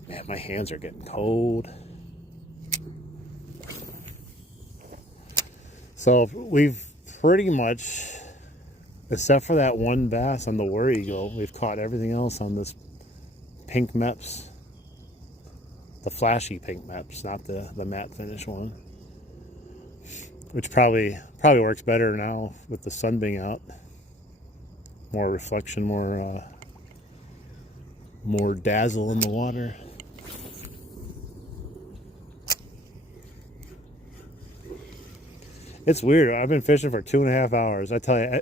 Man, my hands are getting cold. So we've pretty much, except for that one bass on the War Eagle, we've caught everything else on this pink Meps. The flashy pink Meps, not the matte finish one. Which probably works better now with the sun being out. More reflection, more dazzle in the water. It's weird. I've been fishing for 2.5 hours. I tell you,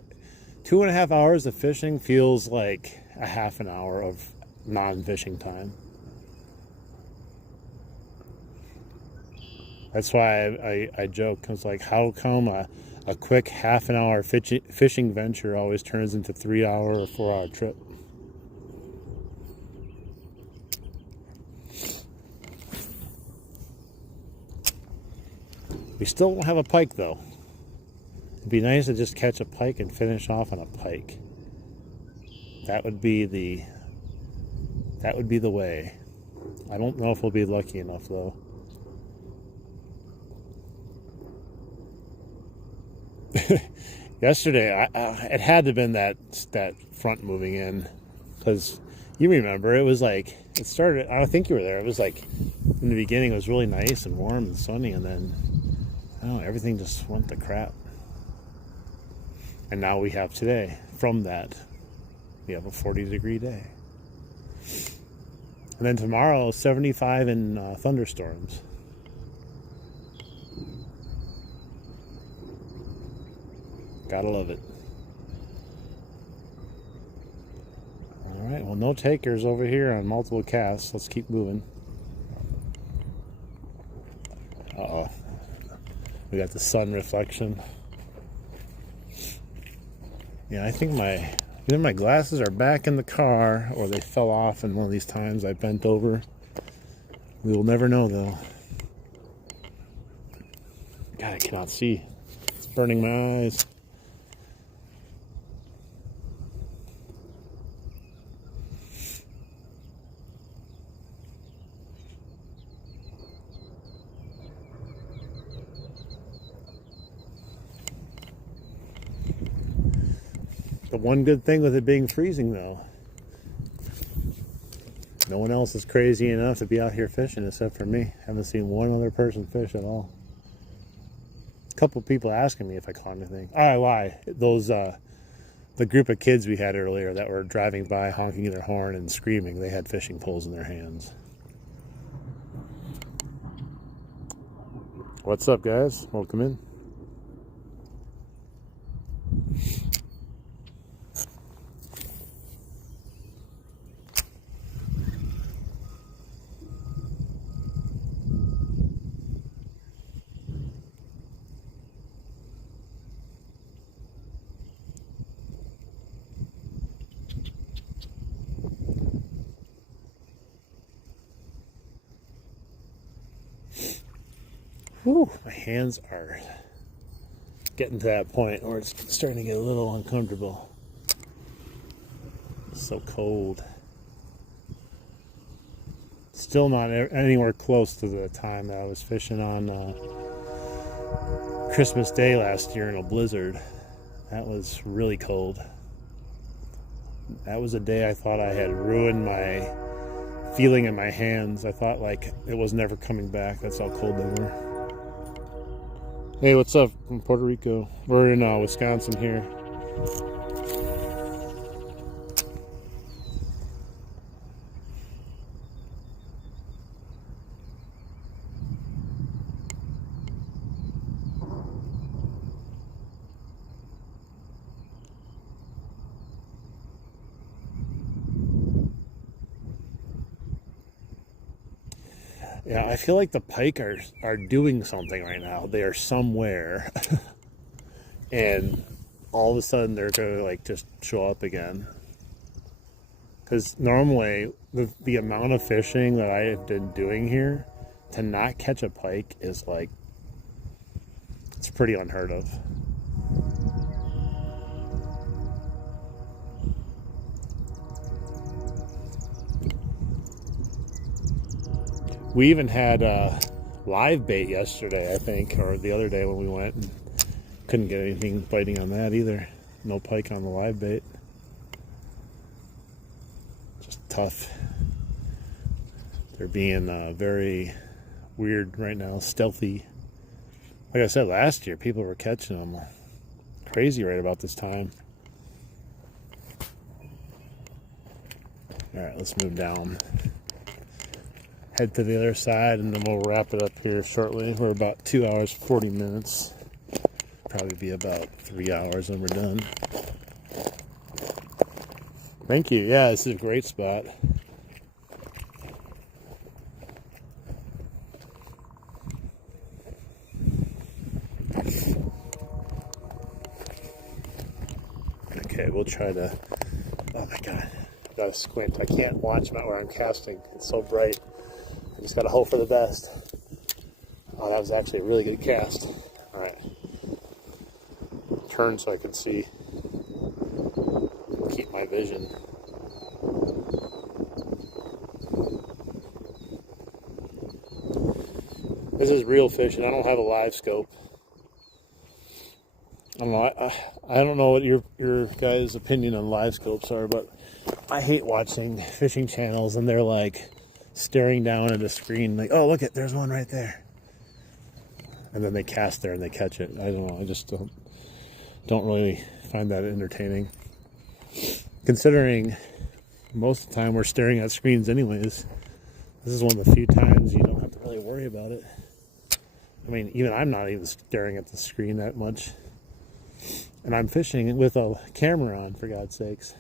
2.5 hours of fishing feels like a half an hour of non-fishing time. That's why I joke. It's like, how come a quick half an hour fishing venture always turns into 3-hour or 4-hour trip? We still don't have a pike, though. It'd be nice to just catch a pike and finish off on a pike. That would be the way. I don't know if we'll be lucky enough, though. Yesterday, it had to have been that front moving in, because you remember it was like it started. I think you were there. It was like in the beginning, it was really nice and warm and sunny, and then I don't know, everything just went to crap. And now we have today. From that, we have a 40-degree day, and then tomorrow 75 and thunderstorms. Gotta love it. All right, well, no takers over here on multiple casts. Let's keep moving. Uh-oh. We got the sun reflection. Yeah, I think either my glasses are back in the car or they fell off in one of these times I bent over. We will never know, though. God, I cannot see. It's burning my eyes. The one good thing with it being freezing, though, no one else is crazy enough to be out here fishing except for me. Haven't seen one other person fish at all. A couple people asking me if I caught anything. Oh, I lie. Those the group of kids we had earlier that were driving by honking their horn and screaming, they had fishing poles in their hands. What's up, guys? Welcome in. Whew, my hands are getting to that point where it's starting to get a little uncomfortable. It's so cold. Still not anywhere close to the time that I was fishing on Christmas Day last year in a blizzard. That was really cold. That was a day I thought I had ruined my feeling in my hands. I thought like it was never coming back. That's how cold they were. Hey, what's up from Puerto Rico? We're in Wisconsin here. Yeah, I feel like the pike are doing something right now. They are somewhere, and all of a sudden they're gonna like just show up again. Because normally the amount of fishing that I have been doing here to not catch a pike is like, it's pretty unheard of. We even had live bait yesterday, I think, or the other day when we went, and couldn't get anything biting on that either. No pike on the live bait. Just tough. They're being very weird right now, stealthy. Like I said, last year people were catching them crazy right about this time. All right, let's move down. Head to the other side, and then we'll wrap it up here shortly. We're about 2 hours, 40 minutes. Probably be about 3 hours when we're done. Thank you. Yeah, this is a great spot. Okay, we'll try to... Oh my God. Gotta squint. I can't watch where I'm casting. It's so bright. I just gotta hope for the best. Oh, that was actually a really good cast. All right. Turn so I can see. Keep my vision. This is real fishing. I don't have a live scope. I don't know. I don't know what your guys' opinion on live scopes are, but I hate watching fishing channels and they're like staring down at a screen like, oh, look there's one right there, and then they cast there and they catch it. I don't know. I just don't really find that entertaining, considering most of the time we're staring at screens anyways. This is one of the few times you don't have to really worry about it. I mean, even I'm not even staring at the screen that much. And I'm fishing with a camera on, for God's sakes.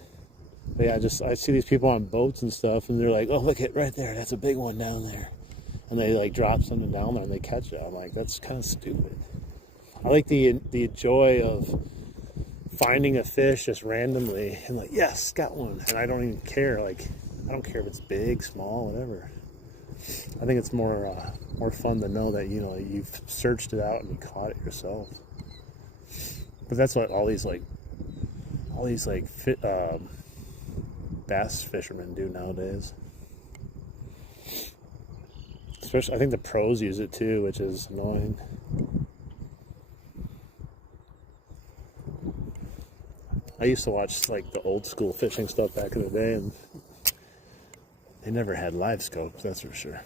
But yeah, I see these people on boats and stuff, and they're like, oh, look, right there, that's a big one down there. And they like drop something down there and they catch it. I'm like, that's kind of stupid. I like the joy of finding a fish just randomly and like, yes, got one. And I don't even care. Like, I don't care if it's big, small, whatever. I think it's more fun to know that, you know, you've searched it out and you caught it yourself. But that's what all these bass fishermen do nowadays. Especially, I think the pros use it too, which is annoying. I used to watch like the old school fishing stuff back in the day, and they never had live scopes, that's for sure.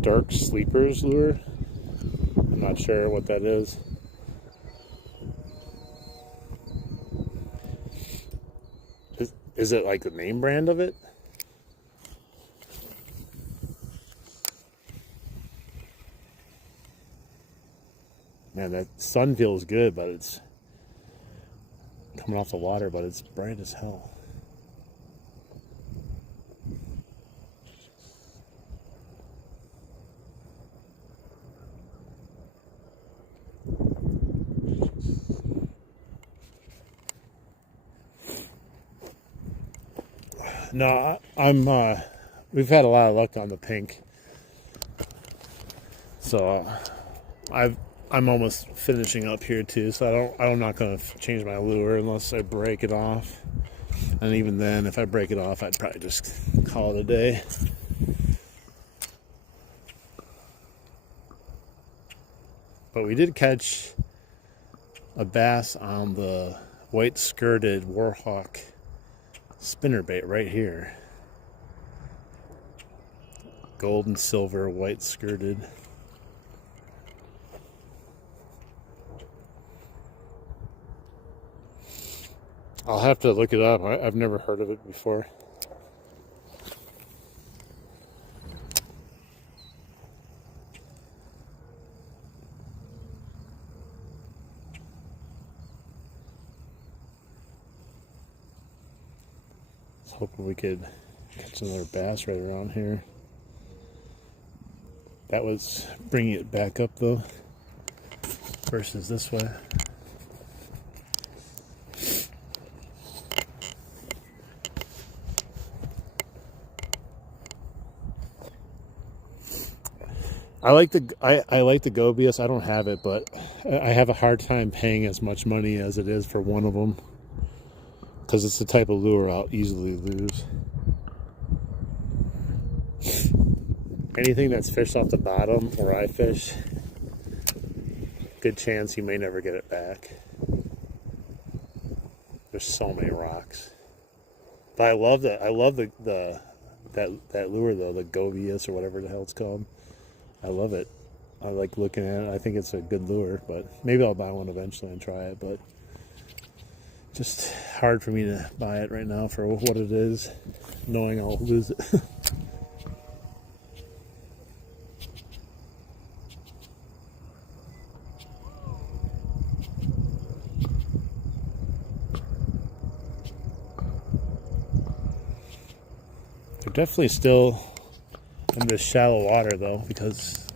Dark Sleepers lure. I'm not sure what that is. Is it like the name brand of it? Man, that sun feels good, but it's coming off the water, but it's bright as hell. No, I'm. We've had a lot of luck on the pink, so I'm almost finishing up here too. So I'm not going to change my lure unless I break it off. And even then, if I break it off, I'd probably just call it a day. But we did catch a bass on the white skirted Warhawk spinnerbait right here. Gold and silver, white skirted. I'll have to look it up. I've never heard of it before. I was hoping we could catch another bass right around here. That was bringing it back up though, versus this way. I like the Gobius. I don't have it, but I have a hard time paying as much money as it is for one of them, because it's the type of lure I'll easily lose. Anything that's fished off the bottom where I fish, good chance you may never get it back. There's so many rocks. But I love that lure though, the Gobius or whatever the hell it's called. I love it. I like looking at it. I think it's a good lure, but maybe I'll buy one eventually and try it, but just hard for me to buy it right now for what it is, knowing I'll lose it. They're definitely still in this shallow water though, because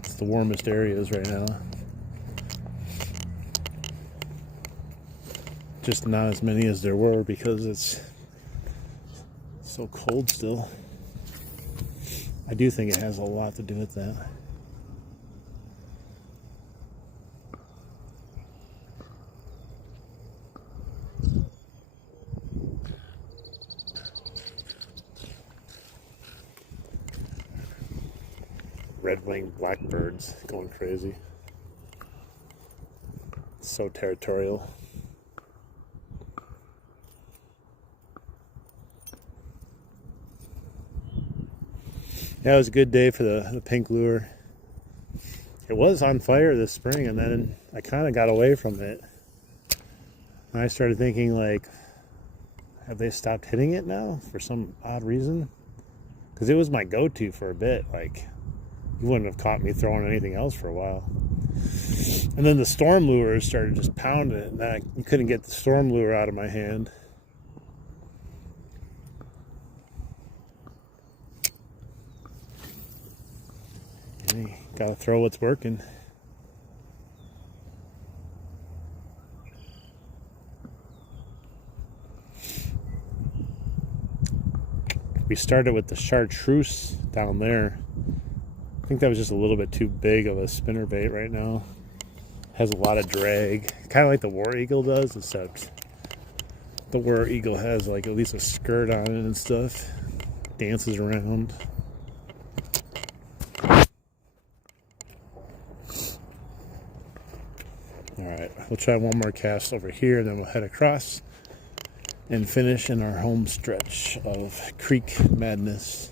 it's the warmest areas right now. Just not as many as there were because it's so cold still. I do think it has a lot to do with that. red-winged blackbirds going crazy. It's so territorial. Yeah, it was a good day for the pink lure. It was on fire this spring, and then I kind of got away from it. And I started thinking, like, have they stopped hitting it now for some odd reason? Because it was my go-to for a bit. Like, you wouldn't have caught me throwing anything else for a while. And then the storm lures started just pounding it, and you couldn't get the storm lure out of my hand. You gotta throw what's working. We started with the chartreuse down there. I think that was just a little bit too big of a spinnerbait right now. Has a lot of drag, kind of like the war eagle does, except the war eagle has like at least a skirt on it and stuff. Dances around. Alright, we'll try one more cast over here, then we'll head across and finish in our home stretch of creek madness.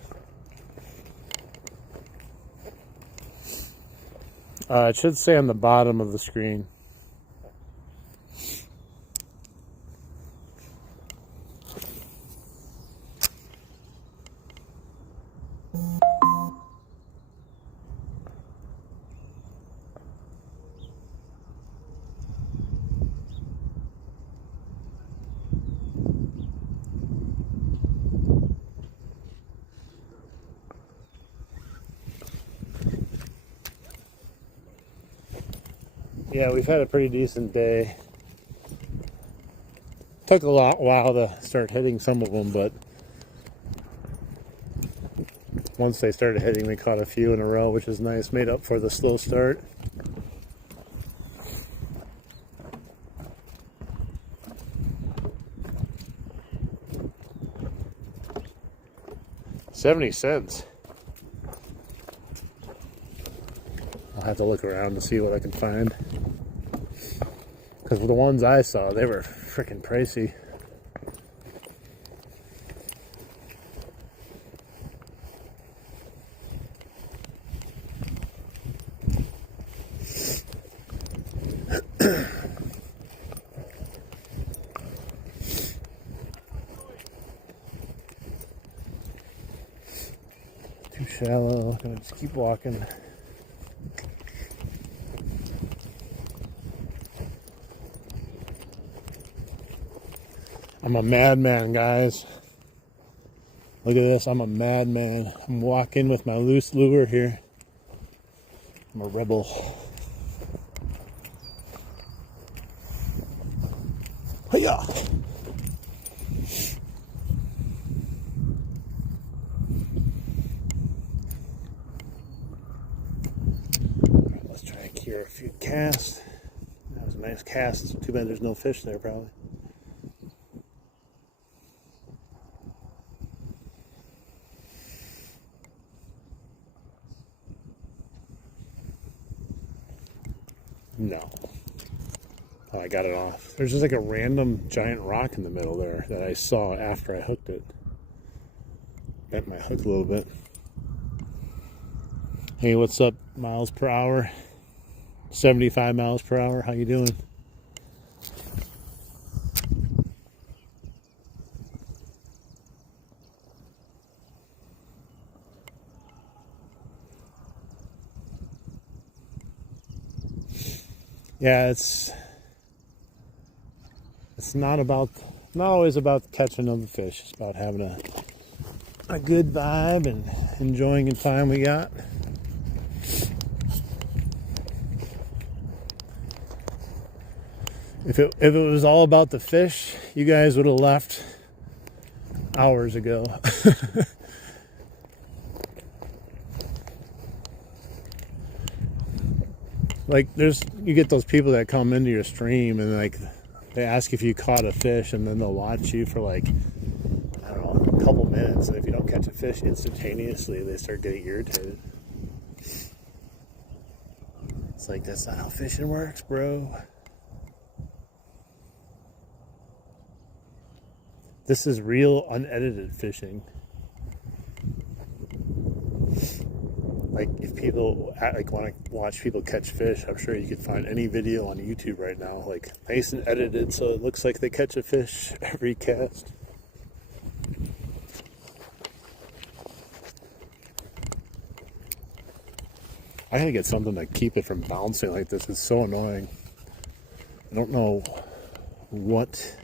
It should say on the bottom of the screen. Yeah, we've had a pretty decent day. Took a while to start hitting some of them, but once they started hitting, we caught a few in a row, which is nice. Made up for the slow start. $0.70. I'll have to look around to see what I can find. Because the ones I saw, they were freaking pricey. Too shallow. I'm gonna just keep walking. I'm a madman, guys. Look at this. I'm a madman. I'm walking with my loose lure here. I'm a rebel. Hiya! Let's try and cure a few casts. That was a nice cast. Too bad there's no fish there, probably. No. Oh, I got it off. There's just like a random giant rock in the middle there that I saw after I hooked it. Bent my hook a little bit. Hey, what's up, miles per hour? 75 miles per hour. How you doing? Yeah, it's not always about catching of the fish. It's about having a good vibe and enjoying the time we got. If it was all about the fish, you guys would have left hours ago. Like, you get those people that come into your stream and like they ask if you caught a fish, and then they'll watch you for like, I don't know, a couple minutes, and if you don't catch a fish instantaneously, they start getting irritated. It's like, that's not how fishing works, bro. This is real unedited fishing. Like, if people like want to watch people catch fish, I'm sure you could find any video on YouTube right now, like nice and edited, so it looks like they catch a fish every cast. I gotta get something to keep it from bouncing like this. It's so annoying. I don't know what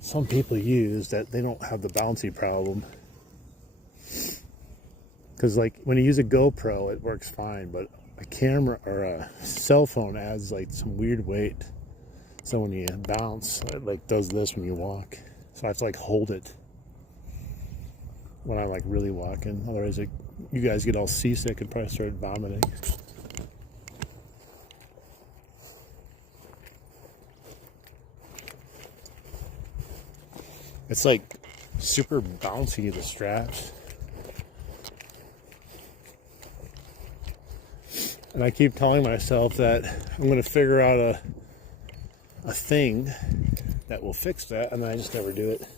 some people use that they don't have the bouncy problem. Because like when you use a GoPro, it works fine, but a camera or a cell phone adds like some weird weight. So when you bounce, it like does this when you walk. So I have to like hold it when I'm like really walking. Otherwise, like, you guys get all seasick and probably start vomiting. It's like super bouncy, the straps. And I keep telling myself that I'm going to figure out a thing that will fix that, and I just never do it.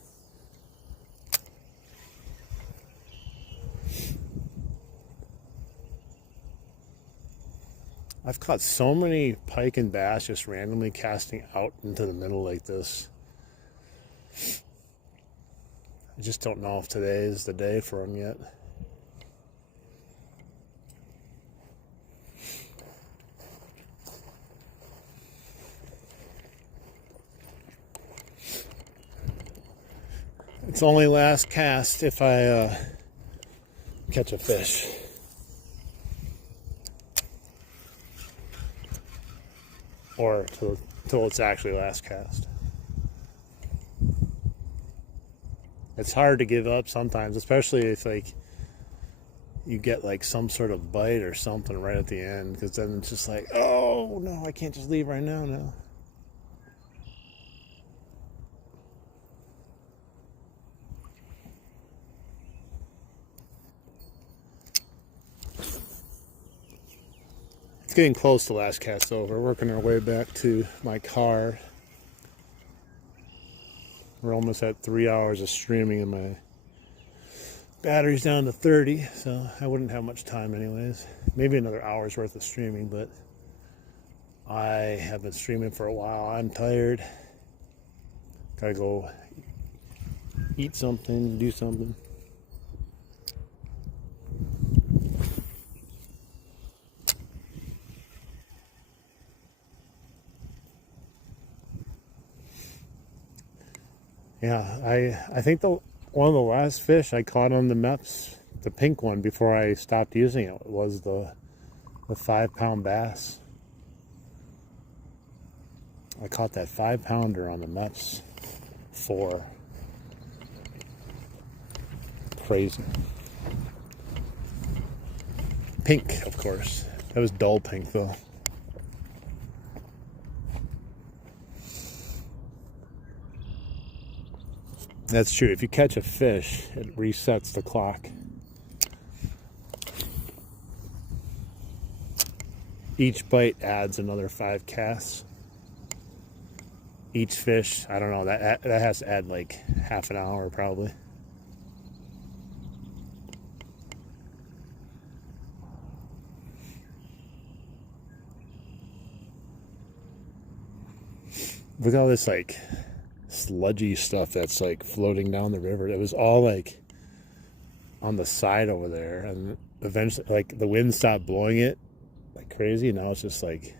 I've caught so many pike and bass just randomly casting out into the middle like this. I just don't know if today is the day for them yet. It's only last cast if I catch a fish. Or till it's actually last cast. It's hard to give up sometimes, especially if like you get like some sort of bite or something right at the end, because then it's just like, oh no, I can't just leave right now. No. It's getting close to last cast over. We're working our way back to my car. We're almost at 3 hours of streaming and my battery's down to 30, so I wouldn't have much time anyways. Maybe another hour's worth of streaming, but I have been streaming for a while. I'm tired. Gotta go eat something, do something. Yeah, I think one of the last fish I caught on the Meps, the pink one, before I stopped using it, was the 5-pound bass. I caught that 5-pounder on the Meps 4. Crazy. Pink, of course. That was dull pink though. That's true. If you catch a fish, it resets the clock. Each bite adds another 5 casts. Each fish, I don't know, that has to add like half an hour probably. Look at all this like sludgy stuff that's like floating down the river. It was all like on the side over there, and eventually like the wind stopped blowing it like crazy, and now it's just like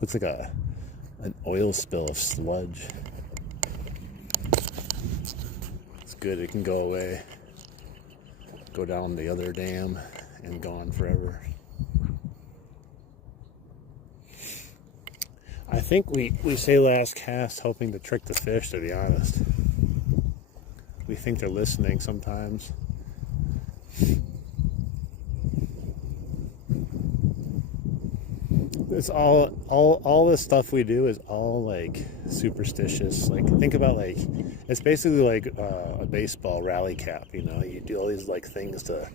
looks like an oil spill of sludge. It's good, it can go away, go down the other dam and gone forever. I think we say last cast hoping to trick the fish, to be honest. We think they're listening sometimes. It's all this stuff we do is all like superstitious. Like, think about like, it's basically like a baseball rally cap, you know? You do all these like things to,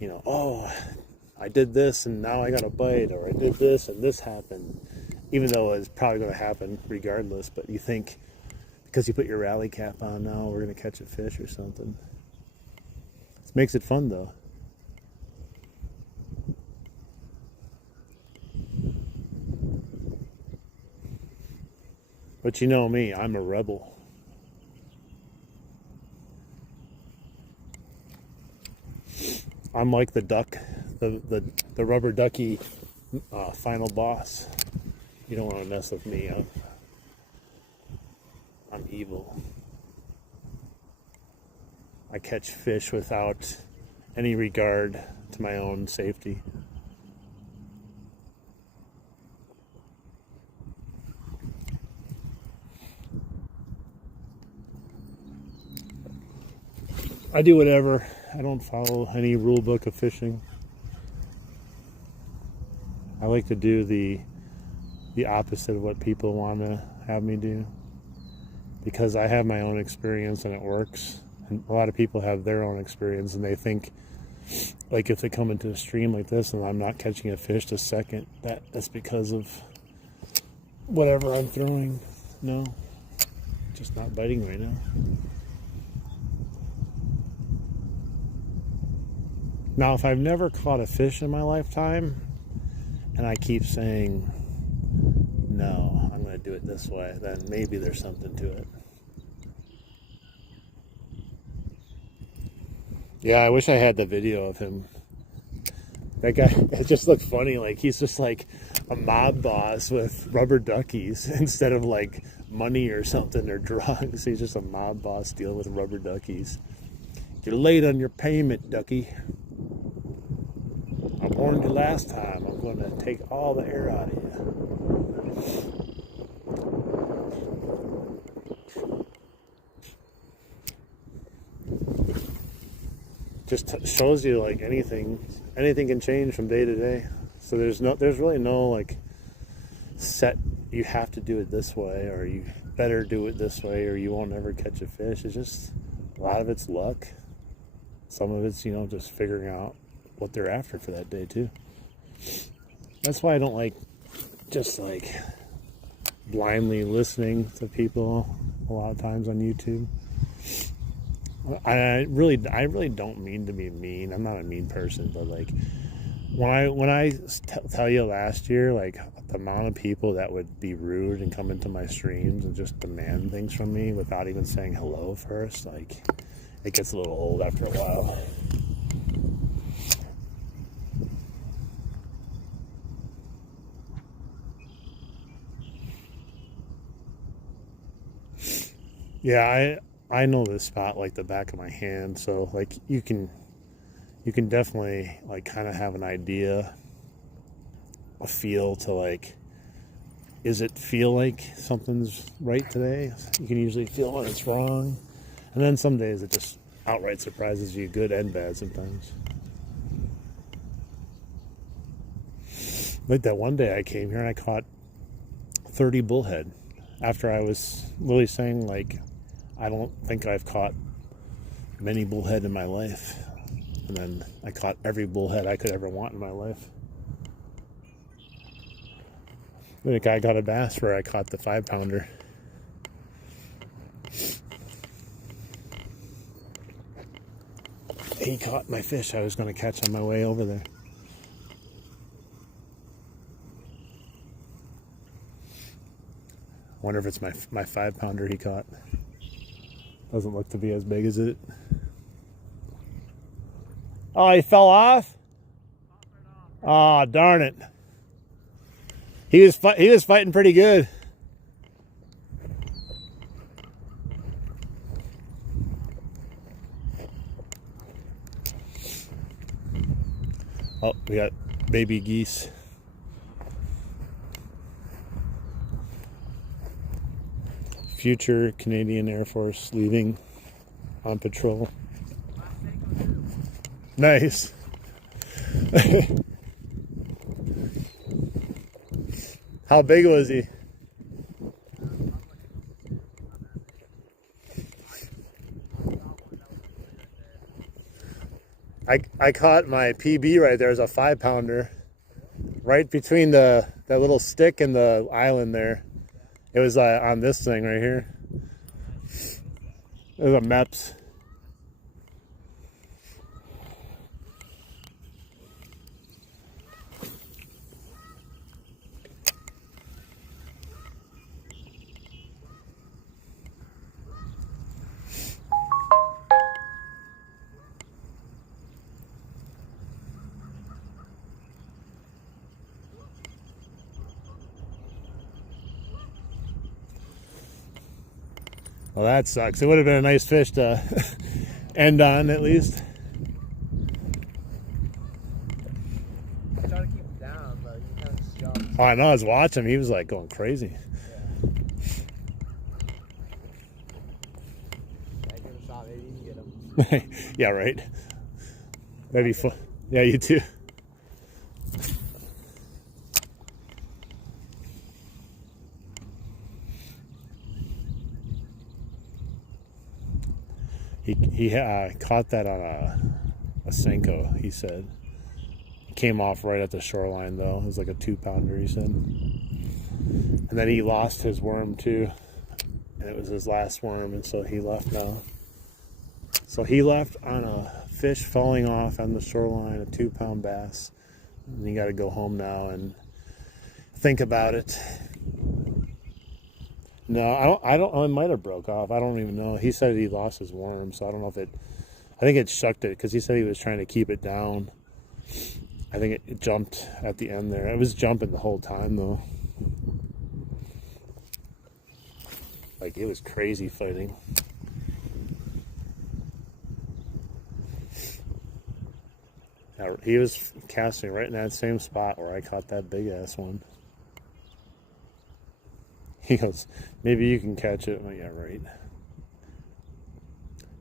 you know, oh, I did this and now I got a bite, or I did this and this happened, even though it's probably going to happen regardless. But you think because you put your rally cap on now, we're going to catch a fish or something. It makes it fun though. But you know me, I'm a rebel. I'm like the duck, the rubber ducky final boss. You don't want to mess with me. I'm evil. I catch fish without any regard to my own safety. I do whatever. I don't follow any rule book of fishing. I like to do the opposite of what people want to have me do, because I have my own experience and it works. And a lot of people have their own experience and they think, like, if they come into a stream like this and I'm not catching a fish the second, that's because of whatever I'm throwing. No, just not biting right now. Now, if I've never caught a fish in my lifetime and I keep saying, no, I'm going to do it this way, then maybe there's something to it. Yeah, I wish I had the video of him. That guy, it just looked funny. Like, he's just like a mob boss with rubber duckies instead of like money or something or drugs. He's just a mob boss dealing with rubber duckies. You're late on your payment, ducky. I warned you last time. I'm going to take all the air out of you. Just shows you, like, anything can change from day to day. So there's really no like set, you have to do it this way, or you better do it this way, or you won't ever catch a fish. It's just, a lot of it's luck. Some of it's, just figuring out what they're after for that day too. That's why I don't like just like blindly listening to people a lot of times on YouTube. I really don't mean to be mean. I'm not a mean person, but like when I tell you last year, like, the amount of people that would be rude and come into my streams and just demand things from me without even saying hello first, like, it gets a little old after a while. Yeah, I know this spot like the back of my hand, so like you can definitely like kind of have an idea, a feel to like, is it feel like something's right today? You can usually feel when it's wrong, and then some days it just outright surprises you, good and bad sometimes. Like that one day I came here and I caught 30 bullhead after I was really saying, like, I don't think I've caught many bullhead in my life. And then I caught every bullhead I could ever want in my life. Then a guy got a bass where I caught the 5-pounder. He caught my fish I was going to catch on my way over there. I wonder if it's my 5-pounder he caught. Doesn't look to be as big as it. Oh, he fell off? Oh, darn it. He was fighting pretty good. Oh, we got baby geese. Future Canadian Air Force leaving on patrol. Nice. How big was he? I caught my PB right there as a 5-pounder, right between that little stick and the island there. It was on this thing right here. It was a Meps. Well, that sucks. It would have been a nice fish to end on, at least. I tried to keep him down, but he kind of just jumped. Oh, I know. I was watching him. He was like going crazy. I give him a shot, maybe you can get him. Yeah, right. That'd be fun. Yeah, you too. He caught that on a Senko, he said. Came off right at the shoreline, though. It was like a 2-pounder, he said. And then he lost his worm, too. And it was his last worm, and so he left now. So he left on a fish falling off on the shoreline, a 2-pound bass. And you got to go home now and think about it. No, I don't. It might have broke off. I don't even know. He said he lost his worm, so I don't know if it. I think it shucked it because he said he was trying to keep it down. I think it jumped at the end there. It was jumping the whole time though. Like it was crazy fighting. Now, he was casting right in that same spot where I caught that big ass one. He goes, maybe you can catch it. I'm like, yeah, right.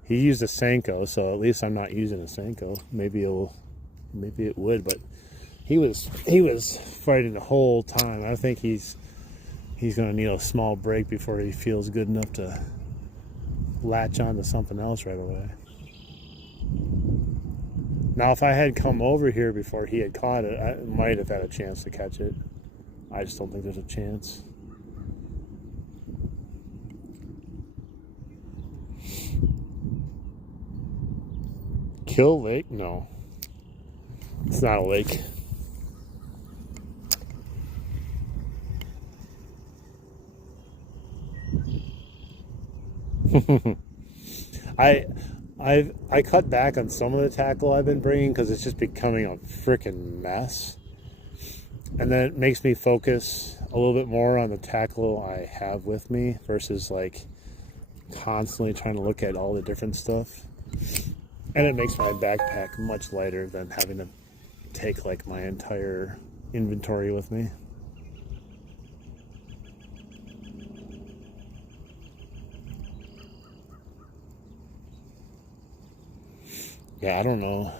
He used a Senko, so at least I'm not using a Senko. Maybe it would, but he was fighting the whole time. I think he's gonna need a small break before he feels good enough to latch on to something else right away. Now, if I had come over here before he had caught it, I might have had a chance to catch it. I just don't think there's a chance. Kill Lake? No. It's not a lake. I cut back on some of the tackle I've been bringing because it's just becoming a freaking mess. And then it makes me focus a little bit more on the tackle I have with me versus like constantly trying to look at all the different stuff. And it makes my backpack much lighter than having to take like my entire inventory with me. Yeah, I don't know.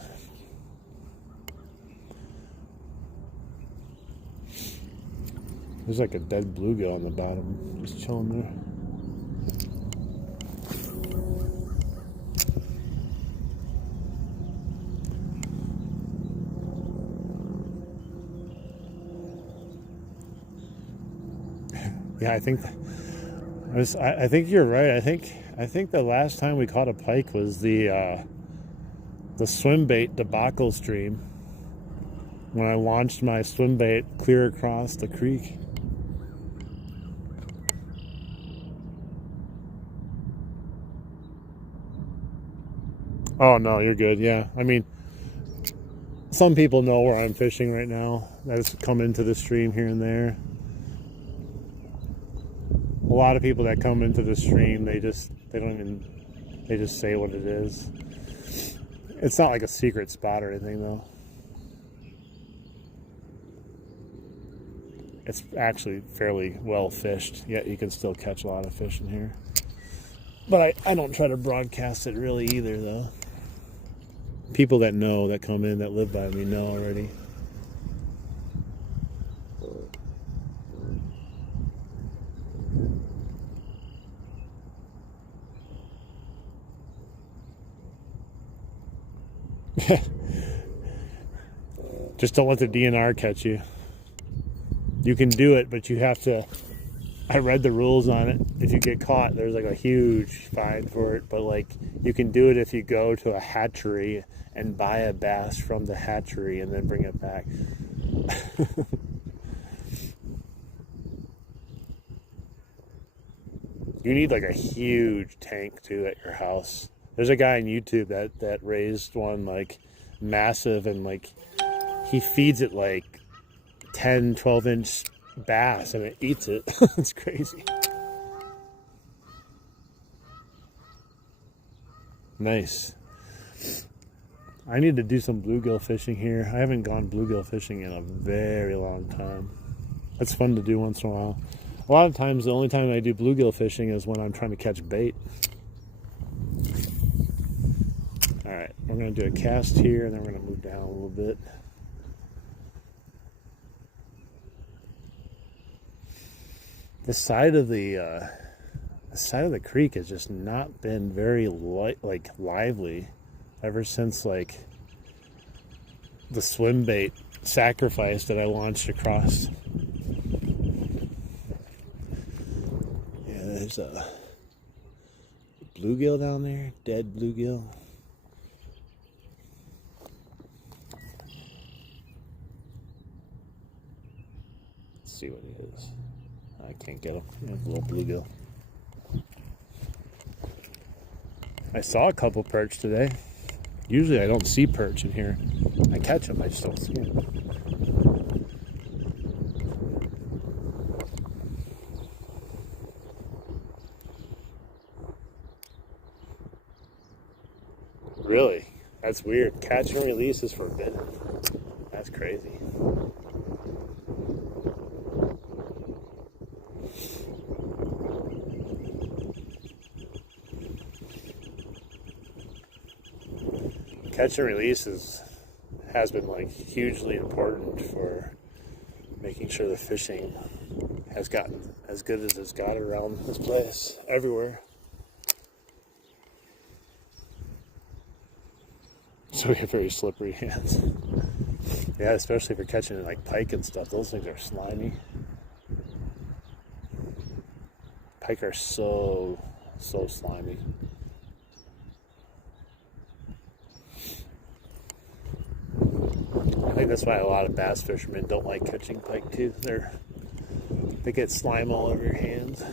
There's like a dead bluegill on the bottom, just chilling there. Yeah, I think you're right. I think the last time we caught a pike was the swim bait debacle stream when I launched my swim bait clear across the creek. Oh no, you're good. Yeah, I mean, some people know where I'm fishing right now. That's come into the stream here and there. A lot of people that come into the stream, they just say what it is. It's not like a secret spot or anything though. It's actually fairly well fished, yet you can still catch a lot of fish in here. But I don't try to broadcast it really either though. People that know, that come in, that live by me know already. Just don't let the DNR catch you. You can do it, but you have to. I read the rules on it. If you get caught, there's like a huge fine for it. But like, you can do it if you go to a hatchery and buy a bass from the hatchery and then bring it back. You need like a huge tank too at your house. There's a guy on YouTube that raised one like massive, and like he feeds it like 10, 12-inch bass and it eats it. It's crazy. Nice. I need to do some bluegill fishing here. I haven't gone bluegill fishing in a very long time. It's fun to do once in a while. A lot of times, the only time I do bluegill fishing is when I'm trying to catch bait. All right, we're going to do a cast here, and then we're going to move down a little bit. The side of the creek has just not been very lively ever since like the swim bait sacrifice that I launched across. Yeah, there's a bluegill down there, dead bluegill. Let's see what he is. I can't get him. There's a little bluegill. I saw a couple perch today. Usually I don't see perch in here. I catch them, I just don't see them. Really? That's weird. Catch and release is forbidden. That's crazy. Catch and release has been like hugely important for making sure the fishing has gotten as good as it's got around this place, everywhere. So we have very slippery hands. Yeah, especially if you're catching like pike and stuff. Those things are slimy. Pike are so slimy. I think that's why a lot of bass fishermen don't like catching pike too. They get slime all over your hands.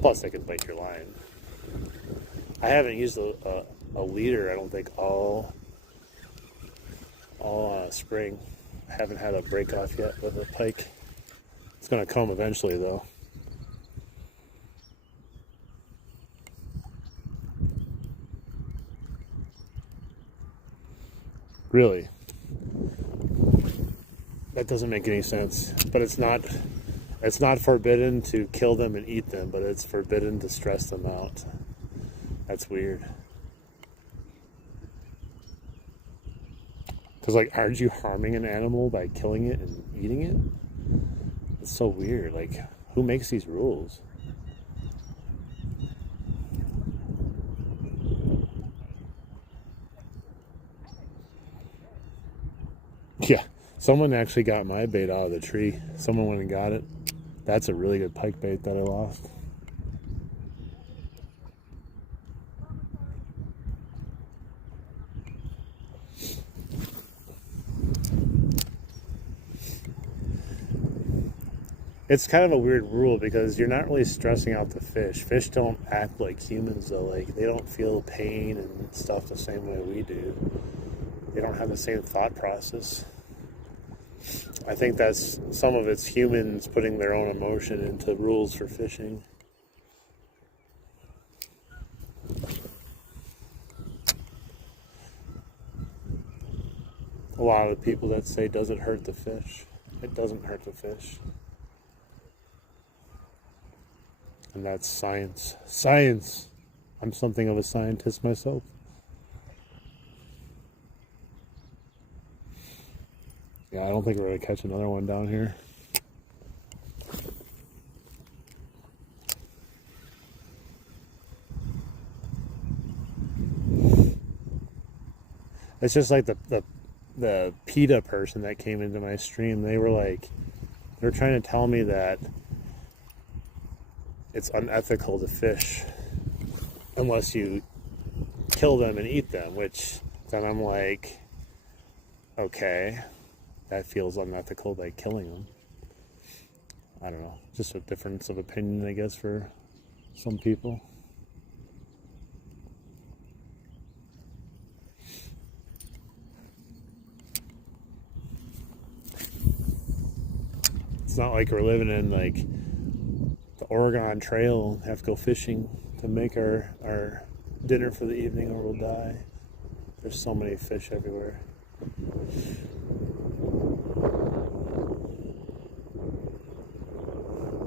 Plus, they can bite your line. I haven't used a leader, I don't think, all spring. I haven't had a break off yet with a pike. It's going to come eventually, though. Really? That doesn't make any sense. But it's not forbidden to kill them and eat them, but it's forbidden to stress them out. That's weird. Because, like, aren't you harming an animal by killing it and eating it? It's so weird. Like, who makes these rules? Yeah, someone actually got my bait out of the tree. Someone went and got it. That's a really good pike bait that I lost. It's kind of a weird rule because you're not really stressing out the fish. Fish don't act like humans though. Like, they don't feel pain and stuff the same way we do. They don't have the same thought process. I think that's some of it's humans putting their own emotion into rules for fishing. A lot of the people that say, does it hurt the fish? It doesn't hurt the fish. And that's science. Science! I'm something of a scientist myself. Yeah, I don't think we're going to catch another one down here. It's just like the PETA person that came into my stream. They're trying to tell me that it's unethical to fish unless you kill them and eat them, which then I'm like, okay, that feels unethical by killing them. I don't know, just a difference of opinion, I guess, for some people. It's not like we're living in like the Oregon Trail and have to go fishing to make our dinner for the evening or we'll die. There's so many fish everywhere.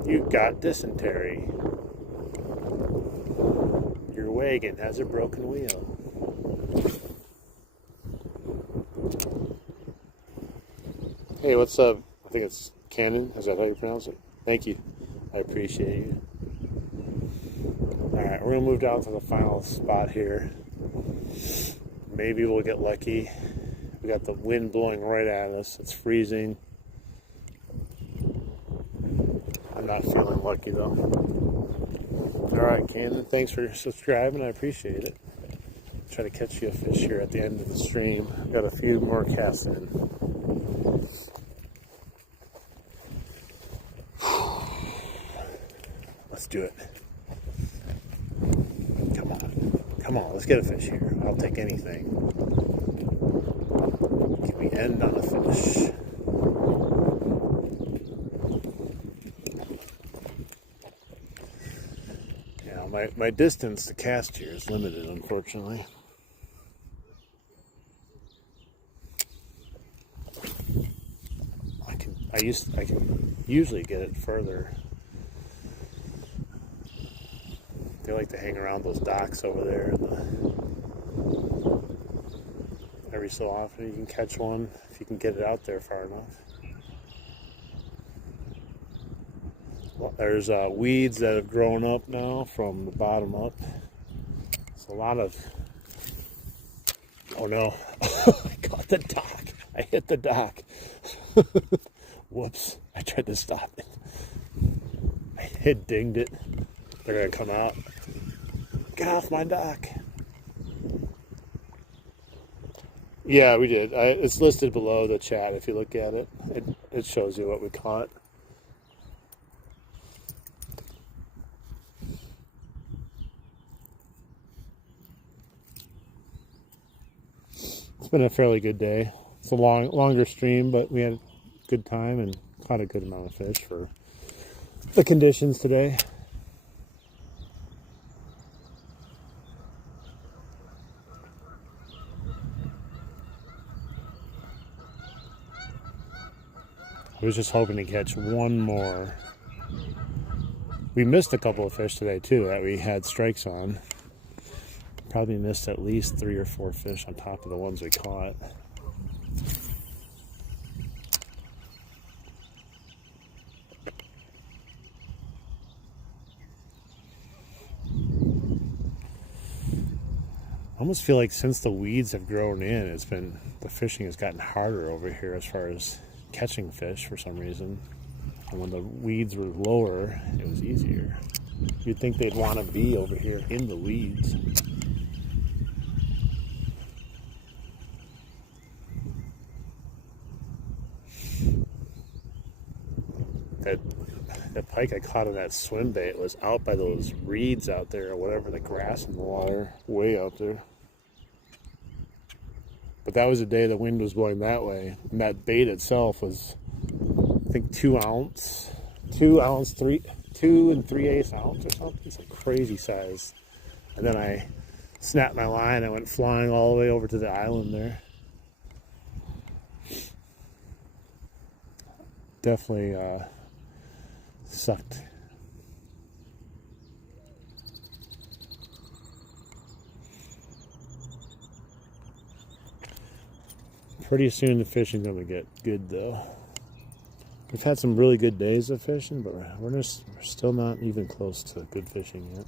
You've got dysentery. Your wagon has a broken wheel. Hey, what's up? I think it's Cannon. Is that how you pronounce it? Thank you. I appreciate you. Alright, we're going to move down to the final spot here. Maybe we'll get lucky. We got the wind blowing right at us. It's freezing. I'm not feeling lucky though. Alright, Cannon, thanks for subscribing. I appreciate it. Try to catch you a fish here at the end of the stream. Got a few more casts in. Let's do it. Come on, let's get a fish here. I'll take anything. Can we end on a fish? Yeah, my distance to cast here is limited, unfortunately. I can usually get it further. They like to hang around those docks over there. Every so often you can catch one if you can get it out there far enough. Well, there's weeds that have grown up now from the bottom up. It's a lot of... Oh no, I caught the dock. I hit the dock. Whoops, I tried to stop it. I dinged it. They're gonna come out. Get off my dock. Yeah, we did. It's listed below the chat. If you look at it, it shows you what we caught. It's been a fairly good day. It's a longer stream, but we had a good time and caught a good amount of fish for the conditions today. I was just hoping to catch one more. We missed a couple of fish today too that we had strikes on. Probably missed at least 3 or 4 fish on top of the ones we caught. I almost feel like since the weeds have grown in, the fishing has gotten harder over here as far as catching fish for some reason. And when the weeds were lower, it was easier. You'd think they'd want to be over here in the weeds. That pike I caught on that swim bait was out by those reeds out there, or whatever, the grass in the water, way out there. But that was the day the wind was blowing that way, and that bait itself was, I think, 2 ounce, 2 3/8 ounce or something. It's a crazy size. And then I snapped my line. I went flying all the way over to the island there. Definitely sucked. Pretty soon the fishing's gonna get good though. We've had some really good days of fishing, but we're still not even close to good fishing yet.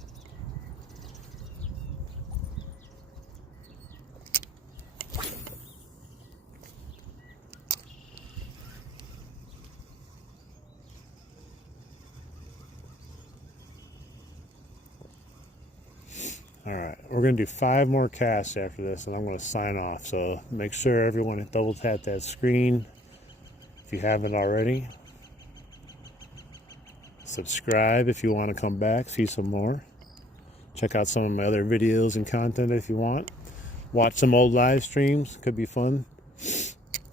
Alright, we're going to do 5 more casts after this, and I'm going to sign off. So make sure everyone double tap that screen if you haven't already. Subscribe if you want to come back, see some more. Check out some of my other videos and content if you want. Watch some old live streams, could be fun.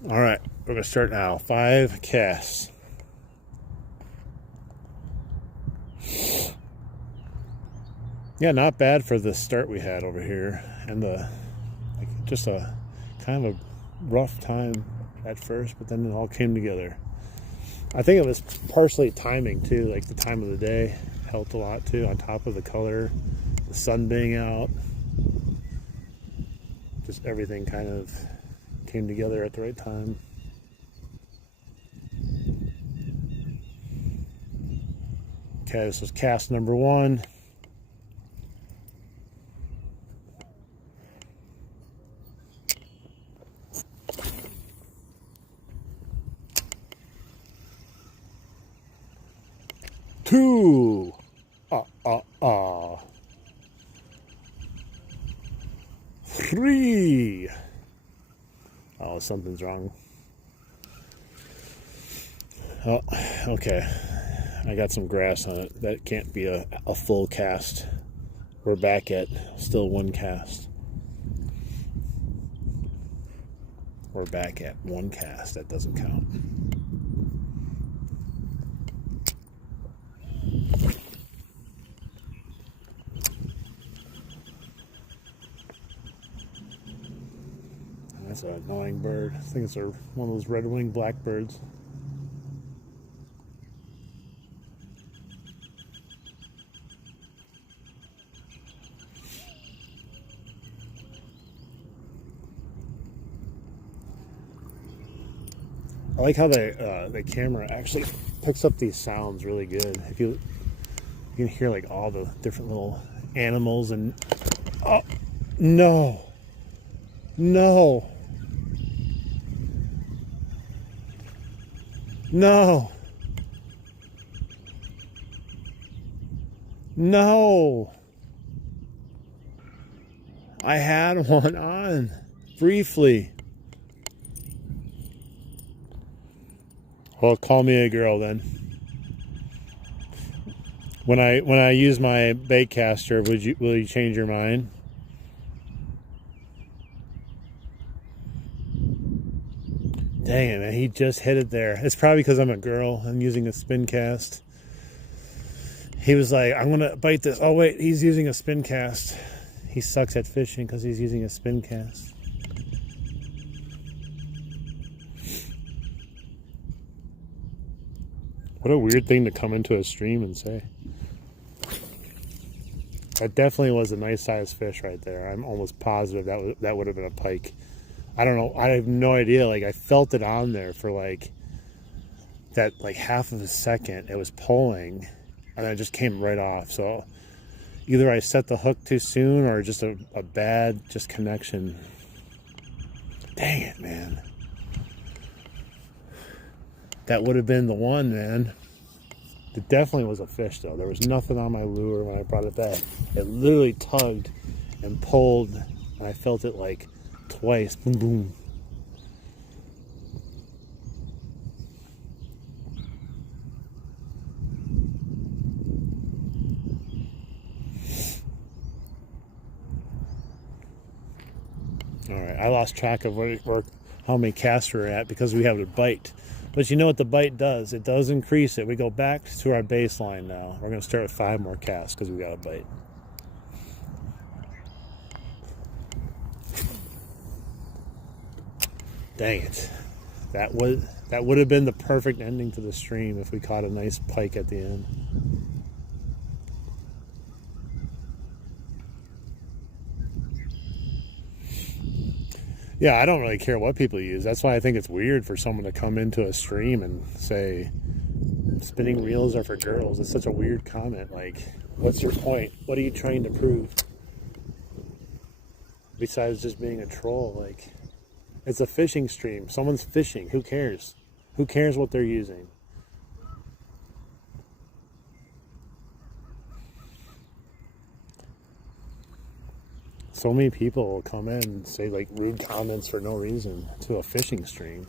Alright, we're going to start now. 5 casts. Yeah, not bad for the start we had over here, and just a kind of a rough time at first, but then it all came together. I think it was partially timing too, like the time of the day helped a lot too, on top of the color, the sun being out. Just everything kind of came together at the right time. Okay, this was cast number 1. Two. 3. Oh, something's wrong. Oh, okay. I got some grass on it. That can't be a full cast. We're back at still 1 cast. We're back at 1 cast. That doesn't count. That's an annoying bird. I think it's one of those red-winged blackbirds. I like how the camera actually picks up these sounds really good. If you can hear like all the different little animals and oh no. No. No. No. I had one on briefly. Well, call me a girl then. When I use my bait caster, will you change your mind? Dang it, man, he just hit it there. It's probably because I'm a girl. I'm using a spin cast. He was like, I'm gonna bite this. Oh wait, he's using a spin cast. He sucks at fishing because he's using a spin cast. What a weird thing to come into a stream and say. That definitely was a nice sized fish right there. I'm almost positive that would have been a pike. I don't know. I have no idea. Like, I felt it on there for like half of a second. It was pulling and then it just came right off. So either I set the hook too soon or just a bad connection. Dang it, man. That would have been the one, man. It definitely was a fish, though. There was nothing on my lure when I brought it back. It literally tugged and pulled, and I felt it like twice. Boom, boom. All right, I lost track of how many casts we're at because we have a bite. But you know what the bite does? It does increase it. We go back to our baseline now. We're going to start with 5 more casts because we got a bite. Dang it. That would have been the perfect ending to the stream if we caught a nice pike at the end. Yeah, I don't really care what people use. That's why I think it's weird for someone to come into a stream and say spinning reels are for girls. It's such a weird comment. Like, what's your point? What are you trying to prove? Besides just being a troll, like, it's a fishing stream. Someone's fishing. Who cares? Who cares what they're using? so many people will come in and say like rude comments for no reason to a fishing stream.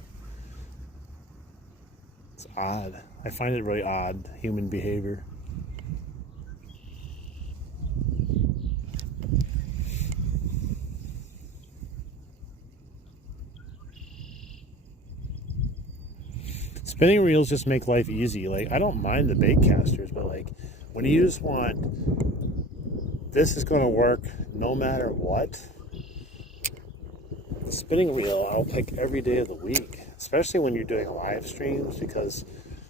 It's odd. I find it really odd, human behavior. Spinning reels just make life easy. Like, I don't mind the bait casters, but like when you just want this is going to work no matter what, the spinning reel I'll pick every day of the week, especially when you're doing live streams, because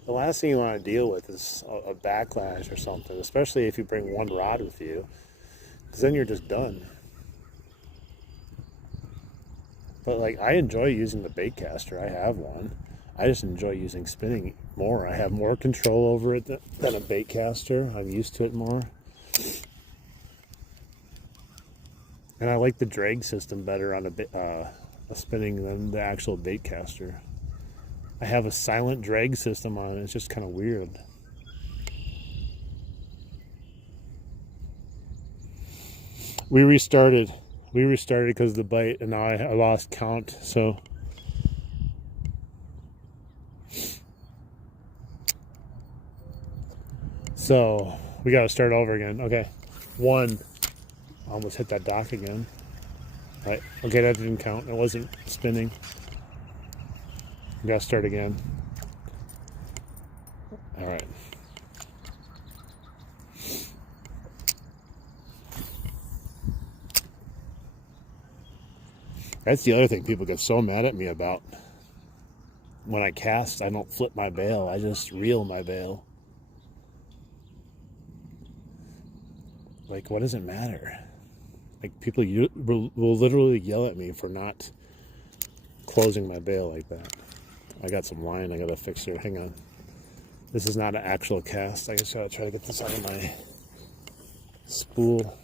the last thing you want to deal with is a backlash or something, especially if you bring one rod with you, because then you're just done. But like, I enjoy using the bait caster. I have one. I just enjoy using spinning more. I have more control over it than a bait caster. I'm used to it more. And I like the drag system better on a spinning than the actual bait caster. I have a silent drag system on it. It's just kind of weird. We restarted because of the bite, and now I lost count. So we got to start over again. Okay, one. Almost hit that dock again. Right. Okay, that didn't count. It wasn't spinning. We got to start again. All right. That's the other thing people get so mad at me about. When I cast, I don't flip my bail. I just reel my bail. Like, what does it matter? Like, people will literally yell at me for not closing my bail like that. I got some line I gotta fix here. Hang on. This is not an actual cast. I just gotta try to get this out of my spool.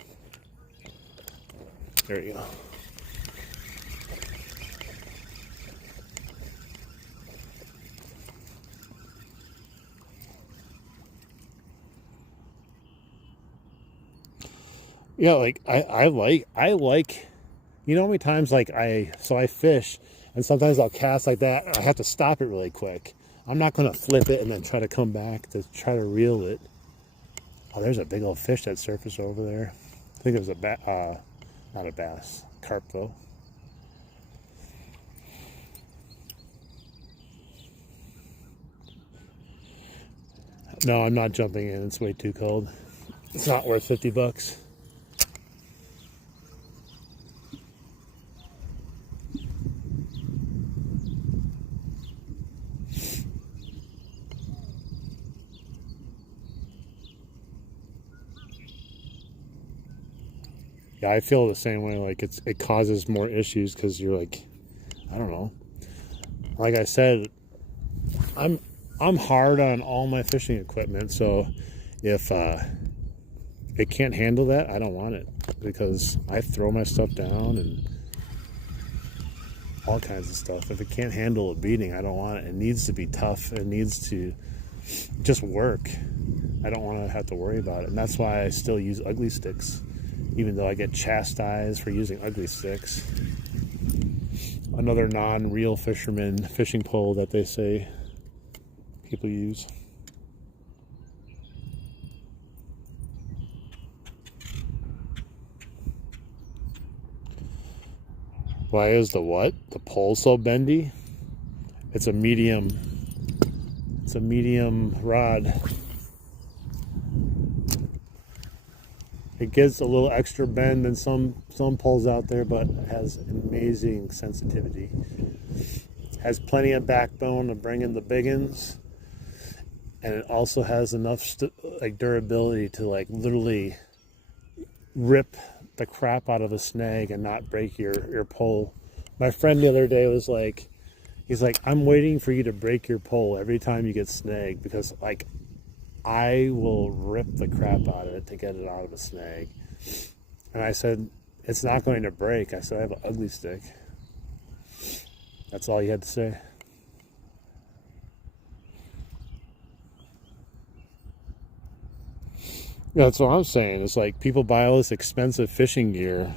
There you go. Yeah, like I like, you know how many times like I fish and sometimes I'll cast like that. I have to stop it really quick. I'm not gonna flip it and then try to come back to try to reel it. Oh, there's a big old fish that surfaced over there. I think it was not a bass, carp though. No, I'm not jumping in. It's way too cold. It's not worth $50. Yeah, I feel the same way. Like it causes more issues because you're like, I don't know. Like I said, I'm hard on all my fishing equipment. So if it can't handle that, I don't want it, because I throw my stuff down and all kinds of stuff. If it can't handle a beating, I don't want it. It needs to be tough. It needs to just work. I don't want to have to worry about it, and that's why I still use ugly sticks. Even though I get chastised for using ugly sticks. Another non-real fisherman fishing pole that they say people use. Why is the what? The pole so bendy? It's a medium rod. It gets a little extra bend than some poles out there, but has amazing sensitivity. Has plenty of backbone to bring in the big uns, and it also has enough durability to like literally rip the crap out of a snag and not break your pole. My friend the other day was like, he's like, I'm waiting for you to break your pole every time you get snagged, because like, I will rip the crap out of it to get it out of a snag. And I said, it's not going to break. I said, I have an ugly stick. That's all you had to say. That's what I'm saying. It's like people buy all this expensive fishing gear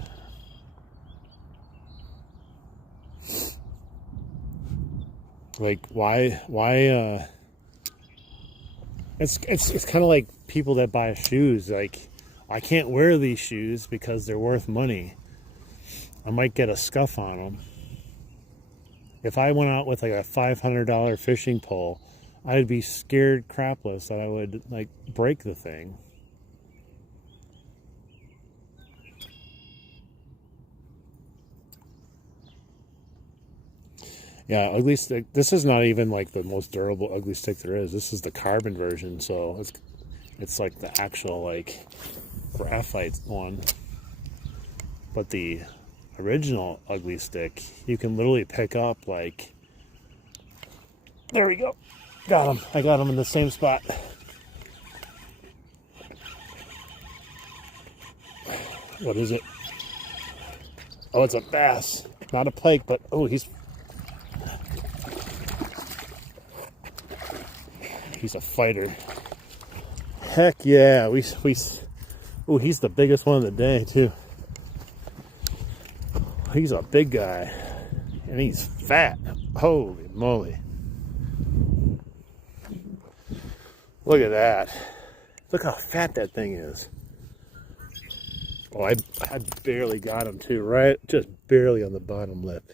Like, why, it's kind of like people that buy shoes. Like, I can't wear these shoes because they're worth money. I might get a scuff on them. If I went out with like a $500 fishing pole, I'd be scared crapless that I would like break the thing. Yeah, ugly stick. This is not even like the most durable ugly stick there is. This is the carbon version, so it's like the actual like graphite one. But the original ugly stick, you can literally pick up like. There we go. Got him. I got him in the same spot. What is it? Oh, it's a bass, not a pike, but oh, he's a fighter. Heck yeah, oh, he's the biggest one of the day too. He's a big guy, and he's fat. Holy moly. Look at that. Look how fat that thing is. Oh, I barely got him too, right? Just barely on the bottom lip.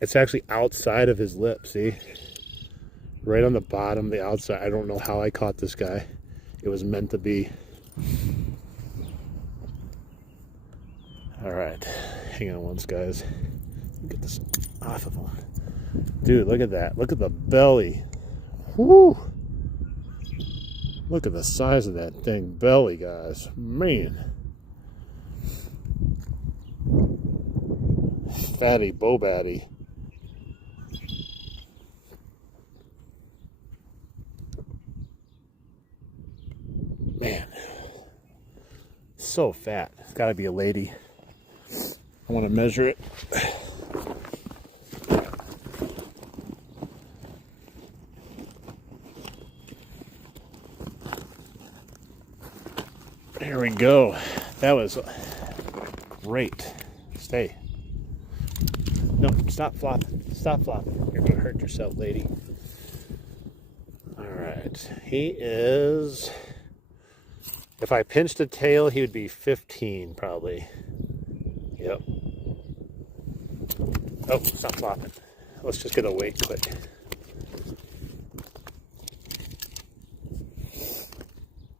It's actually outside of his lip, see? Right on the bottom, the outside. I don't know how I caught this guy. It was meant to be. All right, hang on once, guys. Get this off of him. Dude, look at that. Look at the belly. Whoo! Look at the size of that thing belly, guys. Man. Fatty Bobatty. Man. So fat. It's gotta be a lady. I want to measure it. There we go. That was great. Stay. No, stop flopping. Stop flopping. You're going to hurt yourself, lady. All right. He is... If I pinched a tail, he would be 15, probably. Yep. Oh, stop flopping. Let's just get a weight quick.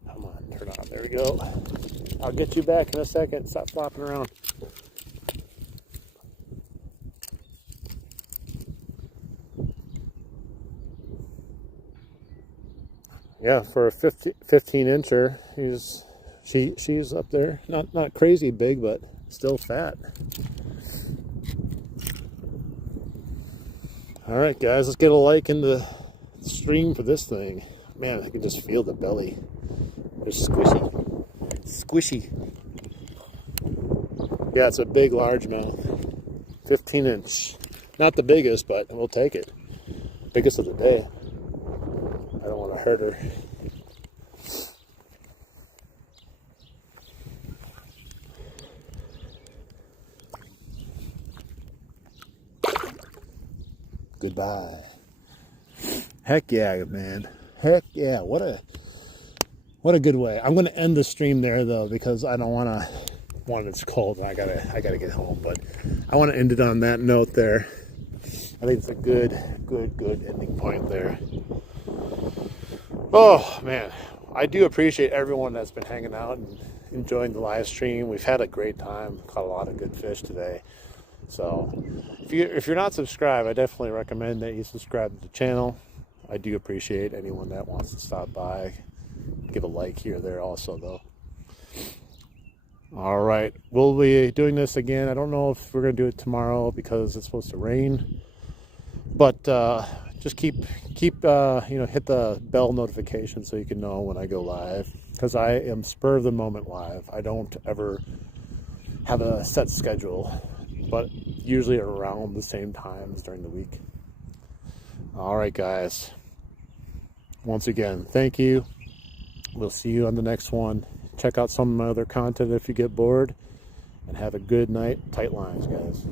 Come on, turn on. There we go. I'll get you back in a second. Stop flopping around. Yeah, for a 15 incher, she's up there. Not crazy big, but still fat. All right, guys, let's get a like in the stream for this thing. Man, I can just feel the belly. It's squishy. Squishy. Yeah, it's a big largemouth. 15 inch. Not the biggest, but we'll take it. Biggest of the day. I don't want to hurt her. Goodbye. Heck yeah, man. Heck yeah. What a good way. I'm going to end the stream there though, because I don't want to. One, it's cold and I gotta get home, but I want to end it on that note there. I think it's a good ending point there. Oh man, I do appreciate everyone that's been hanging out and enjoying the live stream. We've had a great time. Caught a lot of good fish today. So if you're not subscribed, I definitely recommend that you subscribe to the channel. I do appreciate anyone that wants to stop by. Give a like here or there also though. All right, we'll be doing this again. I don't know if we're gonna do it tomorrow because it's supposed to rain, but just keep hit the bell notification so you can know when I go live, because I am spur of the moment live. I don't ever have a set schedule, but usually around the same times during the week. All right, guys. Once again, thank you. We'll see you on the next one. Check out some of my other content if you get bored. And have a good night. Tight lines, guys.